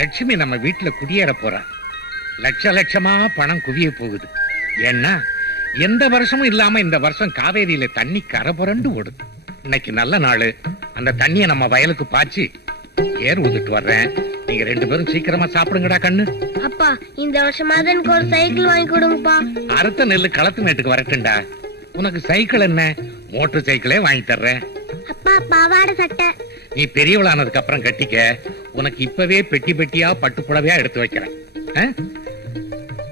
லட்சுமி நம்ம வீட்டுல குடியேற போறா. லட்ச லட்சமா பணம் குவிய போகுது. ஏன்னா எந்த வருஷமும் இல்லாம இந்த வருஷம் காவேரியில தண்ணி கரை புரண்டு ஓடுது. இன்னைக்கு நல்ல நாள். அந்த தண்ணியை நம்ம வயலுக்கு பாய்ச்சி ஏர் ஊதிட்டு வர்றேன். நீங்க 2 பேரும் சீக்கிரமா சாப்பிடுங்கடா கண்ணு. அப்பா இந்த வருஷமாவது எனக்கு ஒரு சைக்கிள் வாங்கி கொடுங்கப்பா. அறுத்த நெல்லு களத்து மேட்டுக்கு வரட்டும்டா. உனக்கு சைக்கிள் என்ன, மோட்டர் சைக்கிளே வாங்கி தர்றேன். அப்பா பாவாடை சட்டை நீ பெரியவளானதுக்கு அப்புறம் கட்டிக்க. உனக்கு இப்பவே பெட்டி பெட்டியா பட்டு புடவையா எடுத்து வைக்கிறேன்.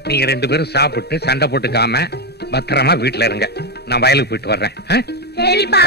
நீங்க 2 பேரும் சாப்பிட்டு சண்டை போட்டுக்காம பத்திரமா வீட்டுல இருங்க. நான் வயலுக்கு போயிட்டு வர்றேன். சரிப்பா.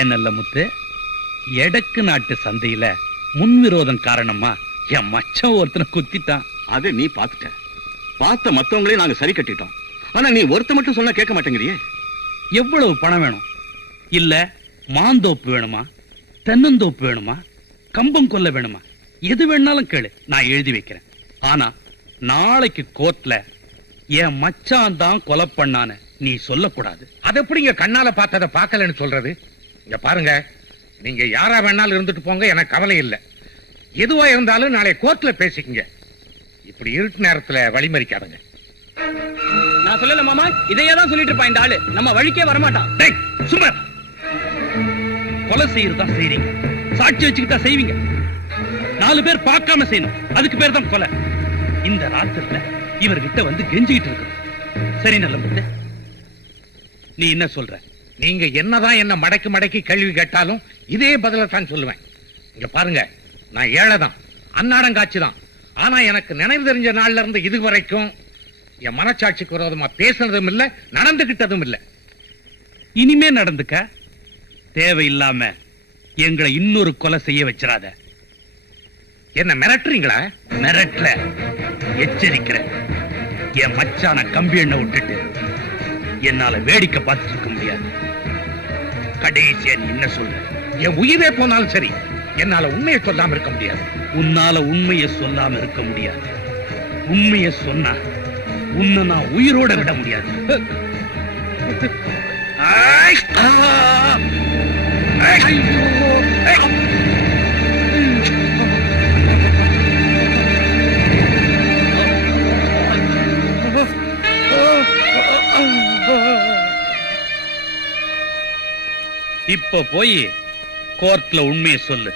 ஏன் நல்ல முத்து, எடக்கு நாட்டு சந்தையில முன்விரோதம் காரணமா என் மச்சான் ஒருத்தனை குத்திட்டான். அதை நீ பாத்துட்ட. பார்த்த மத்தவங்களே நாங்க சரி கட்டிட்டோம். ஆனா நீ ஒருத்த மட்டும் சொன்னா கேட்க மாட்டேங்கிறியே. எவ்வளவு பணம் வேணும்? இல்ல மாந்தோப்பு வேணுமா, தென்னந்தோப்பு வேணுமா, கம்பம் கொல்ல வேணுமா? எது வேணாலும் கேளு, நான் எழுதி வைக்கிறேன். ஆனா நாளைக்கு கோர்ட்ல என் மச்சான் தான் கொலை பண்ணான்னு நீ சொல்லக்கூடாது. அது எப்படிங்க கண்ணால பார்த்ததை பார்க்கலன்னு சொல்றது? இங்க பாருங்க, நீங்க யாரா வேணாலும் இருந்துட்டு போங்க, எனக்கு கவலை இல்லை. எதுவா இருந்தாலும் நாளை கோர்ட்ல பேசிக்கங்க. இப்படி இருட்டு நேரத்துல வழிமறிக்காதுங்க. நான் சொல்லல மாமா, இதையே தான் சொல்லிட்டு இருப்பான் இந்த ஆளு. நம்ம வழிக்கே வரமாட்டான். சும்மா கொலை செய்யறதா செய்றீங்க, சாட்சி வச்சுக்கிட்டா செய்வீங்க. 4 பேர் பார்க்காம செய்யணும், அதுக்கு பேர் தான் கொலை. இந்த ராத்திரில இவர்கிட்ட வந்து கெஞ்சிக்கிட்டு இருக்கு. சரி நல்ல முத்து, நீ என்ன சொல்ற? நீங்க என்னதான் என்ன மடக்கி மடக்கி கேள்வி கேட்டாலும் இதே பதில தான் சொல்லுவேன். இங்க பாருங்க, நான் ஏழைதான், அன்னாடம் காட்சிதான். ஆனா எனக்கு நினைவு தெரிஞ்ச நாள்ல இருந்து இது வரைக்கும் என் மனச்சாட்சிக்கு விரோதமா பேசுனதும் இல்ல, நடந்துகிட்டதும் இல்ல. இனிமே நடந்துக்க. தேவையில்லாம எங்களை இன்னொரு கொலை செய்ய வச்சிடாத. என்ன மிரட்டுறீங்களா? மிரட்டல, எச்சரிக்கிறேன். என் மச்சான கம்பி எண்ணெய் விட்டுட்டு என்னால வேடிக்கை பார்த்துட்டு இருக்க முடியாது. கடைசியா நீ என்ன சொல்ற? என் உயிரே போனாலும் சரி, என்னால உண்மையை சொல்லாம இருக்க முடியாது. உன்னால உண்மையை சொல்லாம இருக்க முடியாது. உண்மையை சொன்னா உன்னை நான் உயிரோட விட முடியாது. இப்ப போய் கோர்ட்ல உண்மையை சொல்லு.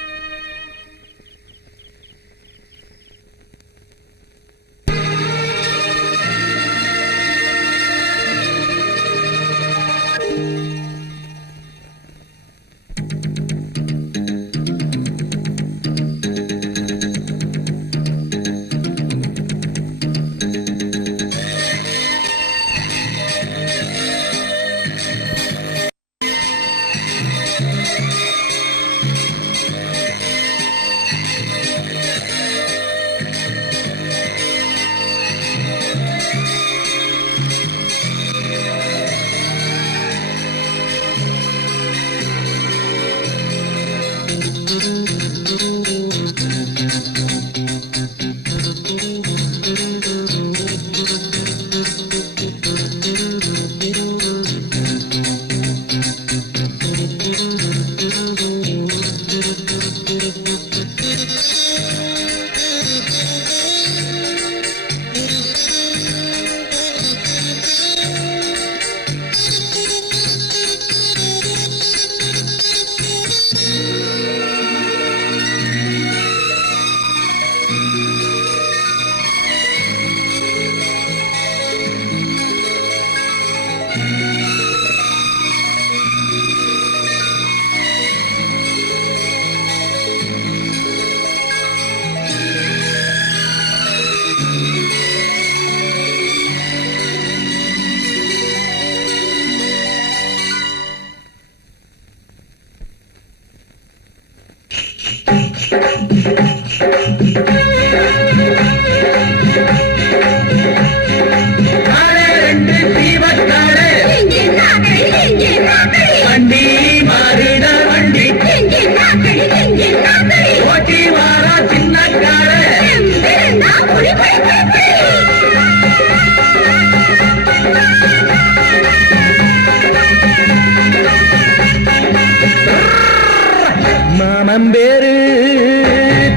மாமம்பேரு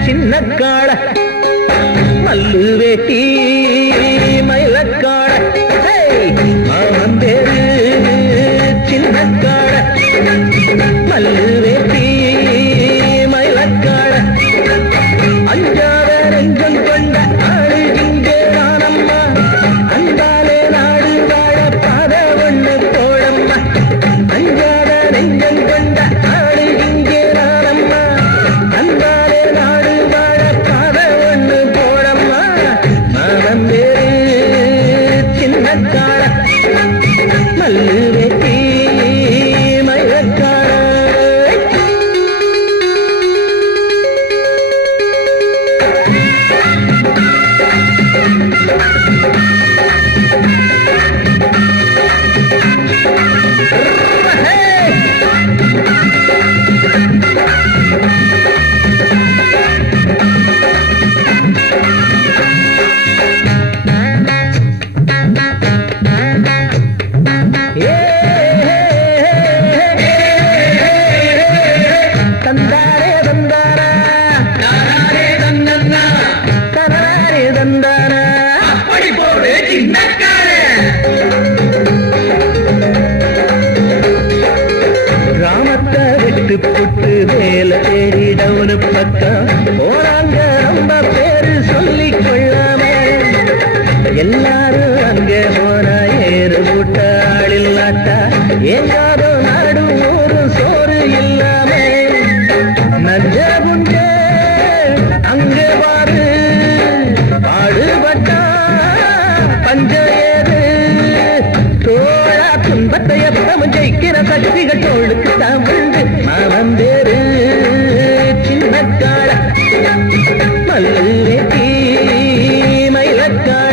சின்ன காள மல்லு வேட்டி மயிலக்காள மாமம்பேரு சின்ன காள மல்லு வேட்டி மயிலக்காள அஞ்சாத நெஞ்சம் கொண்ட ஆளு இங்கே நானம்மா அந்தாலே நாடு வாழ பாத ஒண்ணு தோழம்மா அஞ்சாத நெஞ்சம் கொண்ட ஆளு இங்கே நானம்மா அந்தாலே நாடு வாழ பாத ஒண்ணு தோழம்மா மாமம் வேறு சின்ன காள மல்லு வெட்டி மயிலக்காள தந்தாரே தந்தாரா தாரே தந்தன்னா தராரே தந்தாரா அப்படி போடு சின்னக்காரே கிராமத்தை விட்டு புட்டு வேலை தேடிடவுனு பக்கம் போனாங்க ரொம்ப பேரு சொல்லிக் கொள்ளாம எல்லாரும் அங்கே போனா ஏறு கூட்ட ஆளில்லாட்டா எங்காதோ நாடு ஊரு சோறு இல்லாம நஞ்ச புஞ்ச அங்கே பாரு பாடுபட்டா பஞ்ச ஏது தோழா துன்பத்தை எப்பவும் ஜெயிக்கிற சக்திகள் தோளுக்கு தான் உண்டு மாமம் வேறு சின்ன காள மல்லு வேட்டி மயிலக்காள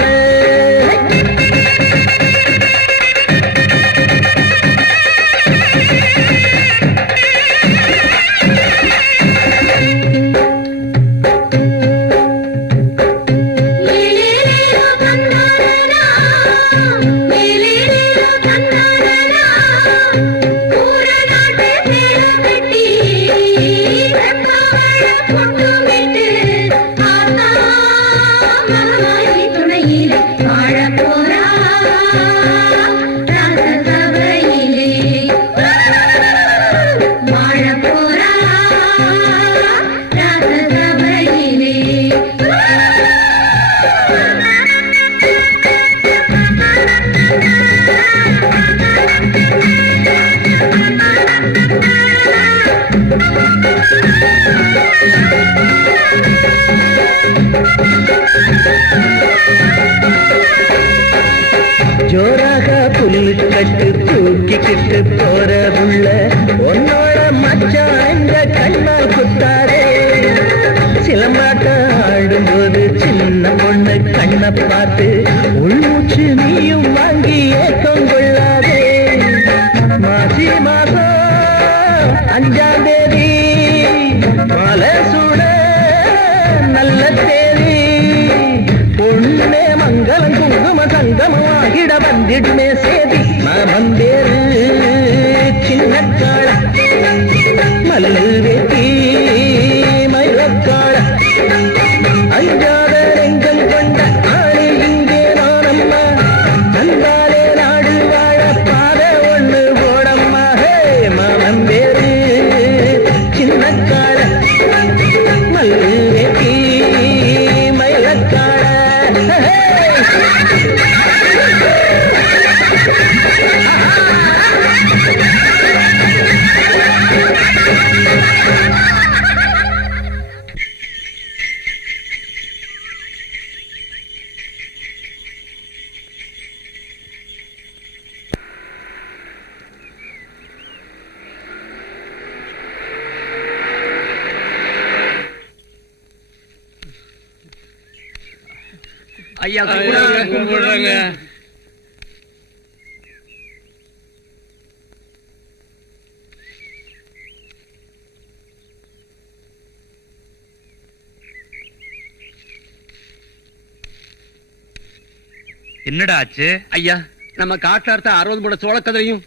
ஜோராக புல்லு கட்டு தூக்கிக்கிட்டு போற புள்ள உன்னோட மச்சான் என்ற கண்ணால் குத்தாரே சிலம்பாட்டம் ஆடும்போது சின்ன பொண்ணு கண்ணை பார்த்து உள்மூச்சு நீயும் வாங்கி ஏக்கம் கொள்ளாதே மாசி மாசம் 5ஆம் தேதி மாலை சூட நல்ல தேதி பொண்ணே மங்களம் குங்கும சங்கமமாகிட வந்திடுமே சேதி மாமம் வேறு சின்ன காள மல்லு வேட்டி மயிலக்காள அஞ்சாத நெஞ்சம் கொண்ட ஆளு இங்கே நானம்மா அந்தாலே நாடு வாழ பாத ஒண்ணு போடம்மா ஹே மாமம் வேறு சின்ன காள மல்லு வேட்டி மயிலக்காள ஹே ஐயா கும்பிடுறாங்க. என்னடா ஆச்சு? ஐயா நம்ம காட்டார்த்த 60 மூட சோளக்கதிரையும்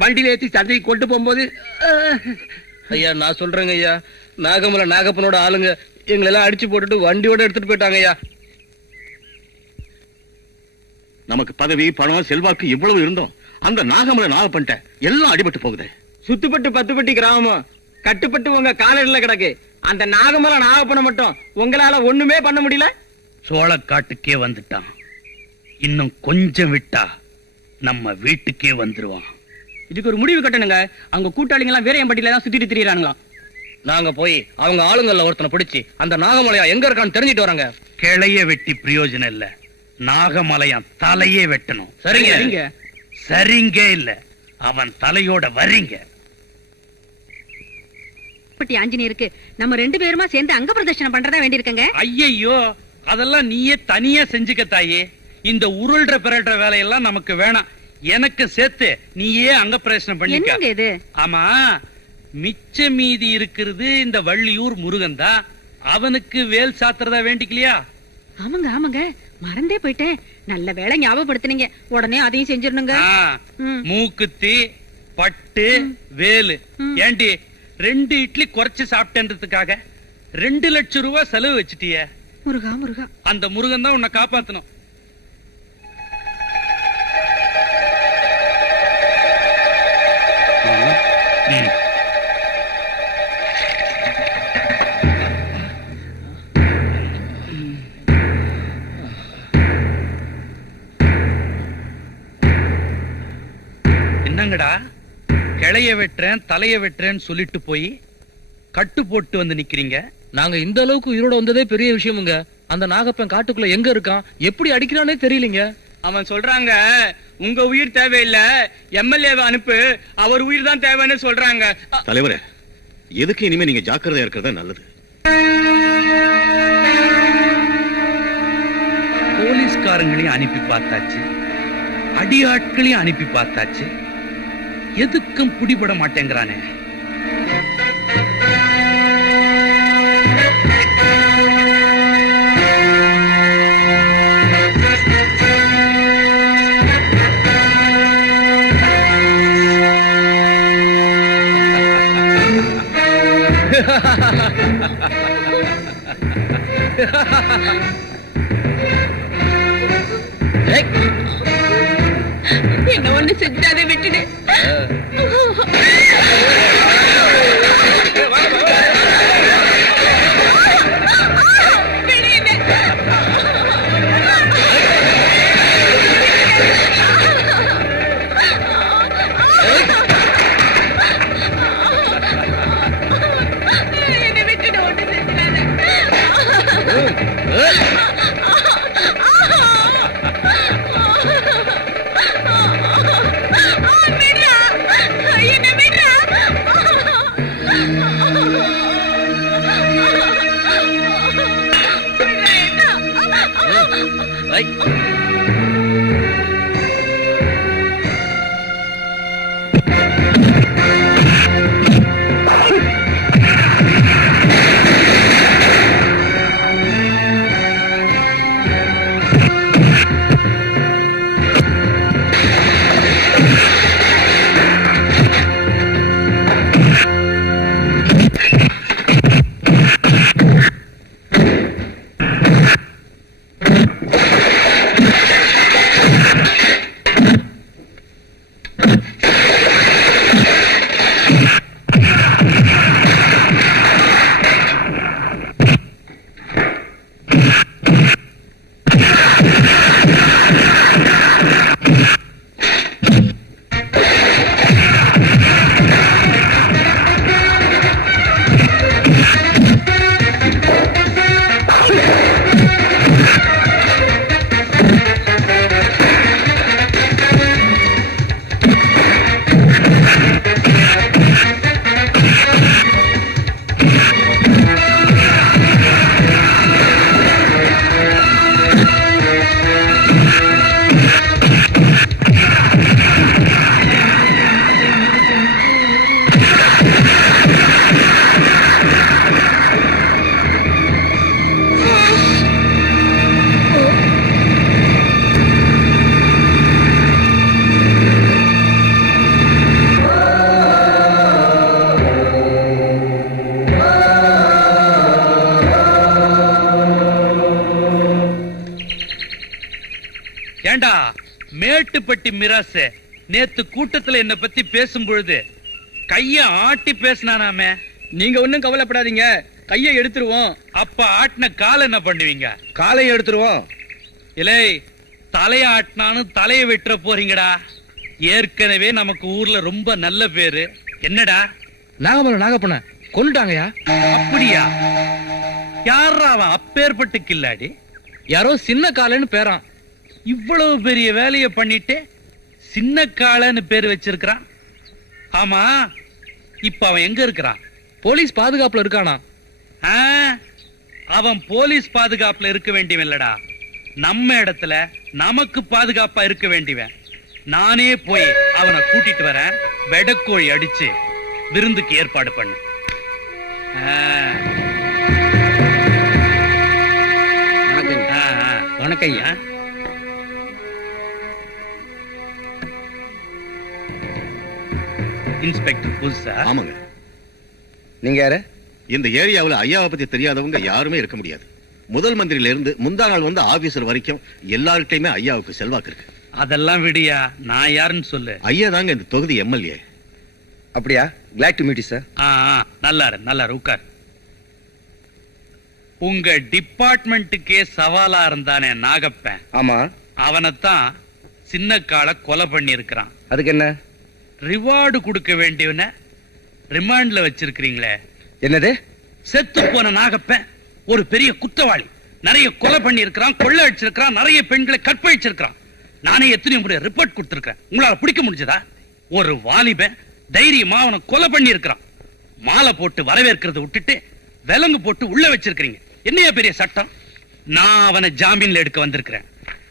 வண்டியில ஏத்தி சந்தைக்கு கொண்டு போகும்போது ஐயா நான் சொல்றேங்க ஐயா, நாகமலை நாகப்பனோட ஆளுங்க எங்களை எல்லாம் அடிச்சு போட்டுட்டு வண்டியோட எடுத்துட்டு போயிட்டாங்க ஐயா. நமக்கு பதவி பணம் செல்வாக்கு இவ்வளவு இருந்தோம் அந்த நாகமலை நாகப்பன்ட்ட எல்லாம் அடிபட்டு போகுது. சுத்துப்பட்டு 10 பெட்டி கிராமம் கட்டுப்பட்டு உங்க காலடியில கிடக்கு. அந்த நாகமலை நாகப்பனை மட்டும் உங்களால ஒண்ணுமே பண்ண முடியல. சோளக்காட்டுக்கே வந்துட்டான். இன்னும் கொஞ்சம் விட்டா நம்ம வீட்டுக்கே வந்துருவான். இதுக்கு ஒரு முடிவு கட்டணுங்க. அவங்க கூட்டாளிங்க எல்லாம் வீரையம்பட்டியில தான் சுத்திட்டு திரியறானுங்க. நாங்க போய் அவங்க ஆளுங்கள்ல ஒருத்தனை பிடிச்சி அந்த நாகமலையா எங்க இருக்கான்னு தெரிஞ்சிட்டு வராங்க. கிளைய வெட்டி பிரயோஜனம் இல்ல, நாகமலையான் தலையே வெட்டணும். சரிங்க. சரிங்க இல்ல, அவன் தலையோட வரிங்க. பட்டி ஆஞ்சநேயருக்கு நம்ம 2 பேருமா சேர்ந்து அங்க பிரதர்ஷனம் பண்றதா வேண்டியிருக்கங்க. ஐயையோ, அதெல்லாம் நீயே தனியா செஞ்சுக்க தாயே. இந்த உருள்ற பிறட்ட வேலையெல்லாம் நமக்கு வேணாம். எனக்கு சேர்த்து நீயே அங்க பிரதர்ஷனம் என்னங்க பண்ணிக்க. இது? ஆமா, மிச்ச மீதி இருக்கிறது இந்த வள்ளியூர் முருகன் தான். அவனுக்கு வேல் சாத்துறதா வேண்டிக்கலையா? ஆமாங்க ஆமாங்க, மறந்தே போயிட்டேன். நல்ல வேளை ஞாபகப்படுத்துனீங்க. உடனே அதையும் செஞ்சிடணுங்க. ம். மூக்குத்தி பட்டு வேலு. ஏண்டி 2 இட்லி குறைச்சு சாப்பிட்டேன்றதுக்காக 2 லட்சம் ரூபாய் செலவு வச்சுட்டிய. முருகா முருகா, அந்த முருகன் தான் உன்னை காப்பாத்தணும். ம். என்னங்கடா, கிளைய வெட்டுறேன் தலைய வெட்டுறேன்னு சொல்லிட்டு போய் கட்டு போட்டு வந்து நிக்கிறீங்க. நாங்க இந்த அளவுக்கு உயிரோட வந்ததே பெரிய விஷயமுங்க. அந்த நாகப்பன் காட்டுக்குள்ள எங்க இருக்கான், எப்படி அடிக்கிறானே தெரியலீங்க. அவன் சொல்றாங்க உங்க உயிர் தேவையில்ல, எம்எல்ஏவை அனுப்பு, அவர் உயிர் தான் தேவைன்னு சொல்றாங்க. தலைவரே, எதுக்கு இனிமே நீங்க ஜாக்கிரதையா இருக்கிறதா நல்லது. போலீஸ்காரங்களையும் அனுப்பி பார்த்தாச்சு, அடியாட்களையும் அனுப்பி பார்த்தாச்சு. எதுக்கும் பிடிபட மாட்டேங்கிறானே. என்ன ஒண்ணு செஞ்சாதே, விட்டுடு. என்னை விட்டுடு, ஒண்ணு ஏண்டா மேட்டுப்பட்டி மிராசு நேத்து கூட்டத்துல என்ன பத்தி பேசும் பொழுது கைய ஆட்டி பேசினானாமே. நீங்க ஒண்ணும் கவலைப்படாதீங்க, கையை எடுத்துருவோம். அப்ப ஆட்டின கால் என்ன பண்ணுவீங்க? காலையை எடுத்துருவோம். இலை தலைய ஆட்டினாலும் தலைய வெட்டுற போறீங்கடா. ஏற்கனவே நமக்கு ஊர்ல ரொம்ப நல்ல பேரு. என்னடா நாகமலை நாகப்பண்ண கொண்டுட்டாங்கயா. அப்படியா? யாரா அவன் அப்பேற்பட்டு கில்லாடி? யாரோ சின்ன காலன்னு பேரான். இவ்வளவு பெரிய வேலைய பண்ணிட்டு சின்ன காலன்னு பேர் வச்சிருக்கான். ஆமா, இப்ப அவன் எங்க இருக்கிறான்? போலீஸ் பாதுகாப்புல இருக்கானா? ஆ, அவன் போலீஸ் பாதுகாப்புல இருக்க வேண்டியவன் இல்லடா, நம்ம இடத்துல நமக்கு பாதுகாப்பா இருக்க வேண்டியவன். நானே போய் அவனை கூட்டிட்டு வரேன். வெடக்கோழி அடிச்சு விருந்துக்கு ஏற்பாடு பண்ணு. வணக்கம் ஐயா. இன்ஸ்பெக்டர் புதுசா? ஆமாங்க. நீங்க யாரு? இந்த ஏரியாவுல ஐயாவை பத்தி தெரியாதவங்க யாருமே இருக்க முடியாது. முதல் மந்திரியில இருந்து முந்தா நாள் வந்து ஆபீசர் வரைக்கும் எல்லார்கிட்டயுமே ஐயாவுக்கு செல்வாக்கு இருக்கு. அதெல்லாம் விடியா, நான் யாருன்னு சொல்லு. ஐயா தாங்க இந்த தொகுதி எம்எல்ஏ. அப்படியா? glad to meet you sir. நல்லாரு உட்கார். உங்க டிபார்ட்மெண்ட்டுக்கே சவாலா இருந்தானே நாகப்பன், ஆமா. அவனைத்தான் சின்ன கால கொலை பண்ணி இருக்கிறான். அதுக்கு என்ன? ரிவார்டு கொடுக்க வேண்டியவன ரிமாண்ட்ல வச்சிருக்கீங்களே. என்னது? செத்து போன நாகப்பன் ஒரு பெரிய குற்றவாளி. நிறைய கொலை பண்ணி இருக்கிறான், கொள்ளை அடிச்சிருக்கான், நிறைய பெண்களை கற்பழிச்சிருக்கான். நானே எத்தனை முறை ரிப்போர்ட் கொடுத்திருக்கேன். உங்களால பிடிக்க முடிஞ்சதா? ஒரு வாலிபன் தைரியமா அவனை கொலை பண்ணி இருக்கிறான். மாலை போட்டு வரவேற்கிறத விட்டுட்டு விலங்கு போட்டு உள்ள வச்சிருக்கீங்க. என்னையா பெரிய சட்டம்? நான் அவனை ஜாமீன்ல எடுக்க வந்திருக்கிறேன்.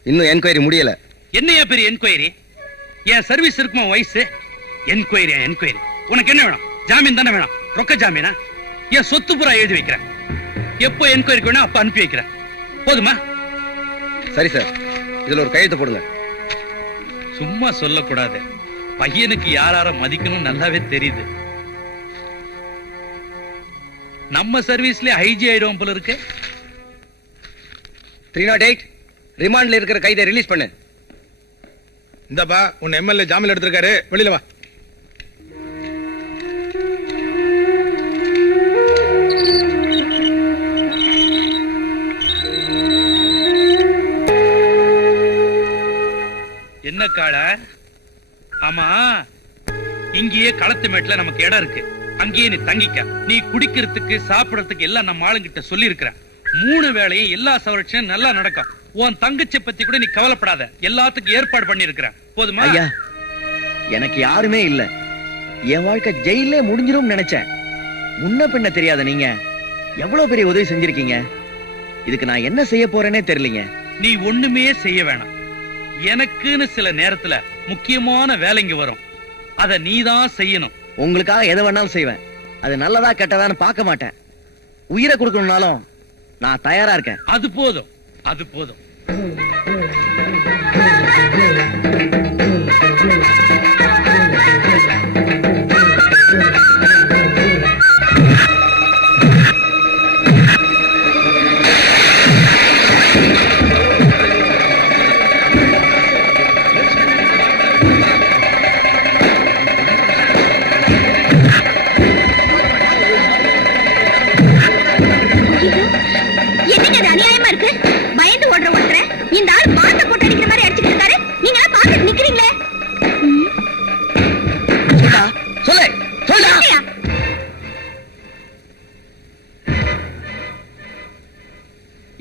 இன்னும் என்கொயரி முடியல. என்னையா பெரிய என்கொயரி? என் சர்வீஸ் இருக்குமா வயசு? Enquiry enquiry. உனக்கு என்ன வேணும்? ஜாமீன் தானே வேணும்? ரொக்க ஜாமீனா? என் சொத்து புறா எழுதி வைக்கிறேன். எப்போ என்கொயரி வேணும் அப்ப அனுப்பி வைக்கிறேன். போதுமா? சரி சார், இதுல ஒரு கையெழுத்து போடுங்க. சும்மா சொல்லக்கூடாது. பையனுக்கு யார மதிக்கணும் நல்லாவே தெரியுது. நம்ம சர்வீஸ்ல ஐஜி ஆயிடும் போல இருக்கு. 308 ரிமாண்ட்ல இருக்கிற கைதை ரிலீஸ் பண்ணு. இந்தப்பா உன் எம்எல்ஏ ஜாமீன் எடுத்திருக்காரு, வெளியில வா. என்ன கால? ஆமா, இங்கேயே களத்து மேட்ல நமக்கு இடம் இருக்கு. அங்கேயே நீ தங்கிக்க. நீ குடிக்கிறதுக்கு சாப்பிடறதுக்கு எல்லாம் நம்ம ஆளுங்கிட்ட சொல்லி இருக்கிறேன். 3 வேளையும் எல்லா சவரட்சம் நல்லா நடக்கும். உன் தங்கச்சி பத்தி கூட நீ கவலைப்படாத, எல்லாத்துக்கும் ஏற்பாடு பண்ணி இருக்கிறேன். போதுமா? ஐயா, எனக்கு யாருமே இல்ல. என் வாழ்க்கை ஜெயிலே முடிஞ்சிரும் நினைச்சேன். முன்ன பின்ன தெரியாத நீங்க எவ்வளவு பெரிய உதவி செஞ்சிருக்கீங்க. இதுக்கு நான் என்ன செய்ய போறேனே தெரியலீங்க. நீ ஒண்ணுமே செய்ய வேணாம். எனக்குன்னு சில நேரத்துல முக்கியமான வேலைங்க வரும். அத நீதான் செய்யணும். உங்களுக்காக எதை வேணாலும் செய்வேன். அது நல்லதா கெட்டதான்னு பார்க்க மாட்டேன். உயிரை கொடுக்கணும்னாலும் நான் தயாரா இருக்கேன். அது போதும், அது போதும். என்னங்க இது அநியாயமா இருக்கு? பயந்து ஓடுற ஒருத்தர இந்த ஆள் பாட்ட போட்டு அடிக்கிற மாதிரி அடிச்சிட்டு இருக்காரு. நீங்க எல்லாம் பாத்துட்டு நிக்கிறீங்களே. சொல்லு சொல்லு.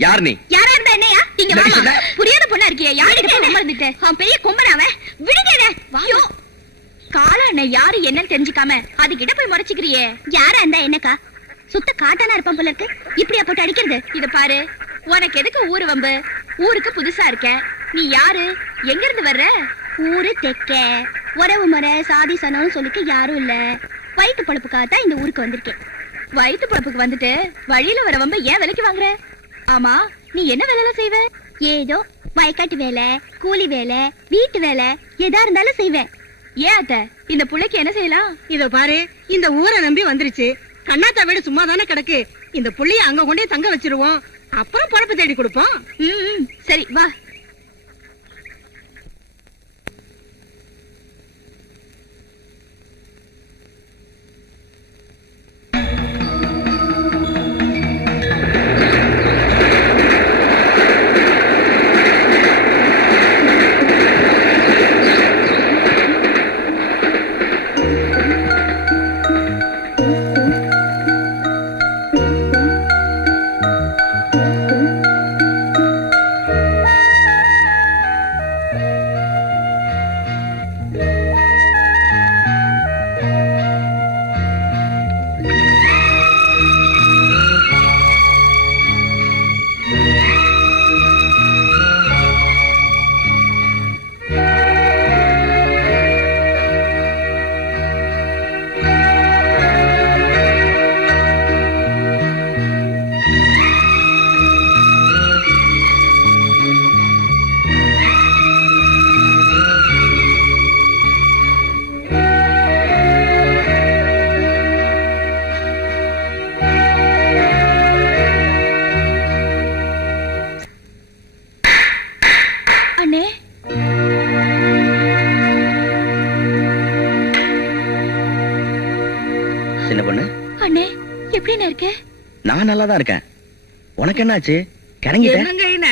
யார் நீ? யாரா இருந்தா என்னையா? இங்க வாமா. புரியாத பொண்ணா இருக்கியா? யாருக்கு போய் உமர்ந்துட்ட? அவன் பெரிய கொம்பனாவன். விடுங்க. ஐயோ, கால அண்ணன் யாரு என்னன்னு தெரிஞ்சுக்காம அதுகிட்ட போய் முறைச்சிக்கிறியே. யாரா இருந்தா என்னக்கா? சுத்த காட்டானா இருப்பான் போல இருக்கு. இப்படியா போட்டு அடிக்கிறது? இத பாரு, உனக்கு எதுக்கு ஊரு வம்பு? ஊருக்கு புதுசா இருக்க. நீ யாரு? எங்க இருந்து வர்ற? ஊரு தெக்க. உறவு முறை சாதி சனம்னு சொல்லிக்க யாரும் இல்ல. வயிற்று பழப்புக்காக தான் இந்த ஊருக்கு வந்திருக்கேன். வயிற்று பழப்புக்கு வந்துட்டு வழியில வர வம்ப ஏன் விலைக்கு வாங்குற? ஆமா, நீ என்ன வேலை செய்வ? ஏதோ வயக்காட்டு வேலை, கூலி வேலை, வீட்டு வேலை எதா இருந்தாலும் செய்வேன். ஏன் அத்த, இந்த புள்ளைக்கு என்ன செய்யலாம்? இத பாரு, இந்த ஊரை நம்பி வந்துருச்சு. கண்ணாத்தா வீடு சும்மா தானே கிடக்கு. இந்த புள்ளைய அங்க கொண்டே தங்க வச்சிருவோம். அப்புறம் பொழப்பு தேடி கொடுப்போம். சரி வா. எப்படின்னு இருக்க? நான் நல்லா தான் இருக்கேன். உனக்கு என்னாச்சு? கணங்கிட்ட? என்னங்க என்ன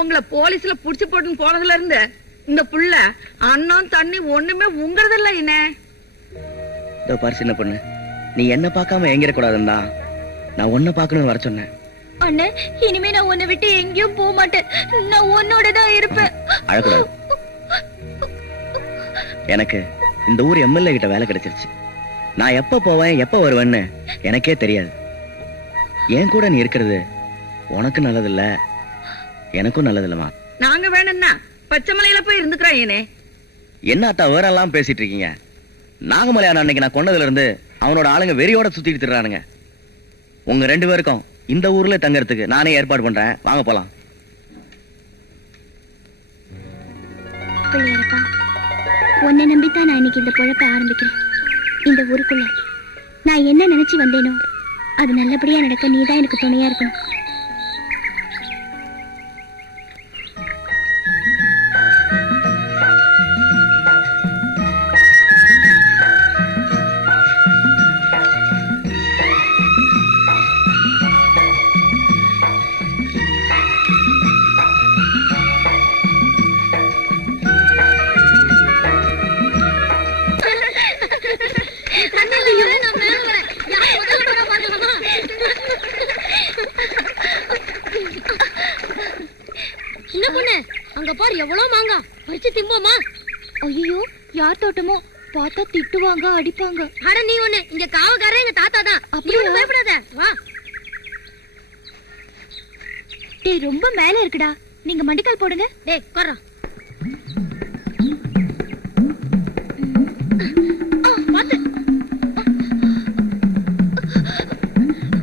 உங்களை போலீஸ்ல புடிச்சு போட்டுன்னு போனதுல இருந்து இந்த புள்ள அண்ணன் தண்ணி ஒண்ணுமே உங்கறதில்ல என்ன. இதோ பாரு சின்ன பொண்ணு, நீ என்ன பார்க்காம ஏங்கிட கூடாதுன்னா நான் உன்னை பார்க்கணும்னு வர சொன்னேன். அண்ணே, இனிமே நான் உன்னை விட்டு எங்கேயும் போக மாட்டேன். நான் உன்னோட தான் இருப்பேன். அழக்கூடாது. எனக்கு இந்த ஊர் எம்எல்ஏ கிட்ட வேலை கிடைச்சிருச்சு. நான் எப்ப போவேன் எப்ப வருவேன்னு எனக்கே தெரியாது. என் கூட நீ இருக்கிறது உனக்கு நல்லதில்ல, எனக்கும் நல்லதில்லமா. நாங்க வேணும்னா பச்சைமலையில போய் இருந்துக்கிறோம் ஏனே. என்ன அத்தா வேற எல்லாம் பேசிட்டு இருக்கீங்க? நாகமலையான அன்னைக்கு நான் கொண்டதுல இருந்து அவனோட ஆளுங்க வெறியோட சுத்திட்டு திரிறானுங்க. உங்க 2 பேருக்கும் இந்த ஊர்ல தங்கறதுக்கு நானே ஏற்பாடு பண்றேன். வாங்க போலாம். பிள்ளையரப்பா, உன்னை நம்பித்தான் நான் இன்னைக்கு இந்த பொழப்ப ஆரம்பிக்கிறேன். இந்த ஊருக்குள்ள நான் என்ன நினைச்சு வந்தேனோ அது நல்லபடியா நடக்க நீதான் எனக்கு துணையா இருக்கணும். சின்ன பொண்ணு, அங்க பாரு எவ்வளவு மாங்கா பறிச்சு திம்போமா. ஐயோ, யார் தோட்டமோ, பார்த்தா திட்டுவாங்க, அடிப்பாங்க. அட நீ ஒண்ணு, இங்க காவக்காரன் எங்க தாத்தா தான். அப்படியா? நீ பயப்படாத, வா. டேய், ரொம்ப மேல இருக்குடா, நீங்க மண்டிக்கால் போடுங்க. டேய் கொர்றா. பாத்து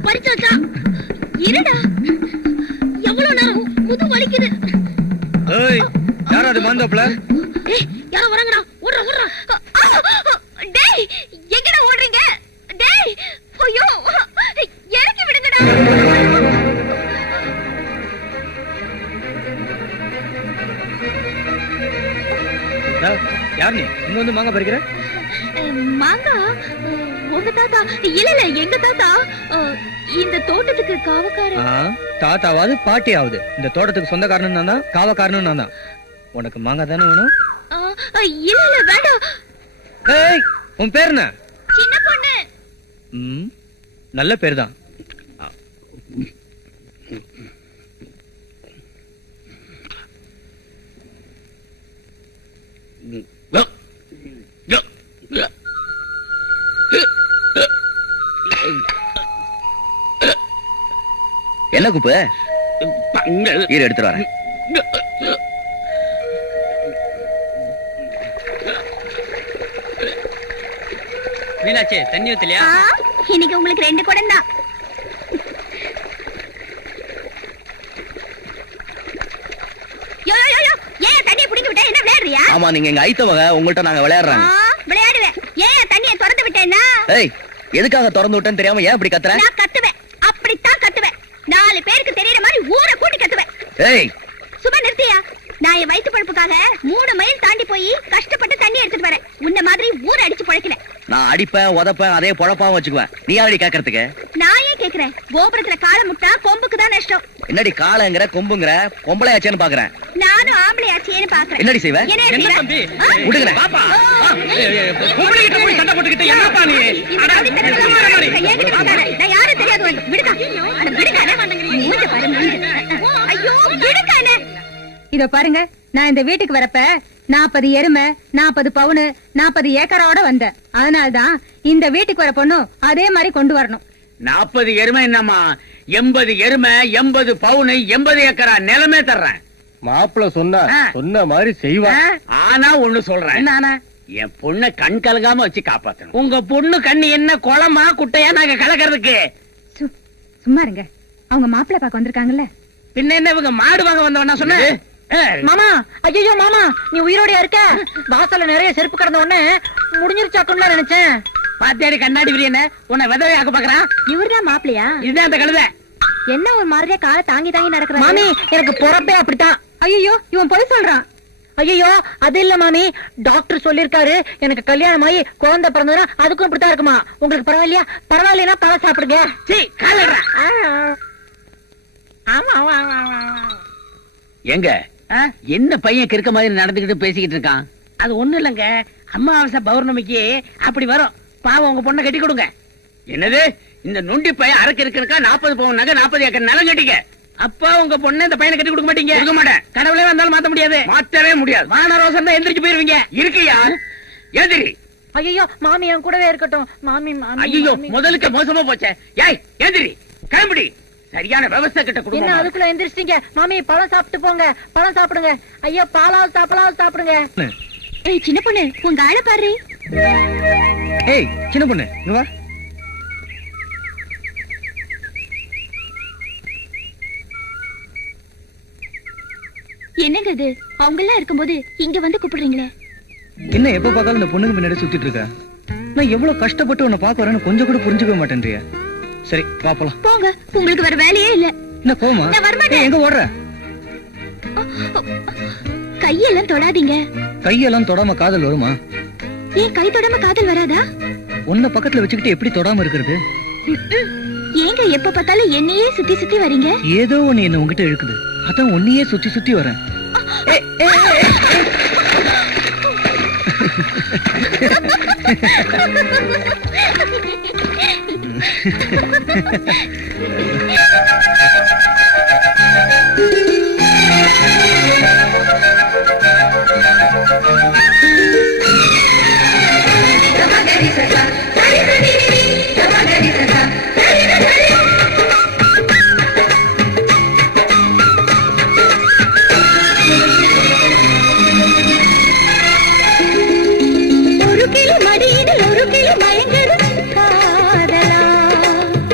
பறிச்சாச்சா? இருடா, எவ்வளவு நேரம் முது வலிக்குது. ஏய், யார் அது மாந்தோப்புல? டேய் யாரோ வராங்கடா, ஓடுறா ஓடுறா. டேய், எங்கடா ஓடுறீங்க? டேய், ஐயோ, இறக்கி விடுங்கடா. யார் நீ இங்க வந்து மாங்கா பறிக்கிற? மாங்கா, உங்க தாத்தா? இல்ல இல்ல, எங்க தாத்தா. இந்த தோட்டத்துக்கு காவக்காரன். தாத்தாவாது பாட்டியாவது இந்த தோட்டத்துக்கு சொந்தக்காரனும் நான் தான், காவக்காரனும் நான் தான். உனக்கு மாங்கா தானே வேணும்? இல்ல இல்ல, வேண்டாம். ஏய், உன் பேர் என்ன? சின்ன பொண்ணு. நல்ல பேர் தான். என்ன குப்பு? இரு, எடுத்துட்டு வரேன். மீனாட்சி, தண்ணி ஊத்தலையா? இன்னைக்கு உங்களுக்கு 2 குடம் தான். யோ யோ யோ, ஏன் தண்ணியை புடிச்சு விட்டா? என்ன விளையாடுறியா? ஆமா, நீங்க எங்க ஐத்தவங்க, உங்கள்ட்ட நாங்க விளையாடுறாங்க. விளையாடுவேன். ஏன் தண்ணியை திறந்து விட்டேன்னா? ஏய், எதுக்காக திறந்து விட்டேன்னு தெரியாம ஏன் இப்படி கத்துற? நான் கத்துவேன், அப்படித்தான் கத்துவேன். 4 பேருக்கு தெரியற மாதிரி ஊரை கூட்டி கத்துவேன். ஏய், சும்மா நிறுத்தியா? நான் என் வயிற்று பழப்புக்காக 3 மைல் தாண்டி போய் கஷ்டப்பட்டு தண்ணி எடுத்துட்டு வரேன். உன்ன மாதிரி ஊரை அடிச்சு பழக்கல. நான் அடிப்பேன், உதப்பேன், அதே பொழப்பாவும் வச்சுக்குவேன். நீ யாரடி கேட்கறதுக்கு? நான் ஏன் கேக்குறேன்? கோபுரத்துல காலை முட்டா கொம்புக்கு தான் நஷ்டம். என்னடி காளைங்கிற கொம்புங்கிற? பொம்பளையாச்சேன்னு பாக்குறேன். நானும் ஆம்பளையாச்சேன்னு பாக்குறேன். என்னடி செய்வ? என்ன தம்பி? விடுங்கண்ணே. பாப்பா, பொம்பளைகிட்ட போய் சண்டை போட்டுக்கிட்டு என்னப்பா நீ? இந்த கவித்தனமெல்லாம் என்கிட்ட பேசாத. நான் யாரும் தெரியாது உனக்கு. விடுக்கா. அட விடுக்கானே. மூஞ்ச பாரு, மூஞ்ச. ஐயோ, விடுக்கானே. இதோ பாருங்க, நான் இந்த வீட்டுக்கு வரப்ப 40 எருமை, 40 பவுனு, 40 ஏக்கரோட வந்தேன். அதனால்தான் இந்த வீட்டுக்கு வர பொண்ணு அதே மாதிரி கொண்டு வரணும். 40 எருமை என்னம்மா, 80 எருமை, 80 பவுனு, 80 ஏக்கரா நிலமே தர்றேன். மாப்பிள்ள சொன்ன மாதிரி செய்வா. ஆனா ஒண்ணு சொல்றேன், என்ன? என் பொண்ணை கண் கலங்காம வச்சு காப்பாத்தணும். உங்க பொண்ணு கண்ணு என்ன குளமா குட்டையா நாங்க கலக்கிறதுக்கு? சும்மா இருங்க, அவங்க மாப்பிள்ளை பார்க்க வந்திருக்காங்கல்ல. பின்ன என்ன இவங்க மாடு வாங்க வந்தவனா சொன்ன? மாமா, ஐயோ மாமா, நீ உயிரோட இருக்க? வாசல்ல நிறைய செருப்பு கிடந்த உடனே முடிஞ்சிருச்சாக்குன்னு நினைச்சேன். பாத்தியாடி கண்ணாடி விரியன உன்னை விதவையாக்க பாக்குறான். இவர்தான் மாப்பிள்ளையா? இதுதான் அந்த கழுதை. என்ன ஒரு மாதிரியா காலை தாங்கி தாங்கி நடக்கிற? மாமி, எனக்கு பொறப்பே அப்படித்தான். ஐயோ, இவன் பொய் சொல்றான். ஐயோ அது இல்ல மாமி, டாக்டர் சொல்லிருக்காரு எனக்கு கல்யாணம் ஆகி குழந்தை பிறந்ததுன்னா அதுக்கும் இப்படித்தான் இருக்குமா. உங்களுக்கு பரவாயில்லையா? பரவாயில்லைன்னா பழம் சாப்பிடுங்க. எங்க என்ன பையன் கிறுக்க மாதிரி நடந்துகிட்டு பேசிக்கிட்டு இருக்கான்? அது ஒண்ணு இல்லங்க, அமாவாசை பௌர்ணமிக்கு அப்படி வரும். பாவம் உங்க பொண்ணை கட்டி கொடுங்க. என்னது இந்த நொண்டி பையன் அரக்கு இருக்கா? 40 பவுன் நகை 40 ஏக்கர் நிலம் கட்டிக்க. அப்பா உங்க பொண்ணு இந்த பையனை கட்டி கொடுக்க மாட்டீங்க? கொடுக்க மாட்டேன். கடவுளே வந்தாலும் மாத்த முடியாது. மாத்தவே முடியாது. வானரோசம் தான் எந்திரிச்சு போயிருவீங்க. இருக்கியா? எதிரி. ஐயோ மாமி என் கூடவே இருக்கட்டும். மாமி ஐயோ முதலுக்கு மோசமா போச்சே. ஏய் எதிரி கிளம்பிடி. சரியான விவசாய கிட்ட என்ன குடும்பம். அதுக்குள்ள எந்திரிச்சிட்டீங்க? மாமி பழம் சாப்பிட்டு போங்க, பழம் சாப்பிடுங்க. ஐயோ பாலாவது சாப்பிடுங்க. ஏய் சின்ன பொண்ணு, உங்க ஆளை பாரு. ஏய் சின்ன பொண்ணு இங்க வா. என்னங்க இது? அவங்க எல்லாம் இருக்கும்போது இங்க வந்து கூப்பிடுறீங்களே? என்ன எப்ப பார்த்தாலும் இந்த பொண்ணுக்கு பின்னாடி சுத்திட்டு இருக்க? நான் எவ்வளவு கஷ்டப்பட்டு உன்னை பார்க்க வரேன்னு கொஞ்சம் கூட புரிஞ்சுக்க மாட்டேன்றியா? சரி வா போலாம். போங்க, உங்களுக்கு வேற வேலையே இல்ல. என்ன கோமா? நான் வரமாட்டேன். எங்க ஓடுற? கையெல்லாம் தொடாதீங்க. கையெல்லாம் தொடாம காதல் வருமா? ஏன் கை தொடாம காதல் வராதா? உன்னை பக்கத்துல வச்சுக்கிட்டு எப்படி தொடாம இருக்கிறது? ஏங்க எப்ப பார்த்தாலும் என்னையே சுத்தி சுத்தி வரீங்க? ஏதோ ஒண்ணு என்ன உங்ககிட்ட இழுக்குது, அதான் உன்னையே சுத்தி சுத்தி வரேன்.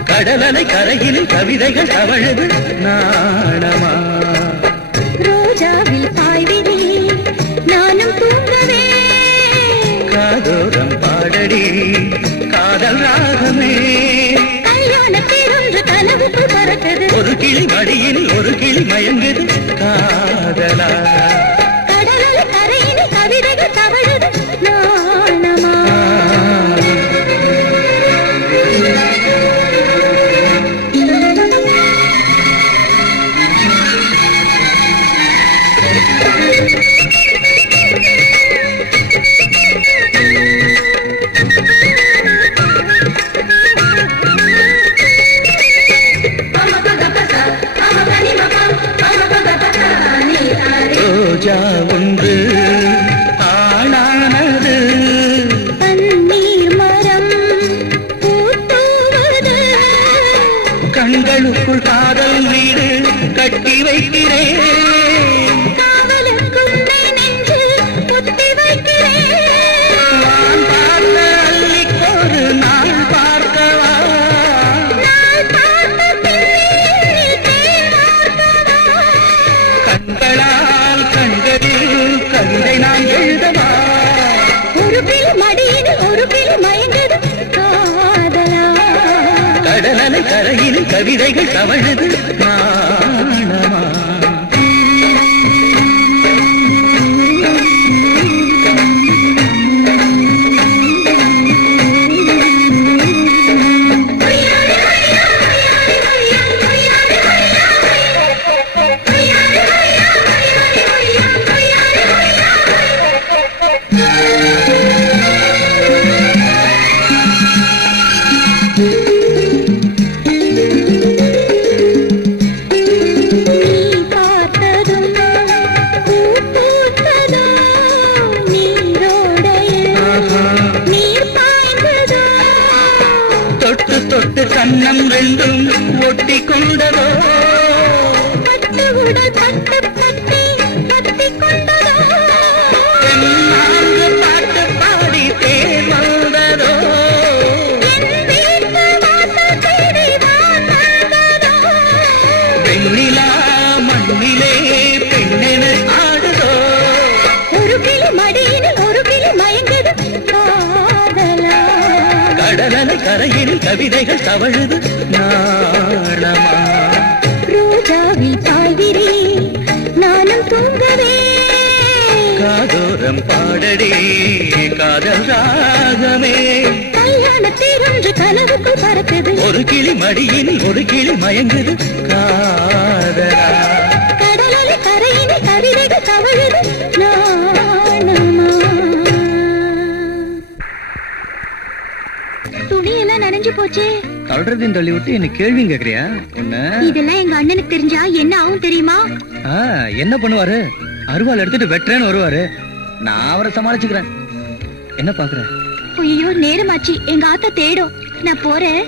கடலலை கரையில் கவிதைகள் தவழுது நாணமா. ரோஜாவில் பாய்விதே நானும் தூங்கவே. காதோரம் பாடடி காதல் ராகமே. கல்யாணத்தில் ஒன்று கனவுக்குள் பறக்குது. ஒரு கிளி மடியில் ஒரு கிளி மயங்குது காதலா. கடலலை கரையில் கவிதைகள் தவழுது நாணமா. ரோஜா ஒன்று ஆளானது, பன்னீர் மரம் பூத்துவது. கண்களுக்குள் காதல் வீடு கட்டி வைக்கிறேன். காவலுக்குள்ளே நெஞ்சு பொத்தி வைக்கிறேன். நான் பார்த்த அள்ளிக்கொரு நாள் பார்க்கவா. நாள் பார்த்த பின்னே தேன் வார்த்தவா. கண்களால் கண்களில் கவிதை நான் எழுதவா. ஒரு பிள்ளை மடியில் ஒரு பிள்ளை மயங்குது காதலா. கடலலை கரையில் கவிதைகள் தவழுது நாணமா. நீ பார்த்ததும் பூ பூத்ததும் நீரோடையில் நீர் பாய்ந்ததும். தொட்டு தொட்டு கண்ணம் ரெண்டும் ஒட்டி கொண்டதோ. பட்டு உடல் பட்டு பட்டி பத்தி கொண்டதோ. தென்னாங்கு பாட்டு பாடி தேர் வந்ததோ. என் வீட்டு வாசல் தேடி வான் வந்ததோ. பெண்ணிலா மண்ணிலே பெண்ணென ஆடுதோ. ஒரு கிளி மடியில் ஒரு கிளி மயங்குது காதலா. கடலலை கரையில் கவிதைகள் தவழுது நாணமா. ரோஜாவில் பாய்விரே நானும் தூங்கவே. பாடடி காதல் ராகமே. கல்யாணத்தேரொன்று கனவுக்குள் பறக்குது. ஒரு கிளி மடியில் ஒரு கிளி மயங்குது காதலா. கடலலை கரையினை கவிதைகள் தவழுது நாணமா. துணியெல்லாம் நனைஞ்சு போச்சே. தள்ளுறதையும் தள்ளி விட்டு என்ன கேள்வி கேக்குறியா? இதெல்லாம் எங்க அண்ணனுக்கு தெரிஞ்சா என்ன ஆகும் தெரியுமா? என்ன பண்ணுவாரு? அருவாள் எடுத்துட்டு வெட்டுறேன்னு வருவாரு. நான் அவரை சமாளிச்சுக்கிறேன். என்ன பாக்குற? ஐயோ நேரமாச்சு, எங்க ஆத்தா தேடும். நான் போறேன்.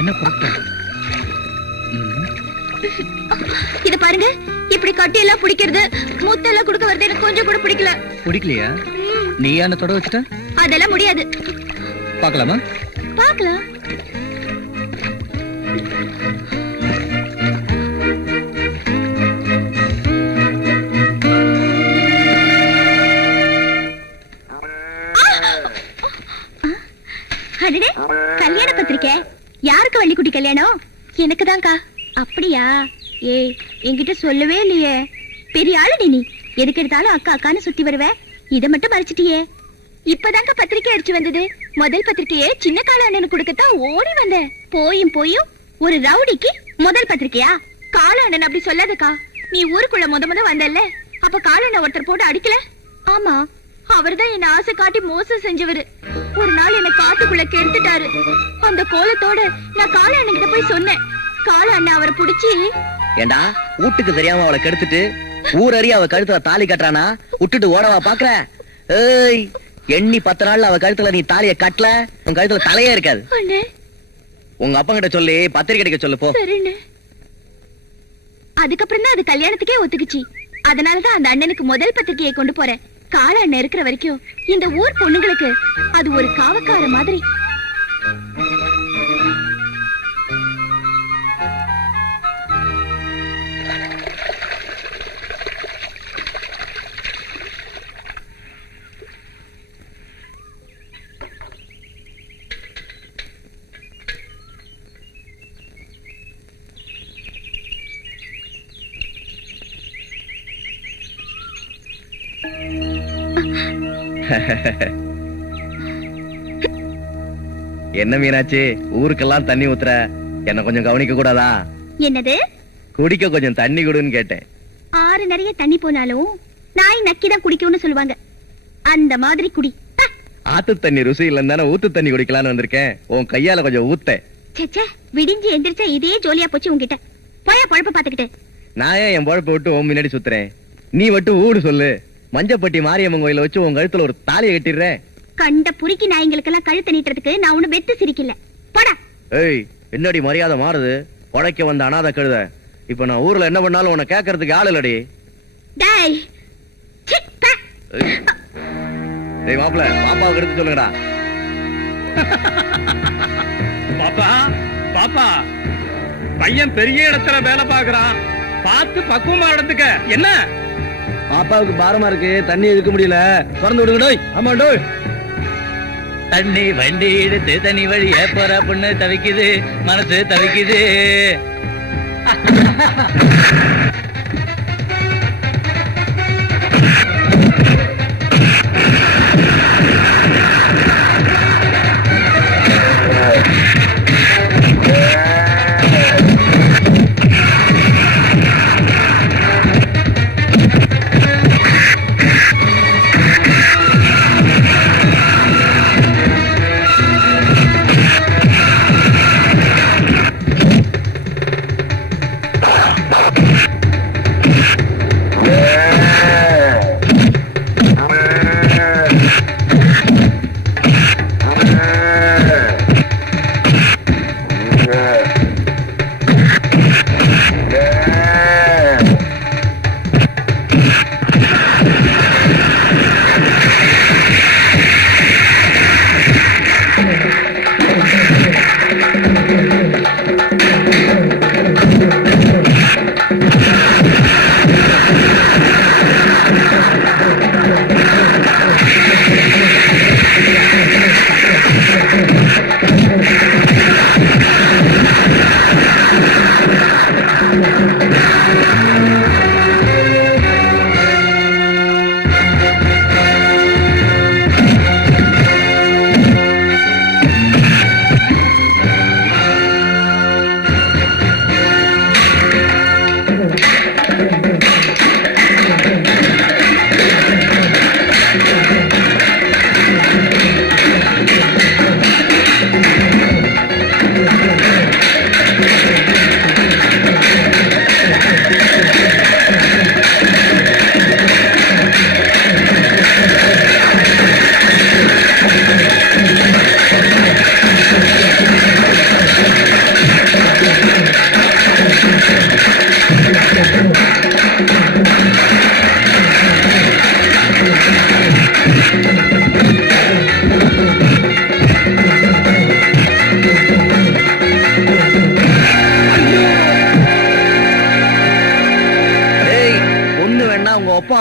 என்ன பொறுத்த? இத பாருங்க, இப்படி கட்டி எல்லாம் பிடிக்கிறது மூத்தெல்லாம் கொடுக்க வருது எனக்கு கொஞ்சம் கூட பிடிக்கல. பிடிக்கலையா? நீ என்ன தொட வச்சுட்ட? அதெல்லாம் முடியாது. பாக்கலாமா? பாக்கலாம். அடடே, கல்யாண பத்திரிக்கை. யாருக்கு வள்ளிக்குட்டி கல்யாணம்? எனக்கு தான்க்கா. அப்படியா? ஏய், என்கிட்ட சொல்லவே இல்லையே. பெரிய ஆளுடி நீ. எதுக்கு எடுத்தாலும் அக்கா அக்கான்னு சுத்தி வருவ. இத மட்டும் மறைச்சிட்டியே. இப்பதாங்க பத்திரிக்கை அடிச்சு வந்தது. முதல் பத்திரிக்கையே சின்ன கால அண்ணனுக்கு கொடுக்கத்தான் ஓடி வந்தேன். போயும் ஒரு ரவுடிக்கு முதல் பத்திரிக்கையா? கால அண்ணன் அப்படி சொல்லாதக்கா. நீ ஊருக்குள்ள முத வந்தல்ல, அப்ப கால அண்ணன் ஒருத்தர் போட்டு அடிக்கல? ஆமா, அவர்தான் என்ன ஆசை காட்டி மோசம் செஞ்சவரு. ஒரு நாள் என்ன காத்துக்குள்ள கெடுத்துட்டாரு. அந்த கோலத்தோட நான் கால அண்ணன் கிட்ட போய் சொன்னேன். கால அண்ணன் அவரை புடிச்சு, ஏண்டா வீட்டுக்கு தெரியாம அவளை கெடுத்துட்டு ஊர் அறிய அவ கழுத்துல தாலி கட்டுறானா? விட்டுட்டு ஓடவா பாக்குற? ஏய், எண்ணி 10 நாள்ல அவ கழுத்துல நீ தாலிய கட்டல, உன் கழுத்துல தலையே இருக்காது. உங்க அப்பா கிட்ட சொல்லி பத்திரிக்கை அடிக்க சொல்லு போ. அதுக்கப்புறம் தான் அது கல்யாணத்துக்கே ஒத்துக்குச்சு. அதனாலதான் அந்த அண்ணனுக்கு முதல் பத்திரிக்கையை கொண்டு போறேன். கால அண்ணன் இருக்கிற வரைக்கும் இந்த ஊர் பொண்ணுங்களுக்கு அது ஒரு காவக்கார மாதிரி. என்ன மீனாட்சி, ஊருக்கெல்லாம் தண்ணி ஊத்துற, என்ன கொஞ்சம் கவனிக்க கூடாதா? என்னது? குடிக்க கொஞ்சம் தண்ணி கொடுன்னு கேட்டேன். ஆறு நிறைய தண்ணி போனாலும் நாய் நக்கிதான் குடிக்கும்னு சொல்லுவாங்க. அந்த மாதிரி குடி. ஆத்து தண்ணி ருசி இல்லன்னு தானே ஊத்து தண்ணி குடிக்கலான்னு வந்திருக்கேன். உன் கையால கொஞ்சம் ஊத்த. சேச்சே, விடிஞ்சு எந்திரிச்சா இதே ஜோலியா போச்சு உன்கிட்ட. போய பொழப்ப பாத்துக்கிட்டு. நான் ஏன் என் பொழப்ப விட்டு உன் முன்னாடி சுத்துறேன்? நீ விட்டு ஊடு சொல்லு. மஞ்சப்பட்டி மாரியம்மன் கோயில வச்சு உன் கழுத்துல ஒரு தாலியை கட்டிடுறேன். கண்ட புரிக்கி நாய்களுக்கெல்லாம் கழுத்து நீட்டுறதுக்கு நான் ஒண்ணு வெத்து சிரிக்கல. போடா. ஏய், என்னடி மரியாதை மாறுது? உடைக்க வந்த அனாதை கழுத. இப்ப நான் ஊர்ல என்ன பண்ணாலும் உன்னை கேட்கறதுக்கு ஆள் இல்லடி. டேய், டேய் மாப்ள, பாப்பாவுக்கு எடுத்து சொல்லுங்கடா. பாப்பா பாப்பா, பையன் பெரிய இடத்துல வேலை பாக்குறான், பார்த்து பக்குவமா நடந்துக்க. என்ன பாப்பாவுக்கு பாரமா இருக்கு, தண்ணி இழுக்க முடியல, திறந்து விடுங்க. ஆமா டோய். தண்ணி வண்டி எடுத்து தண்ணி வழிய போற பொண்ணு தவிக்குது, மனசு தவிக்குது.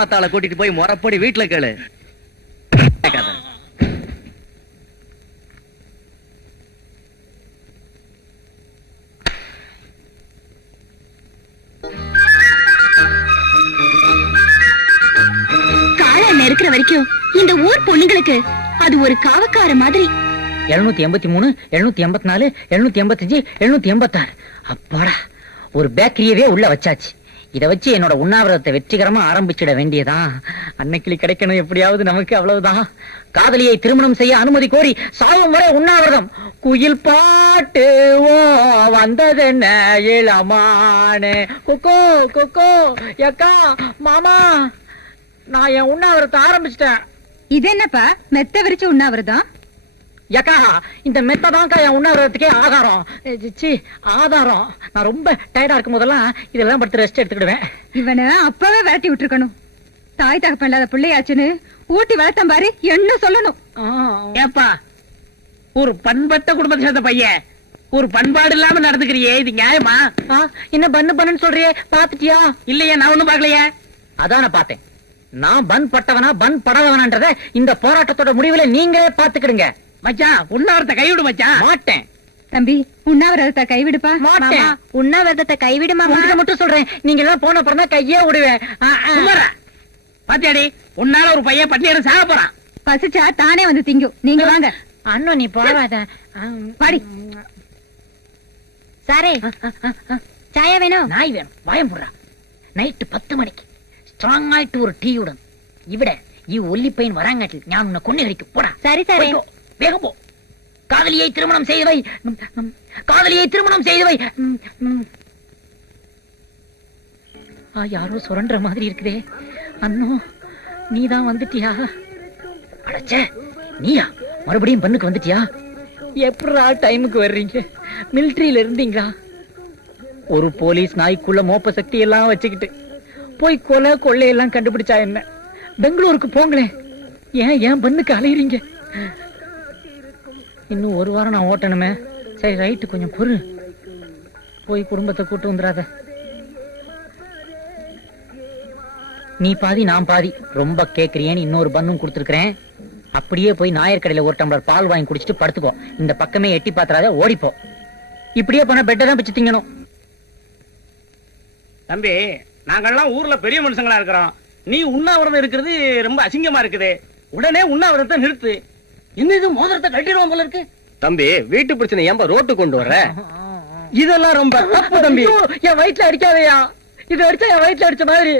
ஆத்தாளை கூட்டிட்டு போய் முறப்படி வீட்டுல கேளு. கேட்காத. காளான் இருக்கிற வரைக்கும் இந்த ஊர் பொண்ணுங்களுக்கு அது ஒரு காவக்கார மாதிரி. 783, 784, 785, 786. அப்பாடா, ஒரு பேக்கரியவே உள்ள வச்சாச்சு. இத வச்சு என்னோட உண்ணாவிரதத்தை வெற்றிகரமா ஆரம்பிச்சிட வேண்டியதான். அன்னைக்கிளி கிடைக்கணும் எப்படியாவது நமக்கு, அவ்வளவுதான். காதலியை திருமணம் செய்ய அனுமதி கோரி சாவும் வரை உண்ணாவிரதம். குயில் பாட்டு ஓ வந்ததென்ன இளமானே. கொக்கோ கொக்கோ அக்கா மாமா, நான் என் உண்ணாவிரதத்தை ஆரம்பிச்சிட்டேன். இது என்னப்பா மெத்த விரிச்சு உண்ணாவிரதம்? யக்கா, இந்த மெத்ததான்க்கா என் உண்ணாவிரதத்துக்கே ஆகாரம். சி, ஆதாரம். நான் ரொம்ப டயர்டா இருக்கும் போதெல்லாம் இதெல்லாம் படுத்து ரெஸ்ட் எடுத்துக்கிடுவேன். இவனை அப்பவே விரட்டி விட்டுருக்கணும். தாய் தகப்பன் இல்லாத பிள்ளையாச்சுன்னு ஊட்டி வளர்த்தம் பாரு, என்ன சொல்லணும். ஏப்பா, ஒரு பண்பட்ட குடும்பத்தை சேர்ந்த பையன் ஒரு பண்பாடு இல்லாம நடந்துக்கிறியே, இது நியாயமா? என்ன பண்ணு சொல்றியே, பாத்துட்டியா? இல்லையே, நான் ஒண்ணும் பாக்கலையே. அதான் நான் பார்த்தேன். நான் பன் பட்டவனா பன் படவனான்றத இந்த போராட்டத்தோட முடிவுல நீங்களே பாத்துக்கிடுங்க. மச்சான், உண்ணாவிரத்தை கைவிடு மச்சான். மாட்டேன் தம்பி, உண்ணாவிரதத்தை கைவிடுப்பா. மாட்டேன். உண்ணாவிரதத்தை கைவிடுமா? உங்ககிட்ட மட்டும் சொல்றேன், நீங்க எல்லாம் போன அப்புறம் தான் கையே விடுவேன். பாத்தியாடி, உன்னால ஒரு பையன் பட்டியல சாக போறான். பசிச்சா தானே வந்து திங்கும். நீங்க வாங்க. அண்ணன், நீ போகாத. பாடி சாரே, சாயா வேணும்? நாய் வேணும். வாயம் போடுறா. நைட்டு 10 மணிக்கு ஸ்ட்ராங் ஆயிட்டு ஒரு டீயுடன் இவிட ஒல்லி பையன் வராங்காட்டில் நான் உன்னை கொண்டு வரைக்கு போடா. சரி சாரே, வேகம் போ. காதலியை திருமணம் செய்தவை, காதலியை திருமணம் செய்தவை. யாரோ சுரண்ட மாதிரி இருக்குதே. அண்ணோ, நீதான் வந்துட்டியா? அடச்ச, நீயா மறுபடியும் பண்ணுக்கு வந்துட்டியா? எப்படா டைமுக்கு வர்றீங்க? மிலிட்டரியில இருந்தீங்களா? ஒரு போலீஸ் நாய்க்குள்ள மோப்ப சக்தி எல்லாம் வச்சுக்கிட்டு போய் கொலை கொள்ளையெல்லாம் கண்டுபிடிச்சா என்ன? பெங்களூருக்கு போங்களேன். ஏன் பண்ணுக்கு அலையிறீங்க? இன்னும் ஒரு வாரம் நான் ஓட்டணுமே. சரி, ரைட்டு, கொஞ்சம் பொறு. போய் குடும்பத்தை கூட்டு வந்துடாத. நீ பாதி நான் பாதி. ரொம்ப கேக்குறியேன்னு இன்னொரு பண்ணும் கொடுத்துருக்கேன். அப்படியே போய் நாயர் கடையில ஒரு டம்ளர் பால் வாங்கி குடிச்சிட்டு படுத்துக்கோ. இந்த பக்கமே எட்டி பாத்துறாத, ஓடிப்போ. இப்படியே போன பெட்டை தான் பிச்சு திங்கணும். தம்பி, நாங்கெல்லாம் ஊர்ல பெரிய மனுஷங்களா இருக்கிறோம். நீ உண்ணாவிரதம் இருக்கிறது ரொம்ப அசிங்கமா இருக்குது. உடனே உண்ணாவிரதத்தை நிறுத்து. என்ன இது, மோதிரத்தை கட்டிடுவோம் போல இருக்கு. தம்பி, வீட்டு பிரச்சனை ஏன்பா ரோட்டு கொண்டு வர்ற? இதெல்லாம் ரொம்ப தப்பு தம்பி. என் வயிற்றுல அடிக்காதயா. இது அடிச்சா என் வயிற்றுல அடிச்ச மாதிரி.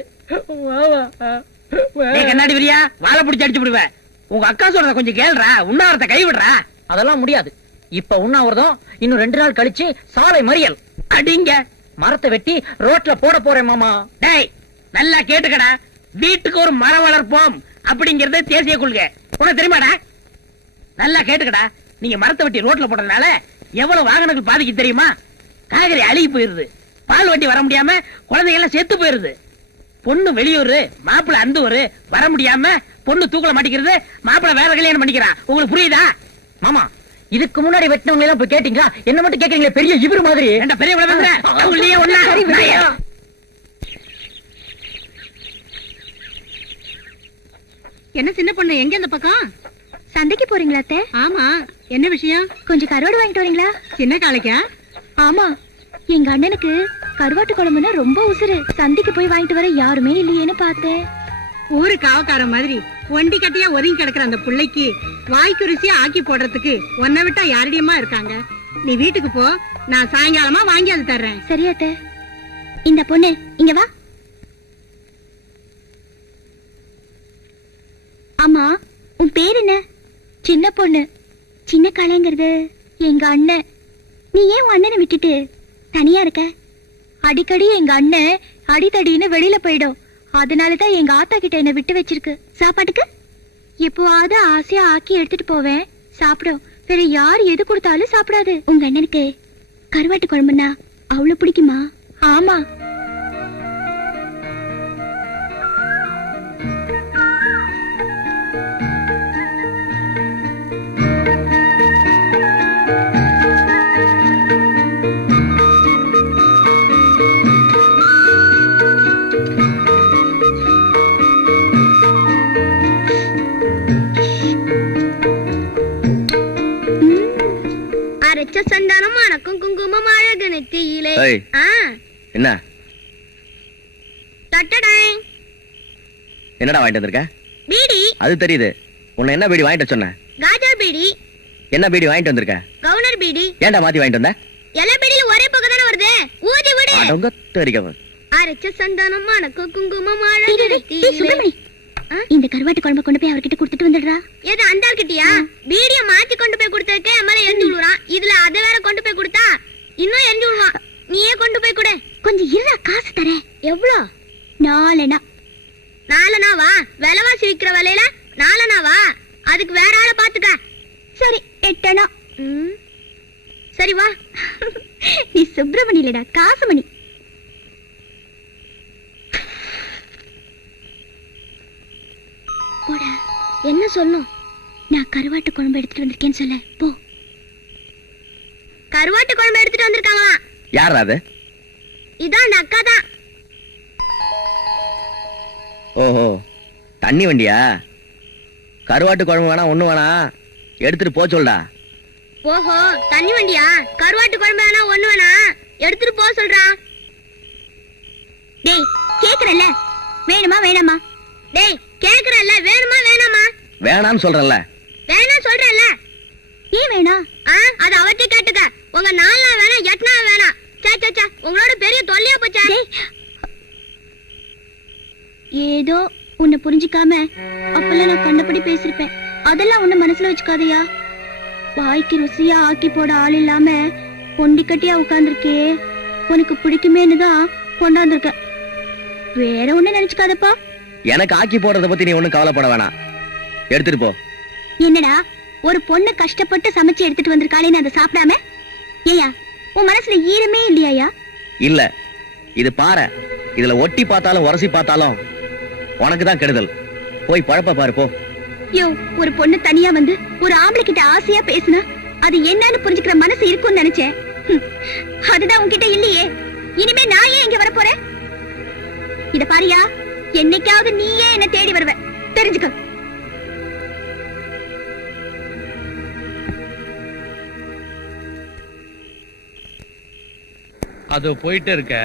கண்ணாடி விரியா, வாழை பிடிச்சி அடிச்சு விடுவேன். உங்க அக்கா சொல்றத கொஞ்சம் கேள்றா, உண்ணாவிரத்தை கைவிடுறா. அதெல்லாம் முடியாது. இப்ப உண்ணாவிரதம். இன்னும் 2 நாள் கழிச்சு சாலை மறியல். அடிங்க. மரத்தை வெட்டி ரோட்ல போட போறேன் மாமா. டேய், நல்லா கேட்டுக்கடா. வீட்டுக்கு ஒரு மரம் வளர்ப்போம் அப்படிங்கறது தேசிய கொள்கை. உனக்கு தெரியுமாடா? நல்லா கேட்டுக்கடா. நீங்க மரத்தை வெட்டி ரோட்ல போடுறதுனால எவ்வளவு வாகனங்கள் பாதிக்கு தெரியுமா? காய்கறி அழுகி போயிருது. பால் வண்டி வர முடியாம குழந்தைங்க எல்லாம் செத்து போயிருது. பொண்ணு வெளியூர், மாப்பிள்ள அந்த ஊரு வர முடியாம பொண்ணு தூக்கல மாட்டிக்கிறது. மாப்பிள்ள வேற கல்யாணம் பண்ணிக்கிறான். உங்களுக்கு புரியுதா மாமா? இதுக்கு முன்னாடி வெட்டினவங்க எல்லாம் போய் கேட்டீங்களா? என்ன மட்டும் கேக்குறீங்களே, பெரிய இவரு மாதிரி. பெரிய என்ன சின்ன பொண்ணு, எங்க இந்த பக்கம்? சந்தைக்கு போறீங்களா அத்தை? ஆமா, என்ன விஷயம்? கொஞ்சம் கருவாடு வாங்கிட்டு வரீங்களா? சின்ன காளைக்கா? ஆமா, எங்க அண்ணனுக்கு கருவாட்டு குழம்புனா ரொம்ப உசுரு. சந்தைக்கு போய் வாங்கிட்டு வர யாருமே இல்லையேன்னு பார்த்தேன். ஊரு காவக்கார மாதிரி ஒண்டி கட்டியா ஒதுங்கி கிடக்குற அந்த பிள்ளைக்கு வாய்க்கு ருசியா ஆக்கி போடுறதுக்கு உன்னை விட்டா யாரடியமா இருக்காங்க. நீ வீட்டுக்கு போ, நான் சாயங்காலமா வாங்கி அது தர்றேன். சரி அத்தை. இந்த பொண்ணு இங்க வா. ஆமா, உன் பேர் என்ன? சின்ன பொண்ணு. சின்ன கலைங்கிறது எங்க அண்ணன். நீ ஏன் உன் அண்ணனை விட்டுட்டு தனியா இருக்க? அடிக்கடி எங்க அண்ணன் அடித்தடின்னு வெளியில போயிடும். அதனாலதான் எங்க ஆத்தா கிட்ட என்ன விட்டு வச்சிருக்கு. சாப்பாட்டுக்கு எப்போவாவது ஆசையா ஆக்கி எடுத்துட்டு போவேன், சாப்பிடும். வேற யார் எது கொடுத்தாலும் சாப்பிடாது. உங்க அண்ணனுக்கு கருவாட்டு குழம்புனா அவ்வளவு பிடிக்குமா? ஆமா. ஏய், ஆ என்ன டட்டடாய் என்னடா வாங்கிட்டு வந்திருக்க? பீடி அது தெரியுது. உன்னை என்ன பீடி வாங்கிட்டு வர சொன்னேன்? காஜர் பீடி என்ன பீடி வாங்கிட்டு வந்திருக்க? கவுனர் பீடி. ஏன்டா மாத்தி வாங்கிட்டு வந்த? எல்லா பீடியில ஒரே புகை தானே வருது. ஊதி விடு. அடங்க தெரிக்கவ. அரைச்ச சந்தானம் மணக்கு குங்குமம் சுப்பிரமணி, இந்த கருவாட்டு குழம்பு கொண்டு போய் அவர்கிட்ட கொடுத்துட்டு வந்துடுறா. ஏது அந்த ஆள் கிட்டியா? பீடிய மாத்தி கொண்டு போய் கொடுத்ததுக்கே மேல எரிஞ்சு விழுறான். இதுல அத வேற கொண்டு போய் கொடுத்தா இன்னும் எரிஞ்சு விழுவான். நீயே கொண்டு போய் கொடு. கொஞ்சம் இருடா, காசு தரேன். எவ்வளவு? 4 நாளனாவா? விலைவாசி விக்கிற விலையில 4 நாவா? அதுக்கு வேற ஆளை பாத்துக்க. சரி 8 சரி வா. நீ சுப்பிரமணி இல்லடா, காசுமணி. போடா. என்ன சொல்லும்? நான் கருவாட்டு குழம்பு எடுத்துட்டு வந்திருக்கேன்னு சொல்ல போ. கருவாட்டு குழம்பு எடுத்துட்டு வந்திருக்காங்களா? யாரா அது? இதான் அந்த அக்கா தான். ஓஹோ, தண்ணி வண்டியா? கருவாட்டு குழம்பு வேணா, ஒண்ணு வேணா, எடுத்துட்டு போ சொல்டா. ஓஹோ, தண்ணி வண்டியா? கருவாட்டு குழம்பு வேணா, ஒண்ணு வேணா, எடுத்துட்டு போ சொல்றா. டேய், கேக்குறல்ல, வேணுமா வேணாமா? டேய், கேக்குறல்ல, வேணுமா வேணாமா? வேணான்னு சொல்றேன்ல. வேணா சொல்றல்ல. ஏன் வேணா? அது அவர்கிட்ட கேட்டுக்க. உங்க 4 நாள் வேணா, 8 நாள் வேணா. சே உங்களோட பெரிய தொல்லையா போச்சா? ஏதோ உன்னை புரிஞ்சுக்காம அப்பெல்லாம் நான் கண்டபடி பேசிருப்பேன். அதெல்லாம் உன்னை மனசுல வச்சுக்காதையா. வாய்க்கு ருசியா ஆக்கி போட ஆள் இல்லாம பொண்டி கட்டியா உட்கார்ந்துருக்கே, உனக்கு பிடிக்குமேன்னு தான் கொண்டாந்துருக்க. வேற ஒண்ணு நினைச்சுக்காதப்பா. எனக்கு ஆக்கி போடுறத பத்தி நீ ஒண்ணும் கவலைப்பட வேணாம், எடுத்துட்டு போ. என்னடா, ஒரு பொண்ணு கஷ்டப்பட்டு சமைச்சு எடுத்துட்டு வந்திருக்காளேன்னு அதை சாப்பிடாம? ஏயா, உன் மனசுல ஈரமே இல்லையா? இல்ல, இது பாறை. இதுல ஒட்டி பார்த்தாலும் உரசி பார்த்தாலும் உனக்கு தான் கெடுதல். போய் பழப்ப பாரு போ. யோ, ஒரு பொண்ணு தனியா வந்து ஒரு ஆம்பளை கிட்ட ஆசையா பேசினா அது என்னன்னு புரிஞ்சுக்கிற மனசு இருக்கும்னு நினைச்சேன். அதுதான் உன்கிட்ட இல்லையே. இனிமே நான் ஏன் இங்க வர போறேன்? இத பாரியா, என்னைக்காவது நீயே என்ன தேடி வருவ, தெரிஞ்சுக்க. அது போயிட்டு இருக்க.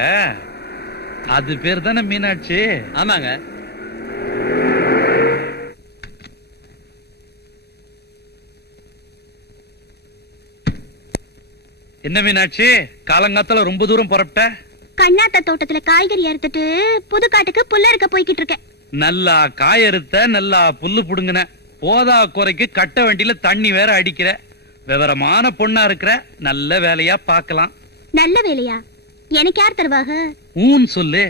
அது பேர் தானே மீனாட்சி? ஆமாங்க. என்ன மீனாட்சி, காலங்காத்தால ரொம்ப தூரம் புறப்பட்ட? கண்ணாத்த தோட்டத்துல காய்கறி அறுத்துட்டு புது காட்டுக்கு புல்ல இருக்க போய்கிட்டு இருக்கேன். நல்லா காயறுத்த, நல்லா புல்லு புடுங்கின, போதா குறைக்கு கட்ட வண்டியில தண்ணி வேற அடிக்கிற. விவரமான பொண்ணா இருக்கிற, நல்ல வேலையா பாக்கலாம். நல்ல வேலையா? எனக்கு யார் தருவாக? ஊன் சொல்லு,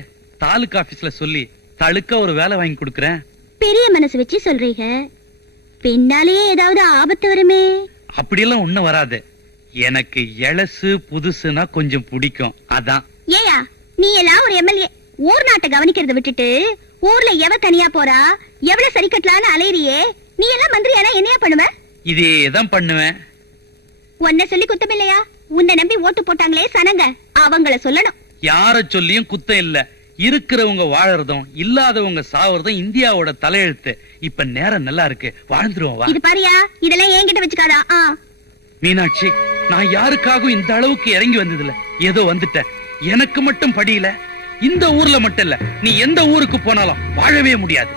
தாலுகா ஆபீஸ்ல சொல்லி தழுக்க ஒரு வேலை வாங்கி கொடுக்கறேன். பெரிய மனசு வச்சு சொல்றீங்க, பின்னாலேயே ஏதாவது ஆபத்து வருமே. அப்படியெல்லாம் ஒண்ணும் வராது. எனக்கு எலசு புதுசுனா கொஞ்சம் பிடிக்கும், அதான். ஏயா, நீ எல்லாம் ஒரு எம்எல்ஏ, ஊர் நாட்டை கவனிக்கிறத விட்டுட்டு ஊர்ல எவ தனியா போறா, எவ்வளவு சரி கட்டலான்னு அலையறியே. நீ எல்லாம் மந்திரியானா என்னையா பண்ணுவ? இதேதான் பண்ணுவேன். உன்னை சொல்லி குத்தம் இல்லையா? உன்னை நம்பி ஓட்டு போட்டாங்களே சனங்க, அவங்கள சொல்லணும். யார சொல்லியும் குத்தம் இல்ல. இருக்கிறவங்க வாழறதும் இல்லாதவங்க சாவறதும் இந்தியாவோட தலையெழுத்து. இப்ப நேரம் நல்லா இருக்கு, வாழ்ந்துருவோம் வா. இது பாரியா, இதெல்லாம் என்கிட்ட வச்சுக்காதா. மீனாட்சி, நான் யாருக்காகவும் இந்த அளவுக்கு இறங்கி வந்ததில்ல. ஏதோ வந்துட்டேன். எனக்கு மட்டும் படியில. இந்த ஊர்ல மட்டும் இல்ல, நீ எந்த ஊருக்கு போனாலும் வாழவே முடியாது.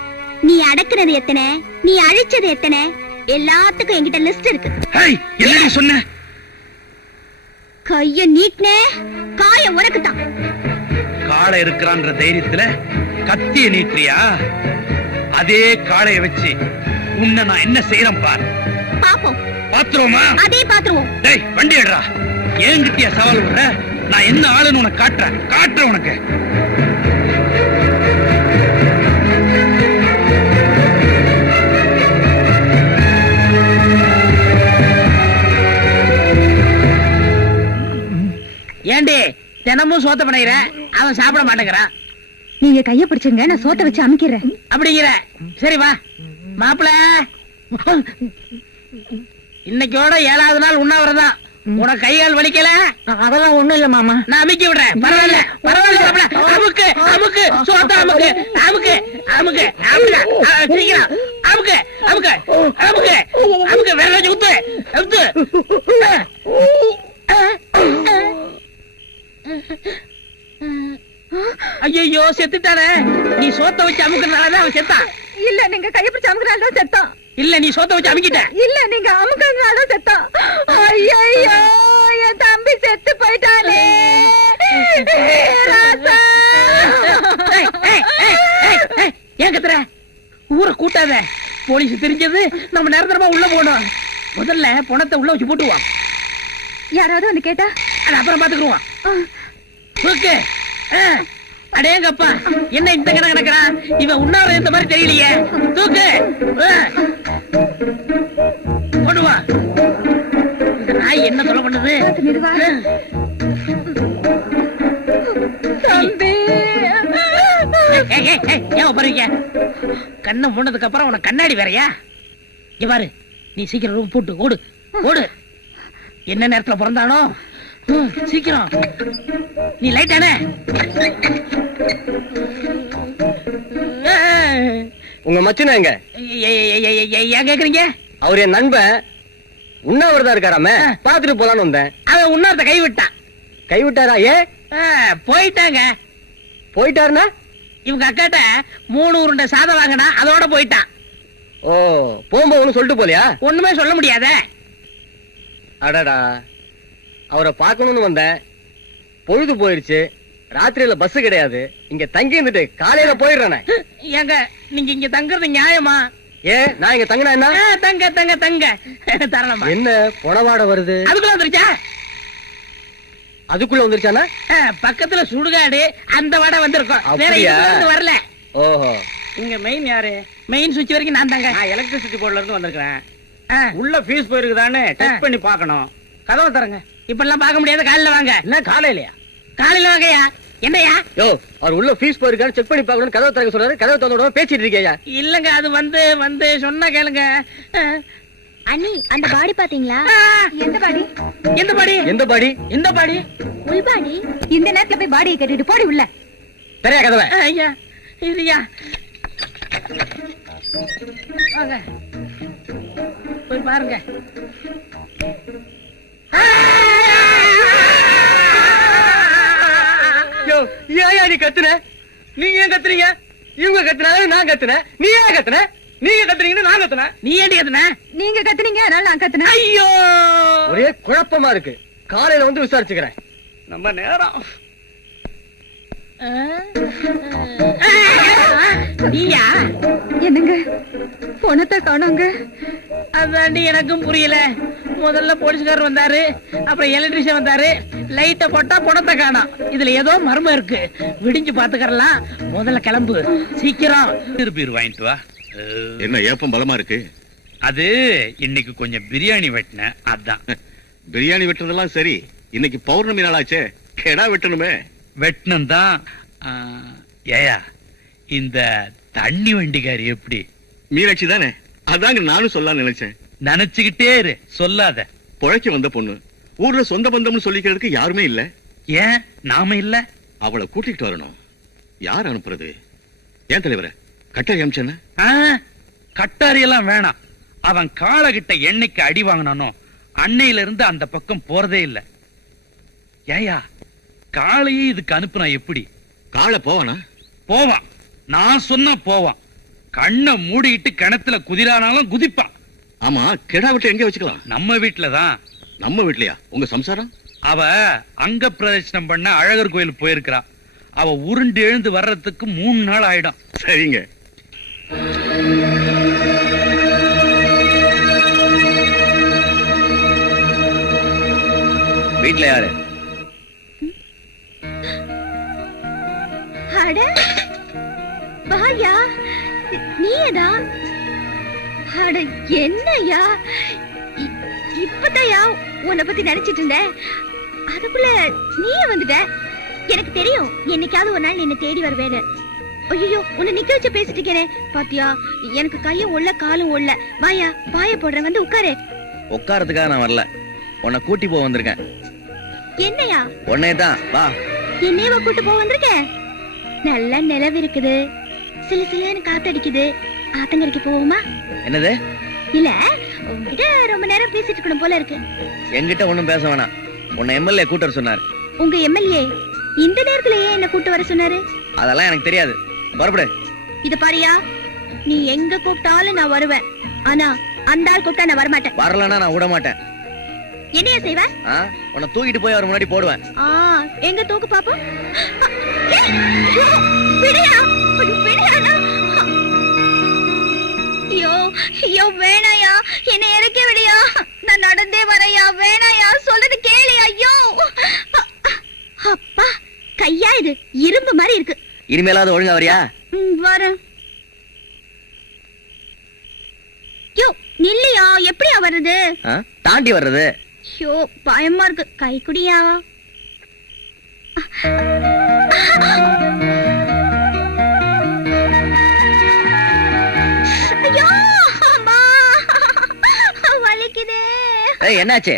நீ அடக்குறது எத்தனை, நீ அழிச்சது எத்தனை, எல்லாத்துக்கும் என்கிட்ட லிஸ்ட் இருக்கு. என்ன சொன்ன? கைய நீட்னே, காய உனக்குத்தான். காளை இருக்கிறான்ற தைரியத்துல கத்திய நீட்டியா? அதே காளைய வச்சு உன்னை நான் என்ன செய்யறேன் பார். பாப்போம். பாத்துருவோமா? அதே பாத்துருவோம். டேய், வண்டி எடுறா. ஏங்கிட்டியா சவால் விடுற? நான் என்ன ஆளுன்னு உனக்கு காட்டுறேன் உனக்கு. ஏண்டி தினமும் சோத்த பண்ணிக்கிற, அவன் சாப்பிட மாட்டேங்கிறான். நீங்க கைய பிடிச்சுங்க, நான் சோத்த வச்சு அமைக்கிறேன். அப்படிங்கிற? சரி வா மாப்பிள. இன்னைக்கோட 7வது நாள் உண்ணாவிரதம். உனக்கு கைகால் வலிக்கல? அதெல்லாம் ஒண்ணும் இல்ல மாமா, நான் அமுக்கி விடுறேன். பரவாயில்ல பரவாயில்ல. அமுக்கு அமுக்கு சோத்த அமுக்கு அமுக்கு அமுக்கு சீக்கிரம் அமுக்கு அமுக்கு அமுக்கு அமுக்கு. வேற ஊத்து ஊத்து. ஐயோ செத்துட்டானே. நீ சோத்த வச்சு அமுக்கிறதுனாலதான் அவன் செத்தான். இல்ல நீங்க கைய பிடிச்சு அமுக்குறால தான் செத்தான். இல்ல நீ சோத்த வச்சு அமுக்கிட்ட. இல்ல நீங்க அமுக்குறதுனால தான் செத்தான். ஐயோ என் தம்பி செத்து போயிட்டானே. ராசா. ஏன் கத்துற? ஊரை கூட்டாத. போலீஸ் தெரிஞ்சது நம்ம நிரந்தரமா உள்ள போகணும். முதல்ல பணத்தை உள்ள வச்சு போட்டுவான். யாராவது வந்து கேட்டா அது அப்புறம் பாத்துக்குருவான். ஓகே. அடேங்கப்பா, என்ன இந்த கணக்கு நடக்கிறான்? இவன் உண்ணாவிர இந்த மாதிரி தெரியலையே. தூக்கு போடுவா. இந்த நாய் என்ன சொல்ல பண்ணுது? தம்பி ஏன் பாருங்க, கண்ணை மூணதுக்கு அப்புறம் உனக்கு கண்ணாடி வேறையா? இங்க பாரு, நீ சீக்கிரம் ரூம் போட்டு ஓடு ஓடு. என்ன நேரத்துல பிறந்தானோ? சீக்கிரம் நீ லைட்டானே. உங்க மச்சனா எங்க? ஏன் கேக்குறீங்க? அவர் என் நண்பன் உண்ணாவிரதம் இருக்காராம, பாத்துட்டு போலான்னு வந்தேன். அவன் உண்ணாவிரத கைவிட்டான். கைவிட்டாரா? ஏன் போயிட்டாங்க. போயிட்டாருன்னா? இவங்க அக்காட்ட 3 உருண்டை சாதம் வாங்கினா அதோட போயிட்டான். ஓ, போகும்போது ஒண்ணும் சொல்லிட்டு போலியா? ஒண்ணுமே சொல்ல முடியாத. அடடா, அவரை பார்க்கணும்னு வந்தேன். பொழுது போயிருச்சு, ராத்திரியில பஸ் கிடையாது. இங்க தங்கி இருந்துட்டு காலையில போயிடுறேன். ஏங்க நீங்க இங்க தங்குறது நியாயமா? ஏன் நான் இங்க தங்கினா என்ன? தங்க தங்க தங்க தரலாமா? என்ன பொணவாட வருது? அதுக்குள்ள வந்துருச்சா? அதுக்குள்ள வந்துருச்சானா? பக்கத்துல சுடுகாடு, அந்த வடை வந்திருக்கும். வேற அப்படியா? இதுல இருந்து வரல. ஓஹோ. இங்க மெயின் யாரு? மெயின் சுவிட்ச் வரைக்கும் நான் தாங்க. நான் எலக்ட்ரிசிட்டி போர்ட்ல இருந்து வந்திருக்கேன். உள்ள ஃபீஸ் போயிருக்குதானே டெஸ்ட் பண்ணி பார்க்கணும். கதவை தரங்க. இப்ப எல்லாம் பார்க்க முடியாது. காலையில வாங்க. என்ன காலையிலயா? காலையில வாங்கயா. என்னையா? யோ, அவர் உள்ள ஃபீஸ் போயிருக்கான்னு செக் பண்ணி பார்க்கணும். கதவை திறக்க சொல்றாரு. கதவை திறந்து பேசிட்டு இருக்கேயா? இல்லங்க, அது வந்து சொன்னா கேளுங்க. அண்ணி அந்த பாடி பாத்தீங்களா? எந்த பாடி? எந்த பாடி? எந்த பாடி? எந்த பாடி? உள் பாடி. இந்த நேரத்துல போய் பாடியை கட்டிட்டு போடி உள்ள. தெரியா கதவை? ஐயா இல்லையா, வாங்க போய் பாருங்க. யோ, ஏயா நீ கத்துன? நீங்க ஏன் கத்துறீங்க? இவங்க கத்துனாலும் நான் கத்துனேன். நீ ஏன் கத்துன? நீங்க கத்துறீங்கன்னு நான் கத்துனேன். நீ ஏண்டி கத்துன? நீங்க கத்துனீங்க, அதனால நான் கத்துனேன். ஐயோ, ஒரே குழப்பமா இருக்கு. காலையில வந்து விசாரிச்சுக்கிறேன். நம்ம நேரம். நீயா? என்னங்க பணத்தை காணோங்க. அதாண்டி எனக்கும் புரியல. முதல்ல போலீஸ்காரர் வந்தாரு, அப்புறம் எலக்ட்ரிஷியன் வந்தாரு. லைட்ட போட்டா பணத்தை காணோம். இதுல ஏதோ மர்மம் இருக்கு. விடிஞ்சு பாத்துக்கறலாம். முதல்ல கிளம்பு சீக்கிரம். திருப்பீர் வாங்கிட்டு வா. என்ன ஏப்பம் பலமா இருக்கு? அது இன்னைக்கு கொஞ்சம் பிரியாணி வெட்டினேன், அதான். பிரியாணி வெட்டுறதெல்லாம் சரி, இன்னைக்கு பௌர்ணமி நாளாச்சே, கெடா வெட்டணுமே. வெட்டினம் தான். ஏயா, இந்த தண்ணி வண்டிக்காரி எப்படி? மீனாட்சி தானே? அதாங்க நானும் சொல்லலாம்னு நினைச்சேன். நினைச்சுக்கிட்டே இரு, சொல்லாத. பொழைக்க வந்த பொண்ணு, ஊர்ல சொந்த பந்தம்னு சொல்லிக்கிறதுக்கு யாருமே இல்ல. ஏன் நாம இல்ல? அவளை கூட்டிட்டு வரணும். யார் அனுப்புறது? ஏன் தலைவர கட்டாரி அமிச்சன? கட்டாரி எல்லாம் வேணாம். அவன் காலகிட்ட என்னைக்கு அடி வாங்கினானோ அன்னையில இருந்து அந்த பக்கம் போறதே இல்ல. ஏயா, காளையே இதுக்கு அனுப்புனா எப்படி? காளை போவானா? போவான். நான் சொன்னா போவான். கண்ணை மூடிட்டு கிணத்துல குதிரானாலும் குதிப்பான். ஆமா, கெடா விட்டு எங்க வச்சுக்கலாம்? நம்ம வீட்டுலதான். நம்ம வீட்லயா? உங்க சம்சாரம்? அவ அங்க பிரதட்சணம் பண்ண அழகர் கோயில் போயிருக்கிறா. அவ உருண்டு எழுந்து வர்றதுக்கு 3 நாள் ஆயிடும். சரிங்க. வீட்டுல யாரு? அட பாயா, நீயேடா? அட என்னையா, இப்பதையா உன்னை பத்தி நினைச்சிட்டு இருந்தேன். அதுக்குள்ள நீயே வந்துட்ட. எனக்கு தெரியும் என்னைக்காவது ஒரு நாள் நீ என்ன தேடி வருவேன்னு. ஐயோ, உன்னை நிக்க வச்சு பேசிட்டு இருக்கேனே பாத்தியா? எனக்கு கையும் ஒல்ல காலும் ஒல்ல. வாயா, பாய போடுறேன், வந்து உட்காரு. உட்காரத்துக்காக நான் வரல, உன்னை கூட்டி போக வந்திருக்கேன். என்னையா? உன்னையதான். வா. என்னையவா கூட்டு போக வந்திருக்கேன்? நல்ல நிலவு இருக்குது, சில சிலன்னு காத்தடிக்குது. ஆத்தங்கரைக்கு போவோமா? என்னது? இல்ல, உங்ககிட்ட ரொம்ப நேரம் பேசிட்டு இருக்கணும் போல இருக்கு. என்கிட்ட ஒண்ணும் பேச வேணாம். உன்னை எம்எல்ஏ கூட்டர் சொன்னார். உங்க எம்எல்ஏ இந்த நேரத்துல ஏன் என்ன கூட்டு வர சொன்னாரு? அதெல்லாம் எனக்கு தெரியாது. புறப்படு. இத பாரியா, நீ எங்க கூப்பிட்டாலும் நான் வருவேன். ஆனா அந்த ஆள் கூப்பிட்டா நான் வரமாட்டேன். வரலன்னா நான் விட மாட்டேன். என்னையா செய்வ? உன்னை தூக்கிட்டு போய் அவர் முன்னாடி போடுவேன். எங்க தூக்கு பாப்போம். விடையா, விடையானா? ஐயோ ஐயோ, வேணாயா, என்னை இறக்கி விடையா. நான் நடந்தே வரையா. வேணாயா, சொல்றது கேளு. ஐயோ அப்பா, கையா இது இரும்பு மாதிரி இருக்கு. இனிமேலாவது ஒழுங்கா வரியா? வரேன். யோ நில்லையா, எப்படியா வர்றது? தாண்டி வர்றது. ஐயோ பயமா இருக்கு. கை குடியா. ஐயோ அம்மா, வலிக்குதே. என்னாச்சு?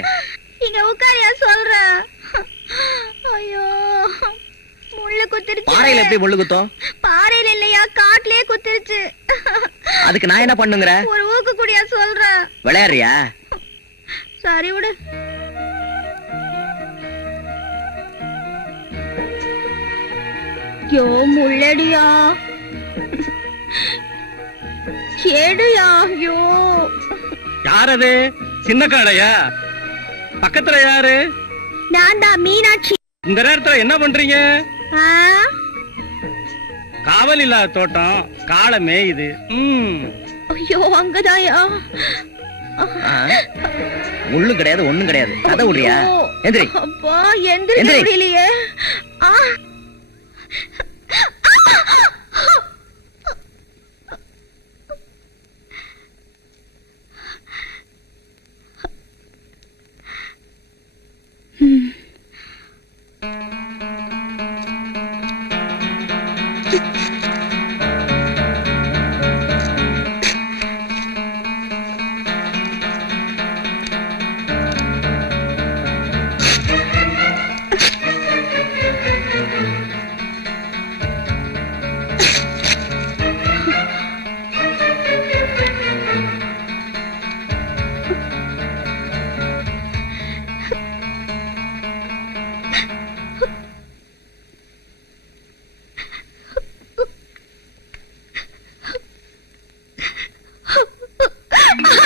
இங்க உட்காரியா சொல்றேன். ஐயோ முள்ளு குத்திருச்சு. பாறையில எப்படி முள்ளு குத்தும்? பாறையில இல்லையா, காட்டுலயே குத்திருச்சு. அதுக்கு நான் என்ன பண்ணுங்கற? ஒரு ஊக்கு குடியா சொல்றேன். விளையாடுறியா? சரி விடு. யோ முள்ளடியா, கேடுயா. யோ யாரது? சின்ன காளையா? பக்கத்துல யாரு? நான் தான் மீனாட்சி. இந்த நேரத்துல என்ன பண்றீங்க? ஆ? காவல் இல்லாத தோட்டம், காளை மேயுது. ஐயோ அங்கதாயா. முள்ளு கிடையாது, ஒண்ணும் கிடையாது. கதை விடுறியா? எந்திரி. அப்பா எந்திரிக்க முடியலையே.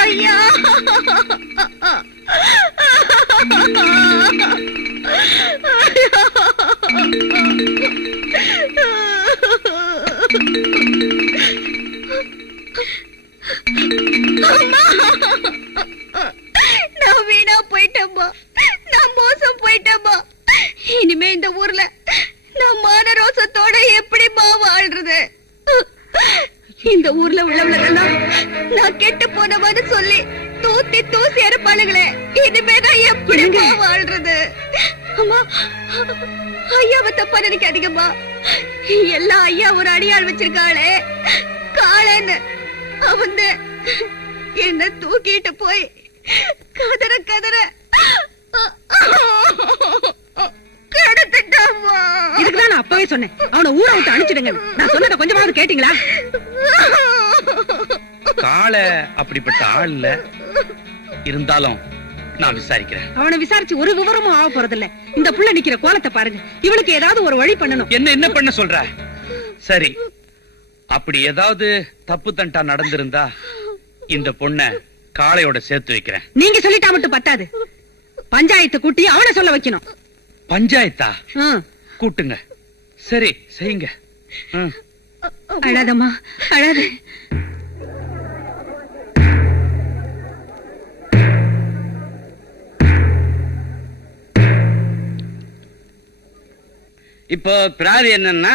ஐயா நான் வீணா போயிட்டேம்மா. நான் மோசம் போயிட்டேம்மா. இனிமே இந்த ஊர்ல நான் மான ரோசத்தோட எப்படிமா வாழ்றது? இந்த ஊர்ல உள்ளவங்களெல்லாம் நான் கெட்டு போனவான்னு சொல்லி தூத்தி தூசி அறுப்பாளுங்களே. இனிமே நான் எப்படிமா வாழ்றது? அம்மா, ஐயாவை தப்பா நினைக்காதீங்கம்மா. எல்லா ஐயா ஒரு அடியாள் வச்சிருக்காளே காளன்னு, அவன் என்ன தூக்கிட்டு போய் கதற கதற கெடுத்துட்டாமா. இதுக்குதான் நான் அப்பவே சொன்னேன், அவனை ஊரை விட்டு அனுப்பிச்சிடுங்க. நான் சொன்னதை கொஞ்சமாவது கேட்டீங்களா? காளை அப்படிப்பட்ட ஆள் இல்ல, இருந்தாலும் நான் விசாரிக்கிறேன். அவனை விசாரிச்சு ஒரு விவரமும் ஆக போறதில்ல. இந்த புள்ள நிக்கிற கோலத்தை பாருங்க. இவளுக்கு ஏதாவது ஒரு வழி பண்ணணும். என்ன பண்ண சொல்ற? சரி, அப்படி ஏதாவது தப்பு தண்டா நடந்திருந்தா இந்த பொண்ண காளையோட சேர்த்து வைக்கிறேன். நீங்க சொல்லிட்டா மட்டும் பத்தாது, பஞ்சாயத்து கூட்டி அவனை சொல்ல வைக்கணும். பஞ்சாயத்தா? கூட்டுங்க. சரி செய்யுங்க. அழாதம்மா, அழாத. இப்போ பிராதி என்னன்னா,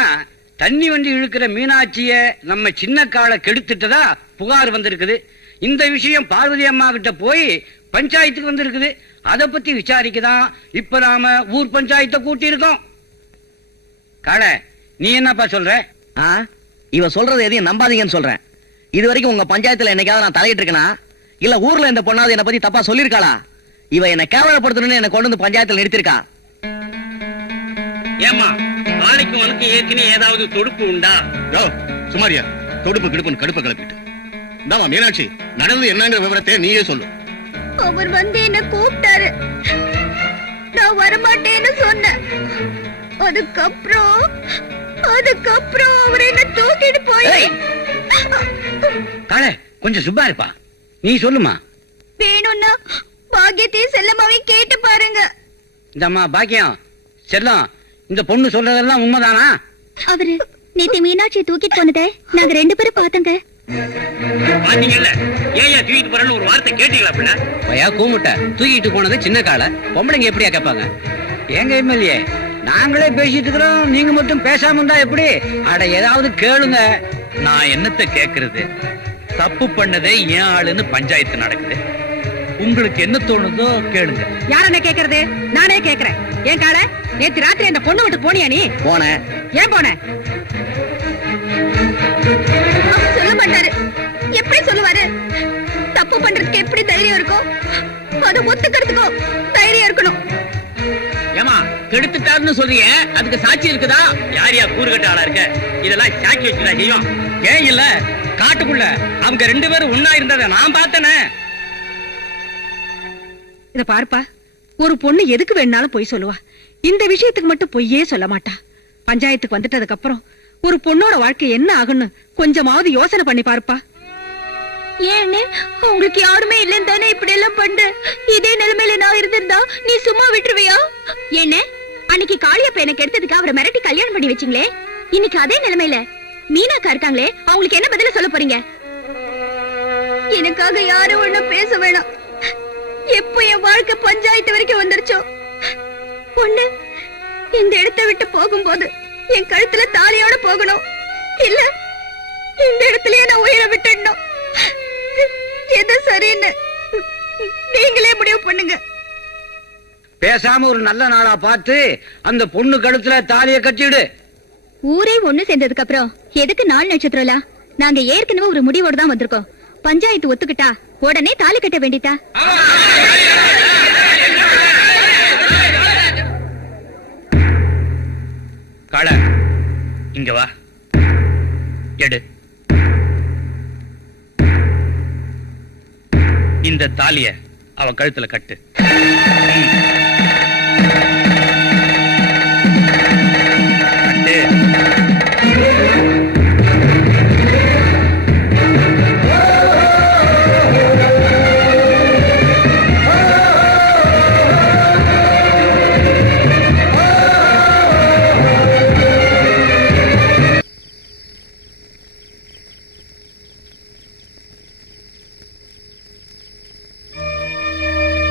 தண்ணி வண்டி இழுக்கிற மீனாட்சிய நம்ம சின்ன காளை கெடுத்துட்டதா புகார் வந்திருக்குது. இந்த விஷயம் பார்வதி அம்மா கிட்ட போய் பஞ்சாயத்துக்கு வந்திருக்குது. அத பத்தி விசாரிக்கதான் இப்ப நாம ஊர் பஞ்சாயத்தை கூட்டி இருக்கோம். காளை, நீ என்னப்பா சொல்ற? இவ சொல்றது எதையும் நம்பாதீங்கன்னு சொல்றேன். இது வரைக்கும் உங்க பஞ்சாயத்துல என்னைக்காவது நான் தலையிட்டு இருக்கேனா? இல்ல ஊர்ல இந்த பொண்ணாவது என்ன பத்தி தப்பா சொல்லிருக்காளா? இவ என்ன கேவலப்படுத்தணும்னு என்ன கொண்டு வந்து பஞ்சாயத்துல நிறுத்திருக்கா. ஏமா, ஆளுக்கு உனக்கு ஏற்கனவே ஏதாவது தொடுப்பு உண்டா? சுமாரியா, தொடுப்பு கிடுப்புன்னு கடுப்ப கிளப்பிட்டு. இந்தாமா மீனாட்சி, நடந்து என்னங்கிற விவரத்தை நீயே சொல்லு. அவர் வந்து என்ன கூப்பிட்டாரு, நான் வரமாட்டேன்னு சொன்னேன். அதுக்கப்புறம் அவர் என்ன தூக்கிட்டு போய் காள கொஞ்சம் சுப்பா இருப்பா, நீ சொல்லுமா. வேணும்னா பாக்கியத்தையும் செல்லமாவையும் கேட்டு பாருங்க. இந்த அம்மா பாக்கியம் செல்லம், இந்த பொண்ணு சொல்றதெல்லாம் உண்மைதானா? அவரு நேத்து மீனாட்சியை தூக்கிட்டு போனதை நாங்க 2 பேரும் பார்த்தோங்க. பாத்தீங்கல்ல, ஏன் தூக்கிட்டு போறேன்னு ஒரு வார்த்தை கேட்டீங்களா? பின்ன பையா கூமுட்ட தூக்கிட்டு போனது சின்ன கால, பொம்பளைங்க எப்படியா கேட்பாங்க? எங்க எம்எல்ஏ நாங்களே பேசிட்டு இருக்கிறோம், நீங்க மட்டும் பேசாம இருந்தா எப்படி? அட ஏதாவது கேளுங்க. நான் என்னத்த கேக்குறது? தப்பு பண்ணதே ஏன் ஆளுன்னு பஞ்சாயத்து நடக்குது. உங்களுக்கு என்ன தோணுதோ கேளுங்க. யார என்ன கேக்குறது? நானே கேக்குறேன். ஏன் கால நேத்து ராத்திரி அந்த பொண்ணு விட்டு போனியா நீ? போனேன். ஏன் போன? சொல்ல மாட்டாரு. எப்படி சொல்லுவாரு? தப்பு பண்றதுக்கு எப்படி தைரியம் இருக்கும்? அது ஒத்துக்கிறதுக்கும் தைரியம் இருக்கணும். ஏமா கெடுத்துட்டாருன்னு சொல்றீங்க, அதுக்கு சாட்சி இருக்குதா? யார் யா கூறுகட்ட ஆளா இருக்க? இதெல்லாம் சாட்சி வச்சுதான் செய்யும். ஏன் இல்ல, காட்டுக்குள்ள அவங்க 2 பேரும் ஒன்னா இருந்தத நான் பார்த்தேனே. இத பாருப்பா, ஒரு பொண்ணு எதுக்கு வேணாலும் பொய் சொல்லுவா. இந்த விஷயத்துக்கு மட்டும் பொய்யே சொல்ல மாட்டா. பஞ்சாயத்துக்கு வந்துட்டதுக்கு அப்புறம் ஒரு பொண்ணோட வாழ்க்கை என்ன ஆகுன்னு கொஞ்சமாவது யோசனை பண்ணி பாருப்பா. ஏன்னு உங்களுக்கு யாருமே இல்லன்னு தானே இப்படி எல்லாம் பண்ற? இதே நிலைமையில நான் இருந்திருந்தா நீ சும்மா விட்டுருவியா? என்ன அன்னைக்கு காளியப்ப எனக்கு எடுத்ததுக்கு அவரை மிரட்டி கல்யாணம் பண்ணி வச்சிங்களே, இன்னைக்கு அதே நிலைமையில மீனாக்கா இருக்காங்களே, அவங்களுக்கு என்ன பதில சொல்ல போறீங்க? எனக்காக யாரும் ஒண்ணும் பேச வேணாம். எப்ப என் வாழ்க்கை பஞ்சாயத்து வரைக்கும் வந்துருச்சோ, ஒண்ணு இந்த இடத்தை விட்டு போகும்போது என் கழுத்துல தாலியோட போகணும், இல்ல இந்த இடத்துலயே நான் உயிரை விட்டுடணும். எது சரின்னு நீங்களே முடிவு பண்ணுங்க. பேசாம ஒரு நல்ல நாளா பார்த்து அந்த பொண்ணு கழுத்துல தாலிய கட்டிடு. ஊரே ஒண்ணு சேர்ந்ததுக்கு அப்புறம் எதுக்கு 4 நட்சத்திரம்லாம்? நாங்க ஏற்கனவே ஒரு முடிவோட தான் வந்திருக்கோம். பஞ்சாயத்து ஒத்துக்கிட்டா உடனே தாலி கட்ட வேண்டியதா? காள இங்க வா, எடு இந்த தாலிய அவ கழுத்துல கட்டு. கட்டு.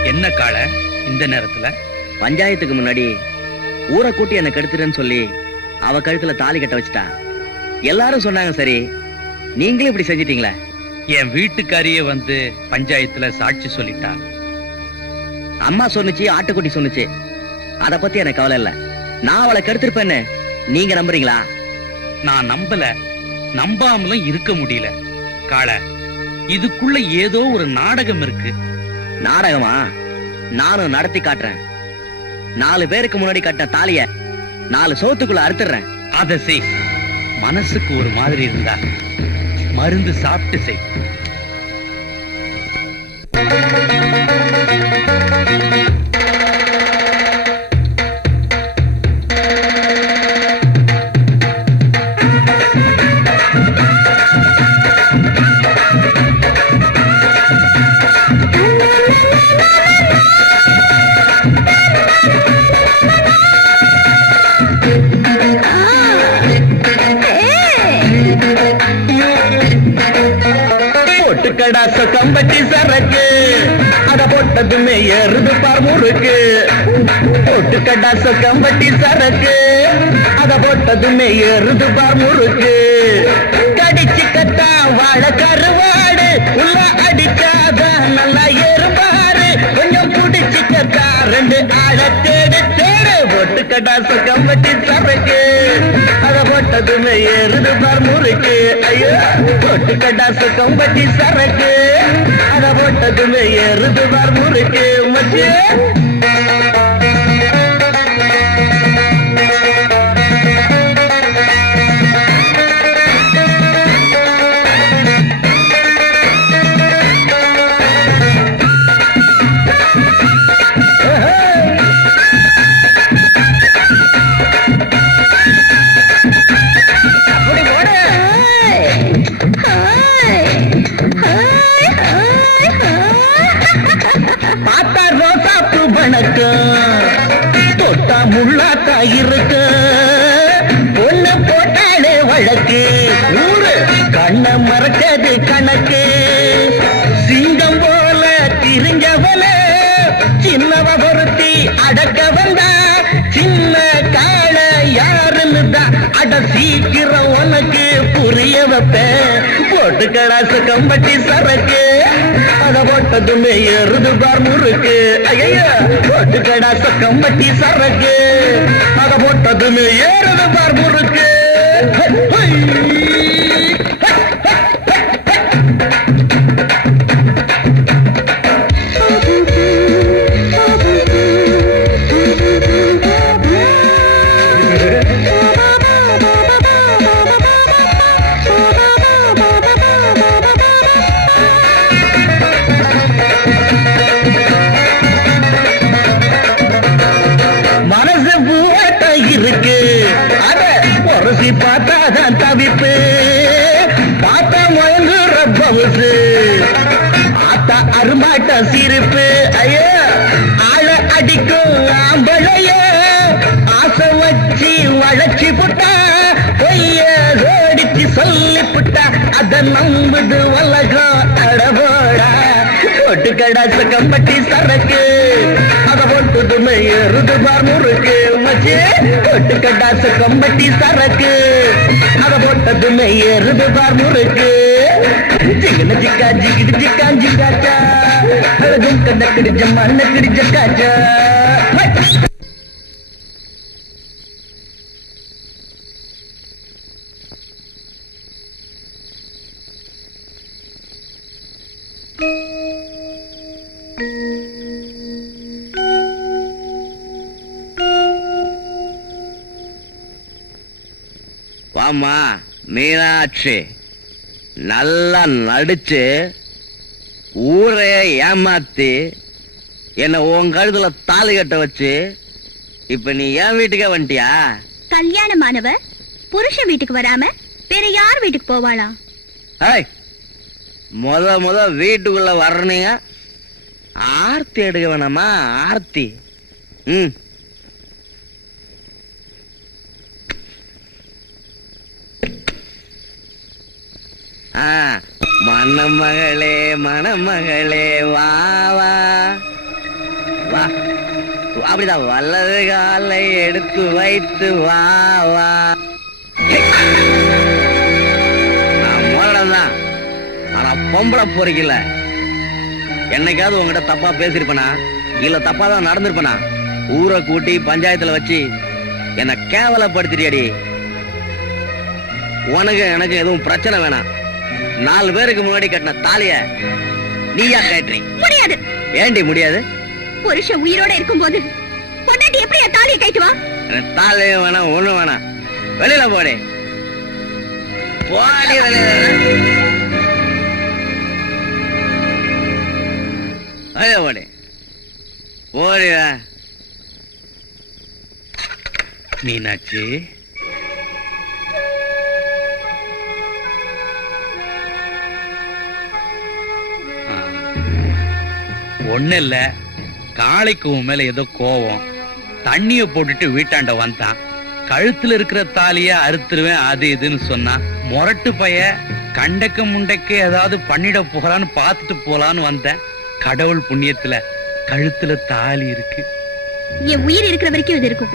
என்ன காள இந்த நேரத்துல? பஞ்சாயத்துக்கு முன்னாடி ஊரை கூட்டி என்ன கெடுத்துறேன்னு சொல்லி அவ கழுத்துல தாலி கட்ட வச்சுட்டா. எல்லாரும் சொன்னாங்க சரி, நீங்களும் இப்படி செஞ்சிட்டீங்களே. என் வீட்டுக்காரியே வந்து பஞ்சாயத்துல சாட்சி சொல்லிட்டா. அம்மா சொன்னுச்சு, ஆட்டுக்குட்டி சொன்னுச்சு, அத பத்தி எனக்கு கவலை இல்ல. நான் அவளை கெடுத்திருப்பேன்னு நீங்க நம்புறீங்களா? நான் நம்பல, நம்பாமலும் இருக்க முடியல. காள இதுக்குள்ள ஏதோ ஒரு நாடகம் இருக்கு. நாடகமா? நானும் நடத்தி காட்டுறேன். 4 பேருக்கு முன்னாடி கட்ட தாலிய 4 சோத்துக்குள்ள அறுத்துறேன். அத செய். மனசுக்கு ஒரு மாதிரி இருந்தா மருந்து சாப்பிட்டு செய். பொட்டுக்கடா சொக்கம்பட்டி சரக்கு, அத போட்டதுமே ஏறுது பார் முறுக்கு. பொட்டுக்கடா சொக்கம்பட்டி சரக்கு, அத போட்டதுமே ஏறுது பார் முறுக்கு. கடிச்சு கட்டா வாழ கருவாடு, உள்ள அடிக்காத நல்லா ஏறுபாரு. கொஞ்சம் குடிச்சு கட்டா 2 ஆள தேடு தேடு. பொட்டுக்கடா சொக்கம்பட்டி சரக்கு, அத போட்டதுமே ஏறுது பார் முறுக்கு. ஐயோ பொட்டுக்கடா சொக்கம்பட்டி சரக்கு, அத போட்டதுமே ஏறுது பார் முறுக்கு. மச்சி வழக்கு ஊரு கண்ண மறக்கது கணக்கு சிங்கம் போல திரிஞ்சவன சின்னவ பொருத்தி அடக்க வந்தா சின்ன கால யாருன்னு தான் அட சீக்கிரம் உனக்கு புரிய வைப்பேன் போட்டு கடாசு கம்பட்டி சரக்கு அத போட்டதுமே எருது பார் முறுக்கு ஐயா போட்டு கடாச கம்பட்டி சரக்கு அத போட்டதுமே ஏறுது பார் முறுக்கு மனசு பூவாட்ட இருக்கு அத பொறசி பார்த்தாதான் தவிப்பு பார்த்தா முயங்குற பவுசு ஆத்தா அருமாட்ட சிரிப்பு ஐயோ ஆள அடிக்கும் ஆம்பளைய ஆசை வச்சு வளர்ச்சி புட்டா பொய்ய ஓடிச்சு சொல்லி புட்டா அத நம்புது உலகம் அடபோடா போட்டு கடாச கம்பட்டி சரக்கு அத போட்டுதுமே எருது பார் முறுக்கு மச்சி போட்டு கடாச கம்பட்டி சரக்கு அத போட்டதுமே எருது பார் முறுக்கு ஜிகன ஜிக்கா ஜிகிடு ஜிக்கா ஜிக்காச்சா அழகும் கண்ணக்கடி ஜம்மான கிடி ஜக்காச்சா வாமா மீனாட்சி நல்லா நடிச்சு ஊரே ஏமாத்தி என்ன உன் கழுத்துல தாலி கட்ட வச்சு இப்ப நீ என் வீட்டுக்கே வந்துட்டியா? கல்யாணமானவ புருஷன் வீட்டுக்கு வராம வேற யார் வீட்டுக்கு போவாளாம்? முத வீட்டுக்குள்ள வர்றீங்க ஆர்த்தி எடுக்க வேணாமா? ஆர்த்தி மணமகளே மணமகளே வா வா வா அப்படிதான் வலது காலை எடுத்து வைத்து வா வா. நான் முரடன்தான், ஆனா பொம்பளை பொறுக்கல. என்னைக்காவது உங்ககிட்ட தப்பா பேசிருப்பனா இல்ல தப்பா தான் நடந்திருப்பனா? ஊரை கூட்டி பஞ்சாயத்துல வச்சு என்ன கேவலப்படுத்திட்டியடி. உனக்கு எனக்கு எதுவும் பிரச்சனை வேணாம். 4 பேருக்கு முன்னாடி கட்டின தாலிய நீயா கட்டுறீ? முடியாது. ஏண்டி முடியாது? புருஷன் உயிரோட இருக்கும்போது பொண்டாட்டி எப்படி தாலியை கட்டுவா? தாலியும் வேணாம் ஒண்ணும் வேணாம். வெளியில போடி போடி வெளியில போடி போடி. மீனாட்சி, ஒண்ணு இல்ல, காளைக்கு உன் மேல ஏதோ கோவம். தண்ணிய போட்டுட்டு வீட்டாண்ட வந்தான். கழுத்துல இருக்கிற தாலிய அறுத்துருவேன் அது இதுன்னு சொன்னான். முரட்டு பைய கண்டக்க முண்டக்க ஏதாவது பண்ணிட போகலான்னு பாத்துட்டு போலான்னு வந்தேன். கடவுள் புண்ணியத்துல கழுத்துல தாலி இருக்கு. என் உயிர் இருக்கிற வரைக்கும் இது இருக்கும்.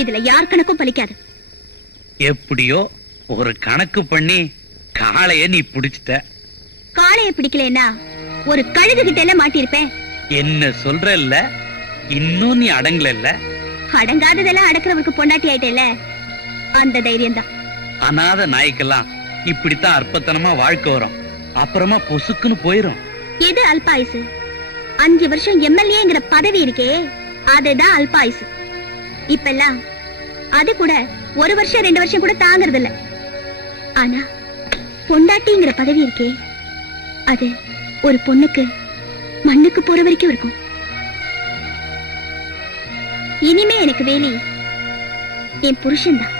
இதுல யார் கணக்கும் பலிக்காது. எப்படியோ ஒரு கணக்கு பண்ணி காளைய நீ பிடிச்சிட்ட. காளைய பிடிக்கலன்னா ஒரு கழுகு கிட்ட எல்லாம் மாட்டிருப்பேன். என்ன சொல்ற இல்ல, இன்னும் நீ அடங்கல இல்ல. அடங்காததெல்லாம் அடக்குறவருக்கு பொண்டாட்டி ஆயிட்டேல, அந்த தைரியம் தான். அனாத நாய்க்கெல்லாம் இப்படித்தான் அற்பத்தனமா வாழ்க்கை வரும், அப்புறமா பொசுக்குன்னு போயிரும். எது அல்பாயுசு? 5 வருஷம் எம்எல்ஏங்கிற பதவி இருக்கே, அதுதான் அல்பாயுசு. இப்பெல்லாம் அது கூட 1 வருஷம் 2 வருஷம் கூட தாங்கறது இல்ல. ஆனா பொண்டாட்டிங்கிற பதவி இருக்கே, அது ஒரு பொண்ணுக்கு மண்ணுக்கு போற வரைக்கும் இருக்கும். இனிமே எனக்கு வேலி என் புருஷன் தான்.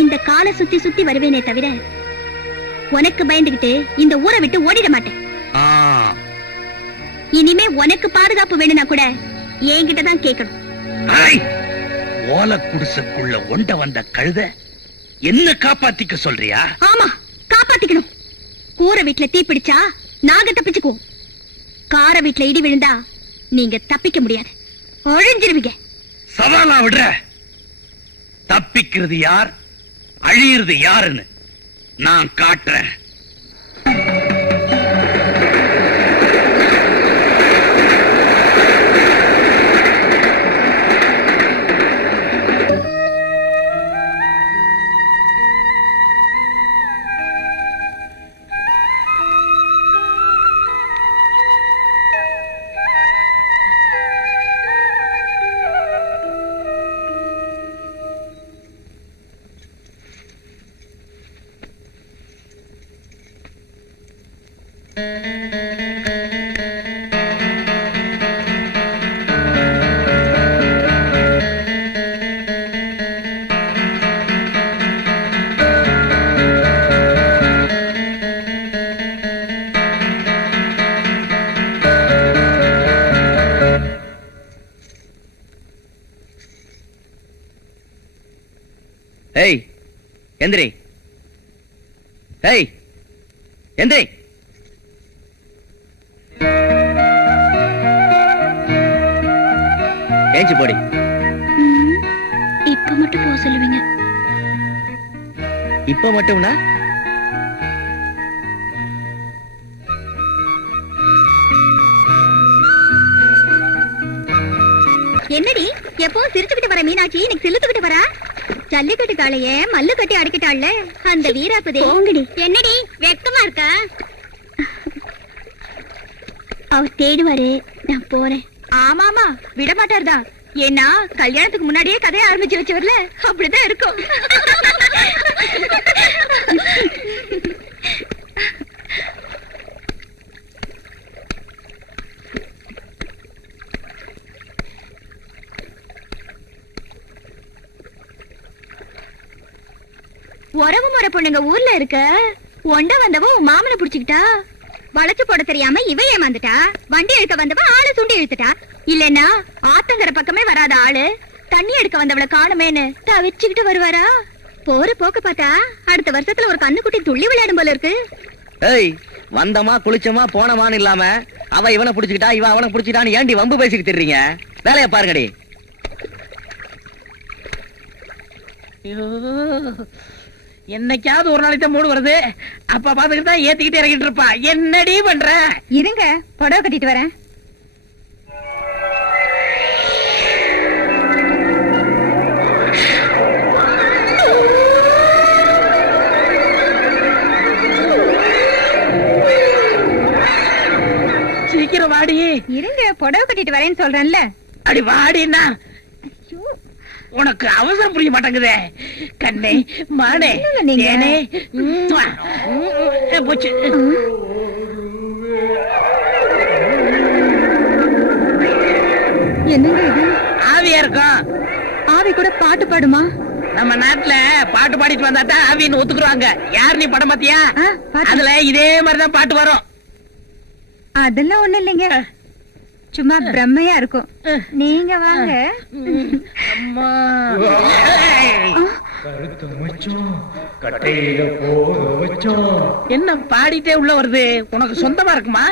இந்த காலை சுத்தி சுத்தி வருவேனே தவிர உனக்கு பயந்துகிட்டு இந்த ஊரை விட்டு ஓடிட மாட்டேன். இனிமே உனக்கு பாதுகாப்பு வேணும்னா கூட என்கிட்ட தான் கேட்கணும். ஓலை குடிசைக்குள்ள ஒண்ட வந்த கழுத என்ன காப்பாத்திக்க சொல்றியா? ஆமா, காப்பாத்திக்கணும். கூரை வீட்டுல தீ பிடிச்சா நாங்க தப்பிச்சுக்குவோம். கார வீட்டுல இடி விழுந்தா நீங்க தப்பிக்க முடியாது, அழிஞ்சிருவீங்க. சவாலா விடுற? தப்பிக்கிறது யார், அழியிறது யாருன்னு நான் காட்டுறேன். ஏய் எந்திரி, ஏய் எந்திரி. ஏஞ்சி போடி. இப்ப மட்டும் போக சொல்லுவீங்க? இப்ப மட்டும்னா என்னடி எப்பவும் சிரிச்சுக்கிட்டு வர மீனாட்சி இன்னைக்கு சிலுத்துக்கிட்டு வரா? ஜல்லிக்கட்டு காளைய மல்லு கட்டி அடக்கிட்டாள்ல அந்த வீராப்பதே. என்னடி வெக்கமா இருக்கா? அவர் தேடுவாரு, நான் போறேன். ஆமாமா, விட மாட்டார்தான். ஏன்னா கல்யாணத்துக்கு முன்னாடியே கதையை ஆரம்பிச்சு வச்சவர்ல, அப்படிதான் இருக்கும். உறவு முறை பொண்ணுங்க ஊர்ல இருக்க ஒண்ட வந்தவ உன் மாமனை புடிச்சுக்கிட்டா. வளைச்சு போட தெரியாம இவ ஏமாந்துட்டா. வண்டி எடுக்க வந்தவ ஆளை சுண்டி இழுத்துட்டா. இல்லன்னா ஆத்தங்கர பக்கமே வராத ஆளு தண்ணி எடுக்க வந்தவளை காணுமேன்னு தவிச்சுக்கிட்டு வருவாரா? போற போக்க பார்த்தா அடுத்த வருஷத்துல ஒரு கண்ணுக்குட்டி துள்ளி விளையாடும் போல இருக்கு. ஏய், வந்தமா குளிச்சமா போனமான்னு இல்லாம அவ இவனை புடிச்சுக்கிட்டா, இவன் அவனை புடிச்சுக்கிட்டான்னு ஏண்டி வம்பு பேசிக்கிட்டு இருக்கீங்க? வேலையை பாருங்கடி. என்னைக்காவது ஒரு நாளைக்கு தான் மூடு வருது. அப்ப பாத்துக்கிட்டு தான் ஏத்திக்கிட்டு இறங்கிட்டு இருப்பா. என்னடி பண்ற? இருங்க, புடவை கட்டிட்டு வரேன். சீக்கிரம் வாடி. இருங்க, புடவை கட்டிட்டு வரேன்னு சொல்றேன்ல. அடி வாடினா உனக்கு அவசரம் புரிய மாட்டேங்குதே. கண்ணே மானே தேனே போச்சு. என்னங்க இது? ஆவியா இருக்கும். ஆவி கூட பாட்டு பாடுமா? நம்ம நாட்டுல பாட்டு பாடிட்டு வந்தாட்டா ஆவின்னு ஒத்துக்குறாங்க. யார் நீ படம் பாத்தியா? அதுல இதே மாதிரிதான் பாட்டு வரும். அதெல்லாம் ஒண்ணு இல்லைங்க, சும்மா பிரம்மையா இருக்கும். நீங்க வாங்க. அம்மா என்ன பாடிட்டே உள்ள வருது? உனக்கு சொந்தமா இருக்குமா?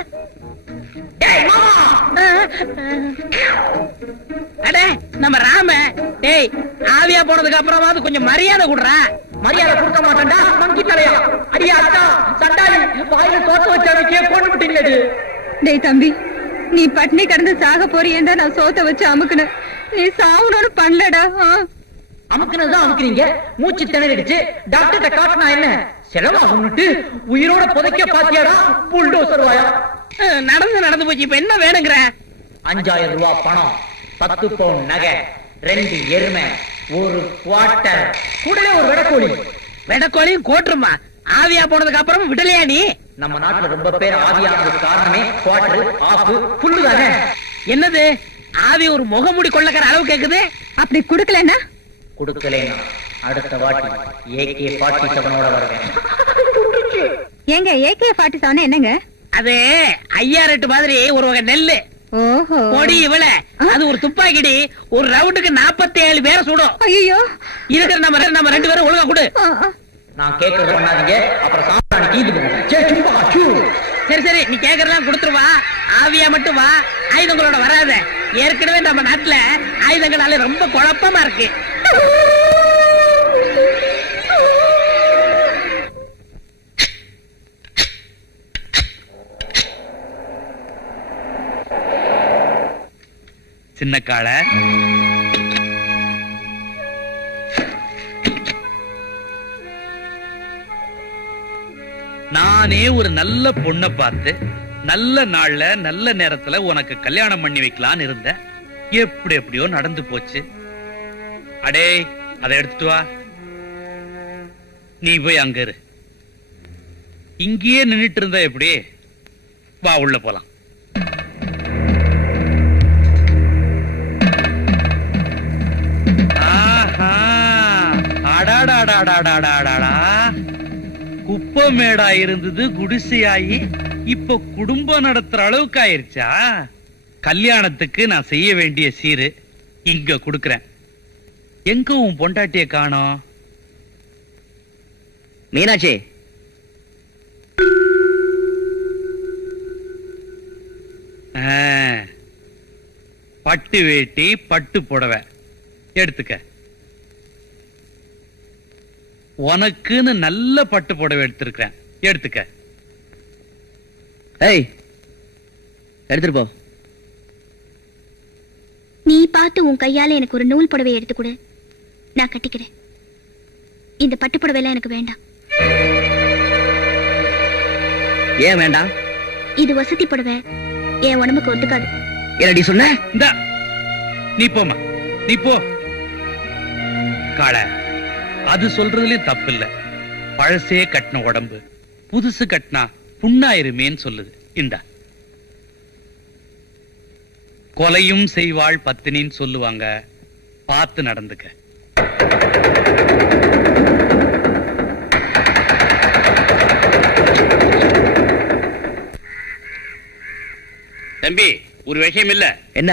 அட நம்ம ராம, டேய் ஆவியா போனதுக்கு அப்புறமாவது கொஞ்சம் மரியாதை கொடுறா. மரியாதை கொடுக்க மாட்டேன்டா நம்பி தலையா. அடியா அக்கா சண்டாளி வாயில தோத்து வச்சவனுக்கே கொண்டு விட்டீங்களே. டேய் தம்பி, நீ பட்னி கடந்து சாக போறியேண்டா நான் சோத்த வச்சு அமுக்குனேன். நீ சாவுனோடு பண்ணலடா. அமுக்குனதுதான் அமுக்குறீங்க. மூச்சு திணறிடுச்சு. டாக்டர்கிட்ட காட்டினா என்ன செலவாகும்னுட்டு உயிரோட புதைக்க பாத்தியாடா புல்டோசர் வாயா. நடந்து போச்சு. இப்ப என்ன வேணுங்கிற? 5000 ரூபாய் பணம், 10 பவுன் நகை, 2 எருமை, ஒரு குவார்ட்டர், கூடவே ஒரு வெடக்கோழி. வெடக்கோழியும் கோட்டுருமா? ஆவியா போனதுக்கு அப்புறம் விடலையா நீ? நம்ம நாட்டுல ரொம்ப பேர் ஆவியானதுக்கு காரணமே குவார்ட்டர், ஆஃப், ஃபுல்லு தானே. என்னது ஆவி ஒரு முகமூடி கொள்ளக்கார அளவு கேக்குது? அப்படி குடுக்கலன்னா? கொடுக்கலைன்னா அடுத்த வாட்டி AK-47 வருவேன். ஏங்க AK-47 என்னங்க? அது 5008 மாதிரி ஒரு வகை நெல்லு. ஓஹோ பொடி இவள அது ஒரு துப்பாக்கிடி, ஒரு ரவுண்டுக்கு 47 பேரை சுடும். ஐயோ இருக்கிற நம்ம 2 பேரும் ஒழுங்கா கொடு. நான் கேட்கறது பண்ணாதீங்க, அப்புறம் சாப்பிட்டாங்க கீழே போகும். சரி சரி, நீ கேக்குறதெல்லாம் கொடுத்துருவா, ஆவியா மட்டும் வா, ஆயுதங்களோட வராத. ஏற்கனவே நம்ம நாட்டுல ஆயுதங்களால ரொம்ப குழப்பமா இருக்கு. சின்ன காளை, நானே ஒரு நல்ல பொண்ணை பார்த்து நல்ல நாள்ல நல்ல நேரத்துல உனக்கு கல்யாணம் பண்ணி வைக்கலான்னு இருந்தேன். எப்படியோ நடந்து போச்சு. அடே, அதை எடுத்துட்டு வா. நீ போய் அங்க இரு. இங்கேயே நின்னுட்டு இருந்தா எப்படி? வா, உள்ள போலாம். குப்பமேடா இருந்தது குடிசையாயி இப்ப குடும்பம் நடத்துற அளவுக்கு ஆயிருச்சா? கல்யாணத்துக்கு நான் செய்ய வேண்டிய சீரு இங்க குடுக்கறேன். எங்க உன் பொண்டாட்டிய காணோம்? மீனாட்சி, பட்டு வேட்டி பட்டு புடவை எடுத்துக்க. உனக்குன்னு நல்ல பட்டு புடவை எடுத்திருக்கிறேன், எடுத்துக்க. ஏய், எடுத்துட்டு போ. நீ பார்த்து உன் கையால எனக்கு ஒரு நூல் புடவை எடுத்து கொடு, நான் கட்டிக்கிறேன். இந்த பட்டு புடவை எல்லாம் எனக்கு வேண்டாம். ஏன் வேண்டாம்? இது வசதி புடவை, என் உடம்புக்கு ஒத்துக்காது. என்னடி சொன்ன? இந்தா, நீ போமா, நீ போ. காளை, அது சொல்றதுலயும் தப்பு இல்ல. பழசே கட்டின உடம்பு புதுசு கட்டினா புண்ணாயிருமேன்னு சொல்லுது. இந்த கொலையும் செய்வாள் பத்தினின்னு சொல்லுவாங்க, பார்த்து நடந்துக்க. தம்பி, ஒரு விஷயம் இல்ல. என்ன?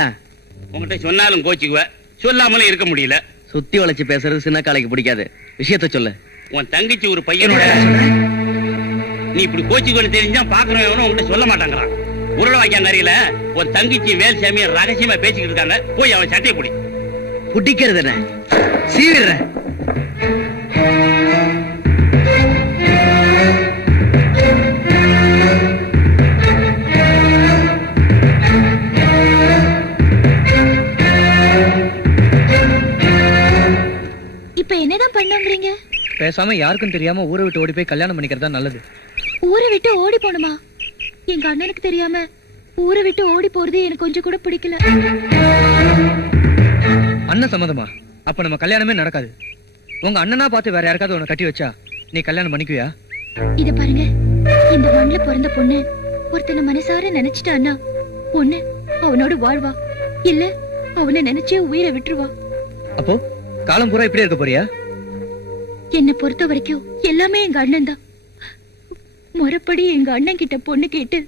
உங்ககிட்ட சொன்னாலும் கோச்சிக்குவ, சொல்லாமலும் இருக்க முடியல. சுத்தி வளைச்சு பேசுறது சின்ன காளைக்கு பிடிக்காது. விஷயத்த சொல்லு. உன் தங்கச்சி ஒரு பையனோட நீ இப்படி கோச்சிக்குவன்னு தெரிஞ்சா பாக்குறவனும் உங்ககிட்ட சொல்ல மாட்டாங்கிறான். உருளை வாய்க்காங்க அறியல, உன் தங்கச்சி வேல்சாமிய ரகசியமா பேசிக்கிட்டு இருக்காங்க. போய் அவன் சட்டையை பிடி. புட்டிக்கிறது என்ன? சீவிடுறேன். இப்ப என்னதான் பண்ணுங்கிறீங்க? பேசாம யாருக்கும் தெரியாம ஊரை விட்டு ஓடி போய் கல்யாணம் பண்ணிக்கிறது தான் நல்லது. ஊரை விட்டு ஓடி போணுமா? எங்க அண்ணனுக்கு தெரியாம ஊரை விட்டு ஓடி போறது எனக்கு கொஞ்சம் கூட பிடிக்கல. அண்ணன் சம்மதமா? அப்ப நம்ம கல்யாணமே நடக்காது. உங்க அண்ணனா பார்த்து வேற யாருக்காவது உன்னை கட்டி வச்சா நீ கல்யாணம் பண்ணிக்குவியா? இத பாருங்க, இந்த மண்ணுல பிறந்த பொண்ணு ஒருத்தனை மனசார நினைச்சிட்டான்னா பொண்ணு அவனோட வாழ்வா, இல்ல அவனை நினைச்சே உயிரை விட்டுருவா. அப்போ காலம் பூரா இப்படியே இருக்க போறியா? என்னை பொறுத்த வரைக்கும் எல்லாமே எங்க அண்ணன் தான். முறைப்படி எங்க அண்ணன் கிட்ட பொண்ணு கேட்டு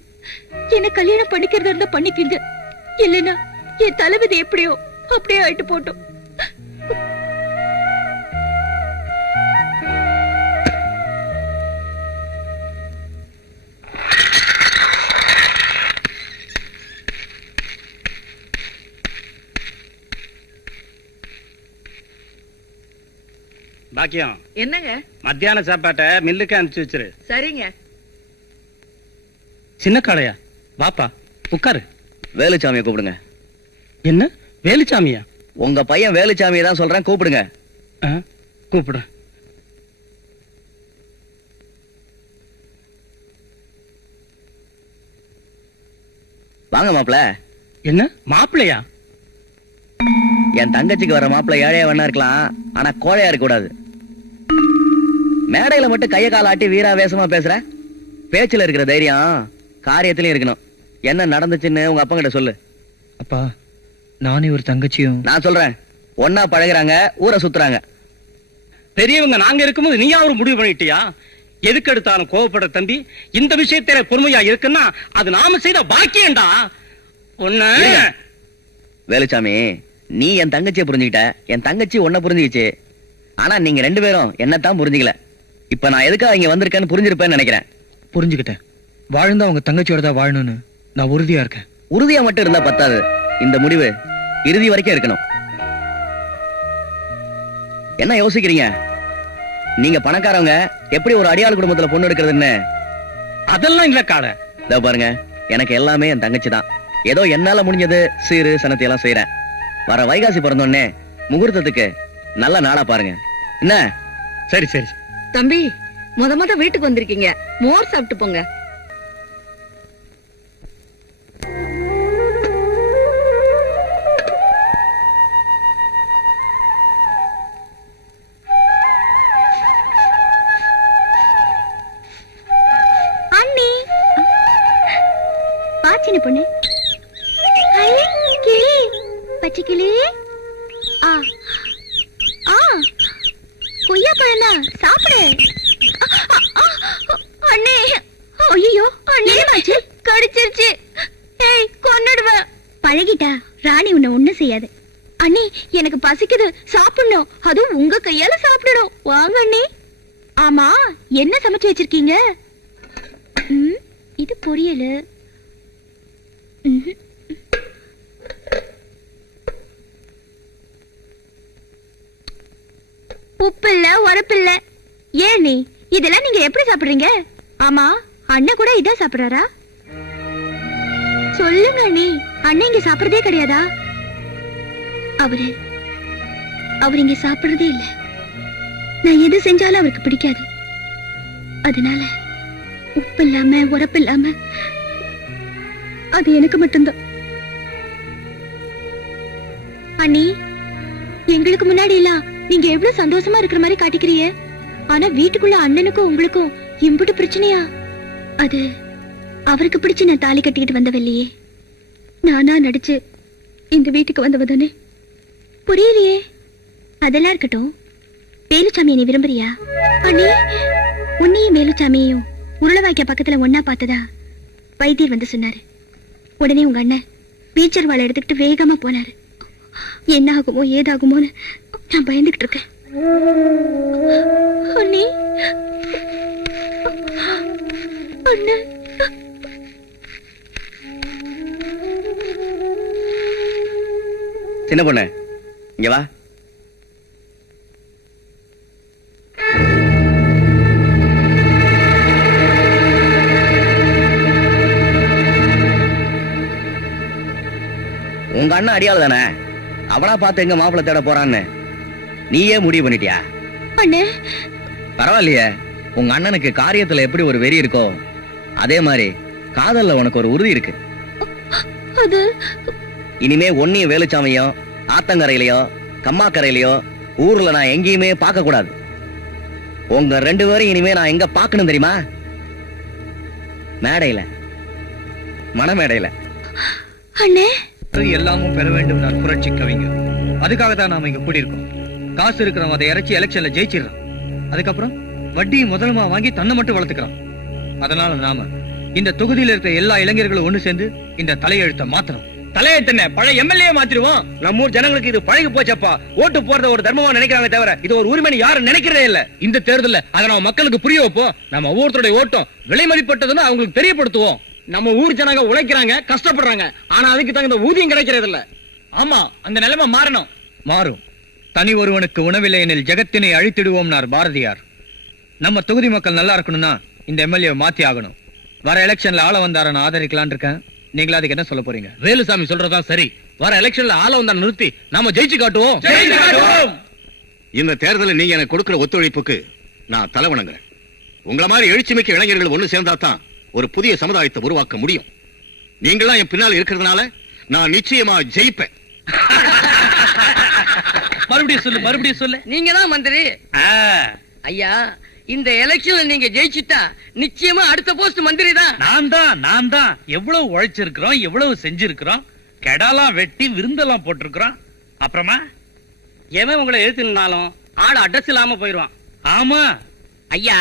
என்ன கல்யாணம் பண்ணிக்கிறதா இருந்தா பண்ணிக்கங்க, இல்லைன்னா என் தலைவிதி எப்படியோ அப்படியே ஆயிட்டு போட்டோம். பாக்கியம், என்னங்க? மத்தியான சாப்பாட்டை மில்லுக்கு அனுப்பிச்சு வச்சிரு. சரிங்க. சின்ன காளையா, வாப்பா உட்காரு. வேலுச்சாமியை கூப்பிடுங்க. என்ன வேலுச்சாமியா? உங்க பையன் வேலுச்சாமியை தான் சொல்றேன், கூப்பிடுங்க. கூப்பிடுறேன். வாங்க மாப்பிள. என்ன மாப்பிள்ளையா? என் தங்கச்சிக்கு வர மாப்பிள ஏழையா வேணா இருக்கலாம், ஆனா கோழையா இருக்க கூடாது. மேடையில மட்டும் கைய கால ஆட்டி வீராவேசமா பேசுற, பேச்சுல இருக்கிற தைரியம் காரியத்திலயும் இருக்கணும். என்ன நடந்துச்சுன்னு உங்க அப்பா கிட்ட சொல்லு. அப்பா, நானே ஒரு தங்கச்சியும். நான் சொல்றேன், ஒன்னா பழகுறாங்க, ஊரை சுத்துறாங்க. பெரியவங்க நாங்க இருக்கும்போது நீயா ஒரு முடிவு பண்ணிட்டியா? எதுக்கு எடுத்தாலும் கோவப்பட தம்பி. இந்த விஷயத்தில பொறுமையா இருக்குன்னா அது நாம செய்த பாக்கியம்டா. ஒண்ணு இருங்க. வேலுச்சாமி, நீ என் தங்கச்சியை புரிஞ்சுக்கிட்ட, என் தங்கச்சி உன்னை புரிஞ்சுக்கிச்சு. ஆனா நீங்க 2 பேரும் என்னத்தான் புரிஞ்சுக்கல. இப்ப நான் எதுக்காக இங்க வந்திருக்கேன்னு புரிஞ்சிருப்பேன்னு நினைக்கிறேன். புரிஞ்சுக்கிட்டேன். வாழ்ந்தா உங்க தங்கச்சியோட தான் வாழணும்னு நான் உறுதியா இருக்கேன். உறுதியா மட்டும் இருந்தா பத்தாது, இந்த முடிவு இறுதி வரைக்கும் இருக்கணும். என்ன யோசிக்கிறீங்க? நீங்க பணக்காரவங்க, எப்படி ஒரு அடியாள் குடும்பத்துல பொண்ணு எடுக்கிறதுன்னு? அதெல்லாம் இல்ல காளை. இதோ பாருங்க, எனக்கு எல்லாமே என் தங்கச்சி தான். ஏதோ என்னால முடிஞ்சது சீரு சனத்தி எல்லாம் செய்யறேன். வர வைகாசி பிறந்தோடனே முகூர்த்தத்துக்கு நல்ல நாளா பாருங்க. என்ன? சரி சரி. தம்பி, முத வீட்டுக்கு வந்திருக்கீங்க, மோர் சாப்பிட்டு போங்க. அண்ணி, பாச்சின பொண்ணு. ஐ, கிளி, பச்சை கிளி. ஆ ஆ, கொய்யா பழம்னா சாப்பிடு. அண்ணே, ஐயோ அண்ணே, மாச்சு கடிச்சிருச்சு. ஏய், கொன்னுடுவேன். பழகிட்டா ராணி உன்னை ஒண்ணும் செய்யாது. அண்ணே, எனக்கு பசிக்குது, சாப்பிடணும். அதுவும் உங்க கையால சாப்பிடணும். வாங்க அண்ணே. ஆமா, என்ன சமைச்சு வச்சிருக்கீங்க? இது பொரியல். உப்பு இல்ல, உரப்பு இல்ல. ஏன் நீ இதெல்லாம் நீங்க எப்படி சாப்பிடுறீங்க? ஆமா, அண்ணன் கூட இதான் சாப்பிடுறாரா? சொல்லுங்க நீ, அண்ணன் இங்க சாப்பிடுறதே கிடையாதா? அவர் இங்க சாப்பிடுறதே இல்ல. நான் எது செஞ்சாலும் அவருக்கு பிடிக்காது. அதனால உப்பு இல்லாம உரப்பு இல்லாம அது எனக்கு மட்டும்தான். அண்ணி, எங்களுக்கு முன்னாடி எல்லாம் நீங்க எவ்வளவு சந்தோஷமா இருக்கிற மாதிரி காட்டிக்கிறீங்க. ஆனா வீட்டுக்குள்ள அண்ணனுக்கும் உங்களுக்கும் இம்புட்டு பிரச்சனையா? அது அவருக்கு பிடிச்சு நான் தாலி கட்டிக்கிட்டு வந்தவில்லையே, நானா நடிச்சு இந்த வீட்டுக்கு வந்தவ தானே. புரியலையே. அதெல்லாம் இருக்கட்டும், வேலுச்சாமி நீ விரும்புறியா? அண்ணி, உன்னையும் வேலுச்சாமியையும் உருளவாய்க்க பக்கத்துல ஒன்னா பார்த்ததா வைத்தியர் வந்து சொன்னாரு. உடனே உங்க அண்ணன் பீச்சர் வாழை எடுத்துக்கிட்டு வேகமா போனாரு. என்ன ஆகுமோ ஏதாகுமோன்னு நான் பயந்துகிட்டு இருக்கேன். அண்ணி, அண்ணன். சின்ன பொண்ணு, இங்க வா. உங்க அண்ணன் அடியாள் தானே, அவனா பார்த்து எங்க மாப்பிள்ளை தேட போறான்னு நீயே முடிவு பண்ணிட்டியா? அண்ணே, பரவாயில்லையே. உங்க அண்ணனுக்கு காரியத்துல எப்படி ஒரு வெறி இருக்கோ, அதே மாதிரி காதல்ல உனக்கு ஒரு உறுதி இருக்கு. அது இனிமே ஒன்னியும் வேலுச்சாமியோ ஆத்தங்கரையிலயோ கம்மாக்கரையிலயோ ஊர்ல நான் எங்கேயுமே பார்க்க கூடாது. உங்க 2 பேரும் இனிமே நான் எங்க பார்க்கணும் தெரியுமா? மேடையில, மணமேடையில. அண்ணே, எல்லாமும் பெற வேண்டும் நான் புரட்சி கவிஞர். அதுக்காக தான் நாம இங்க கூடியிருக்கோம். காசு இருக்கிறவன் அதை இறைச்சி எலெக்ஷன்ல ஜெயிச்சிடறான். அதுக்கப்புறம் வட்டியை முதலமா வாங்கி தன்னை மட்டும் வளர்த்துக்கிறான். அதனால நாம இந்த தொகுதியில இருக்கிற எல்லா இளைஞர்களும் ஒண்ணு சேர்ந்து இந்த தலையெழுத்தை மாத்தணும். தலையெழுத்தன பழைய எம்எல்ஏ மாத்திருவோம். நம்ம ஊர் ஜனங்களுக்கு இது பழகி போச்சப்பா. ஓட்டு போறத ஒரு தர்மமா நினைக்கிறாங்க தவிர இது ஒரு உரிமைன்னு யாரும் நினைக்கிறதே இல்ல. இந்த தேர்தல்ல அதை நம்ம மக்களுக்கு புரிய வைப்போம். நம்ம ஒவ்வொருத்தருடைய ஓட்டம் விலை மதிப்பட்டதுன்னு அவங்களுக்கு தெரியப்படுத்துவோம். நம்ம ஊர் ஜனங்க உழைக்கிறாங்க, கஷ்டப்படுறாங்க. ஆனா அதுக்கு தகுந்த ஊதியம் கிடைக்கிறது இல்ல. ஆமா, அந்த நிலைமை மாறணும். மாறும். தனி ஒருவனுக்கு உணவில்லை எனில் ஜெகத்தினை அழித்திடுவோம்னார் பாரதியார். நம்ம தொகுதி மக்கள் நல்லா இருக்கணும்னா இந்த எம்எல்ஏ மாத்தி ஆகணும். வர எலெக்ஷன்ல ஆள வந்தார நான் ஆதரிக்கலான் இருக்கேன். நீங்களா அதுக்கு என்ன சொல்ல போறீங்க? வேலுசாமி சொல்றதான் சரி. வர எலெக்ஷன்ல ஆள வந்தா நிறுத்தி நாம ஜெயிச்சு காட்டுவோம். இந்த தேர்தலில் நீங்க எனக்கு கொடுக்கிற ஒத்துழைப்புக்கு நான் தலை வணங்குறேன். உங்களை மாதிரி எழுச்சிமிக்க இளைஞர்கள் ஒண்ணு சேர்ந்தா தான் ஒரு புதிய சமுதாயத்தை உருவாக்க முடியும். நீங்களாம் என் பின்னால் இருக்கிறதுனால நான் நிச்சயமா ஜெயிப்பேன். மறுபடியும் சொல்லு. நீங்க தான் மந்திரி. ஐயா, இந்த எலெக்ஷன்ல நீங்க ஜெயிச்சிட்டா நிச்சயமா அடுத்த போஸ்ட் மந்திரி தான். நான் தான் எவ்வளவு உழைச்சிருக்கிறோம், எவ்வளவு செஞ்சிருக்கிறோம். கெடாலாம் வெட்டி விருந்தெல்லாம் போட்டிருக்கிறோம். அப்புறமா எவன் உங்களை எழுத்துனாலும் ஆள் அட்ரஸ் இல்லாம போயிருவான். ஆமா, ஐயா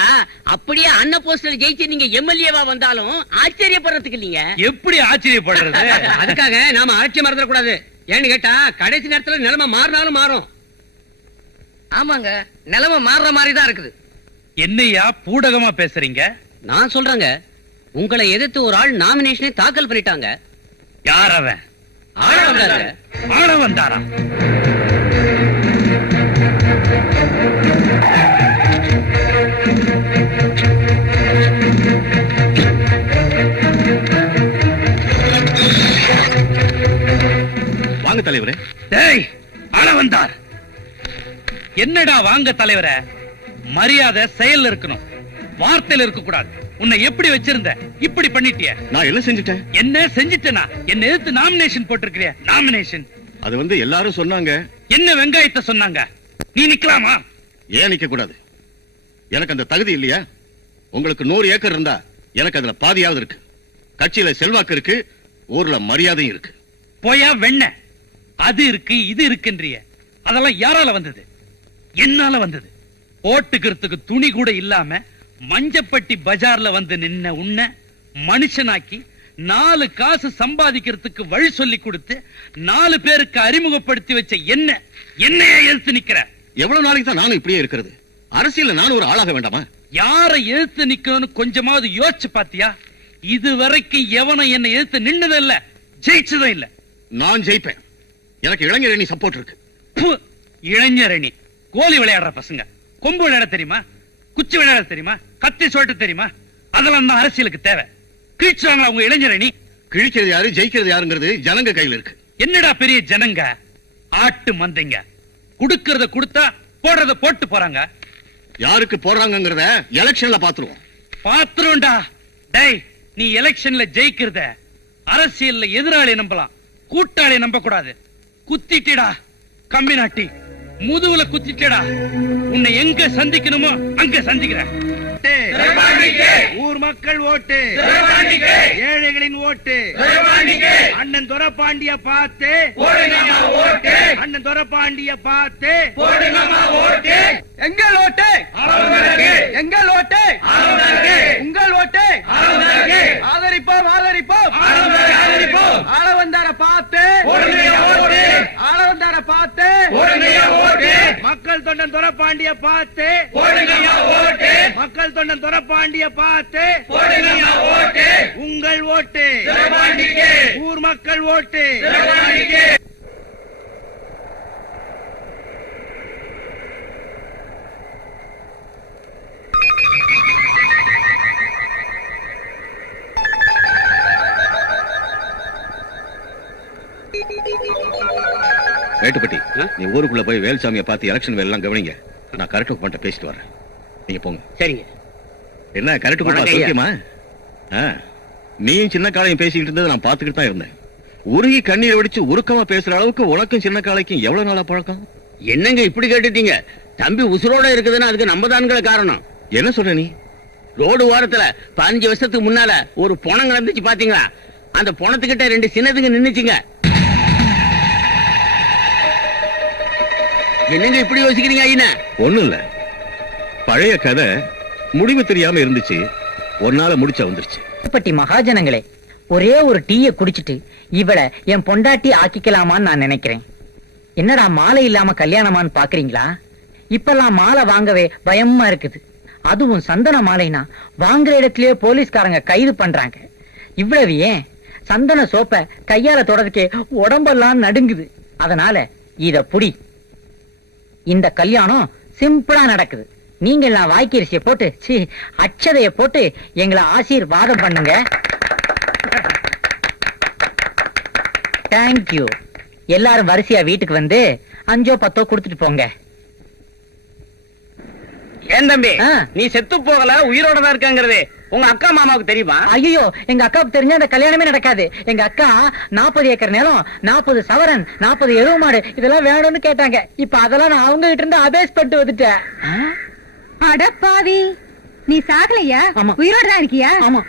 அப்படியே அன்ன போஸ்டர் ஜெயிச்சு நீங்க எம்எல்ஏவா வந்தாலும் ஆச்சரியப்படுறதுக்கு இல்லீங்க. எப்படி ஆச்சரியப்படுறது? அதுக்காக நாம ஆட்சி மறந்துட கூடாது. ஏன்னு கேட்டா கடைசி நேரத்துல நிலைமை மாறினாலும் மாறும். ஆமாங்க, நிலைமை மாறுற மாதிரி தான் இருக்குது. என்னையா பூடகமா பேசுறீங்க? நான் சொல்றேங்க, உங்களை எதிர்த்து ஒரு ஆள் நாமினேஷனே தாக்கல் பண்ணிட்டாங்க. யார் அவன்? ஆள வந்தாரு. ஆள வந்தாரா? வாங்க தலைவரே. டேய், ஆள வந்தார். என்னடா வாங்க தலைவரே? மரியாதை செயல்ல இருக்கணும், வார்த்தையில இருக்க கூடாது. உன்னை எப்படி வச்சிருந்த? இப்படி பண்ணிட்டிய. நான் என்ன செஞ்சுட்டேன்? என்ன செஞ்சிட்டனா? என்ன எதிர்த்து நாமினேஷன் போட்டிருக்கிறிய? நாமினேஷன் அது வந்து எல்லாரும் சொன்னாங்க. என்ன வெங்காயத்தை சொன்னாங்க? நீ நிக்கலாமா? ஏன் நிக்க கூடாது? எனக்கு அந்த தகுதி இல்லையா? உங்களுக்கு 100 ஏக்கர் இருந்தா எனக்கு அதுல பாதியாவது இருக்கு. கட்சியில செல்வாக்கு இருக்கு, ஊர்ல மரியாதையும் இருக்கு. போயா வெண்ண, அது இருக்கு இது இருக்குன்றிய. அதெல்லாம் யாரால வந்தது? என்னால வந்தது. போட்டுக்கிறதுக்கு துணி கூட இல்லாம மஞ்சப்பட்டி பஜார்ல வந்து நின்ன உன்ன மனுஷனாக்கி 4 காசு சம்பாதிக்கிறதுக்கு வழி சொல்லி கொடுத்து 4 பேருக்கு அறிமுகப்படுத்தி வச்ச என்னைய எதிர்த்து நிக்கிற? எவ்வளவு நாளைக்கு தான் நானும் இப்படியே இருக்கிறது? அரசியல்ல நானும் ஒரு ஆளாக வேண்டாமா? யாரை எதிர்த்து நிக்கணும்னு கொஞ்சமாவது யோசிச்சு பாத்தியா? இதுவரைக்கும் எவனும் என்னை எதிர்த்து நின்னதும் இல்ல, ஜெயிச்சதும் இல்ல. நான் ஜெயிப்பேன். எனக்கு இளைஞரணி சப்போர்ட் இருக்கு. ப்பு, இளைஞரணி கோலி விளையாடுற பசங்க. கொம்பு விளையாட தெரியுமா? குச்சி விளையாட தெரியுமா? கத்தி சொல்லிட்டு தெரியுமா? அதெல்லாம் தான் அரசியலுக்கு தேவை. கிழிச்சாங்க அவங்க இளைஞரணி. கிழிக்கிறது யாரு, ஜெயிக்கிறது யாருங்கிறது ஜனங்க கையில இருக்கு. என்னடா பெரிய ஜனங்க? ஆட்டு மந்தைங்க. குடுக்கறத கொடுத்தா போடுறத போட்டு போறாங்க. யாருக்கு போடுறாங்கிறத எலெக்ஷன்ல பாத்துருவோம். பாத்துருண்டா. டேய், நீ எலெக்ஷன்ல ஜெயிக்கிறத அரசியல்ல எதிராளி நம்பலாம், கூட்டாளி நம்ப கூடாது. குத்திட்டடா கம்பி நாட்டி, முதுகுல குத்திட்டடா. உன்னை எங்க சந்திக்கணுமோ அங்க சந்திக்கிறேன். ஊர் மக்கள் ஓட்டு, ஏழைகளின் ஓட்டு. அண்ணன் துரப்பாண்டிய பார்த்து, அண்ணன் துரப்பாண்டிய பார்த்து எங்கள் ஓட்டு, எங்கள் ஓட்டு, உங்கள் ஓட்டு. ஆதரிப்போம், ஆதரிப்போம், ஆள வந்தார பார்த்து, ஆள வந்தார பார்த்து, மக்கள் தொண்டன் துரப்பாண்டிய பார்த்து, மக்கள் தொண்டன் துரப்பாண்டிய பார்த்து உங்கள் ஓட்டு, ஊர் மக்கள் ஓட்டு. வேட்டுப்பட்டி, நீ ஊருக்குள்ள போய் வேல்சாமியை பார்த்து எலெக்ஷன் வேலை எல்லாம் கவனிங்க. நான் கரெக்ட் பண்ணிட்டு பேசிட்டு வரேன். நீங்க போங்க. சரிங்க. என்ன கரெக்ட் பண்ணா சோக்கியமா? நீயும் சின்ன காலையும் பேசிக்கிட்டு இருந்தது நான் பாத்துக்கிட்டு தான் இருந்தேன். உருகி கண்ணீர் வெடிச்சு உருக்கமா பேசுற அளவுக்கு உனக்கும் சின்ன காலைக்கும் எவ்வளவு நாளா பழக்கம்? என்னங்க இப்படி கேட்டுட்டீங்க? தம்பி உசுரோட இருக்குதுன்னா அதுக்கு நம்ம தான்கள காரணம். என்ன சொல்ற நீ? ரோடு ஓரத்துல 15 வருஷத்துக்கு முன்னால ஒரு பொணம் கிடந்துச்சு பாத்தீங்களா? அந்த பொணத்துக்கிட்ட 2 சின்னதுங்க நின்னுச்சுங்க. என்னங்க இப்படி யோசிக்கிறீங்க ஐயா? ஒண்ணும் இல்ல, பழைய கதை முடிவு தெரியாம இருந்துச்சு, ஒன்னால முடிச்ச வந்துருச்சு. பட்டி மகாஜனங்களே, ஒரே ஒரு டீயை குடிச்சிட்டு இவளை என் பொண்டாட்டி ஆக்கிக்கலாமான்னு நான் நினைக்கிறேன். என்னடா மாலை இல்லாம கல்யாணமான்னு பாக்குறீங்களா? இப்பெல்லாம் மாலை வாங்கவே பயமா இருக்குது. அதுவும் சந்தன மாலைனா வாங்குற இடத்திலேயே போலீஸ்காரங்க கைது பண்றாங்க. இவ்வளவு ஏன், சந்தன சோப்ப கையால தொடறதுக்கே உடம்பெல்லாம் நடுங்குது. அதனால இத புடி. இந்த கல்யாணம் சிம்பிளா நடக்குது. நீங்க எல்லாம் வாய்க்கரிசிய போட்டு அச்சதைய போட்டு எங்களை ஆசீர்வாதம் பண்ணுங்க. தேங்க்யூ. எல்லாரும் வரிசையா வீட்டுக்கு வந்து 5ஓ 10ஓ கொடுத்துட்டு போங்க. ஏன் தம்பி, நீ செத்து போகல, உயிரோட தான் இருக்காங்கிறது உங்க அக்கா மாமாவுக்கு தெரியுமா? ஐயோ, எங்க அக்காவுக்கு தெரிஞ்சா அந்த கல்யாணமே நடக்காது. எங்க அக்கா 40 ஏக்கர் நிலம், 40 சவரன், 40 எருவு மாடு இதெல்லாம் வேணும்னு கேட்டாங்க. இப்ப அதெல்லாம் நான் அவங்க கிட்ட இருந்து அபேஸ் பண்ணிட்டு வந்துட்டேன். அடப்பாவி, நீ சாகலையா? உயிரோட தான் இருக்கியா? ஆமா.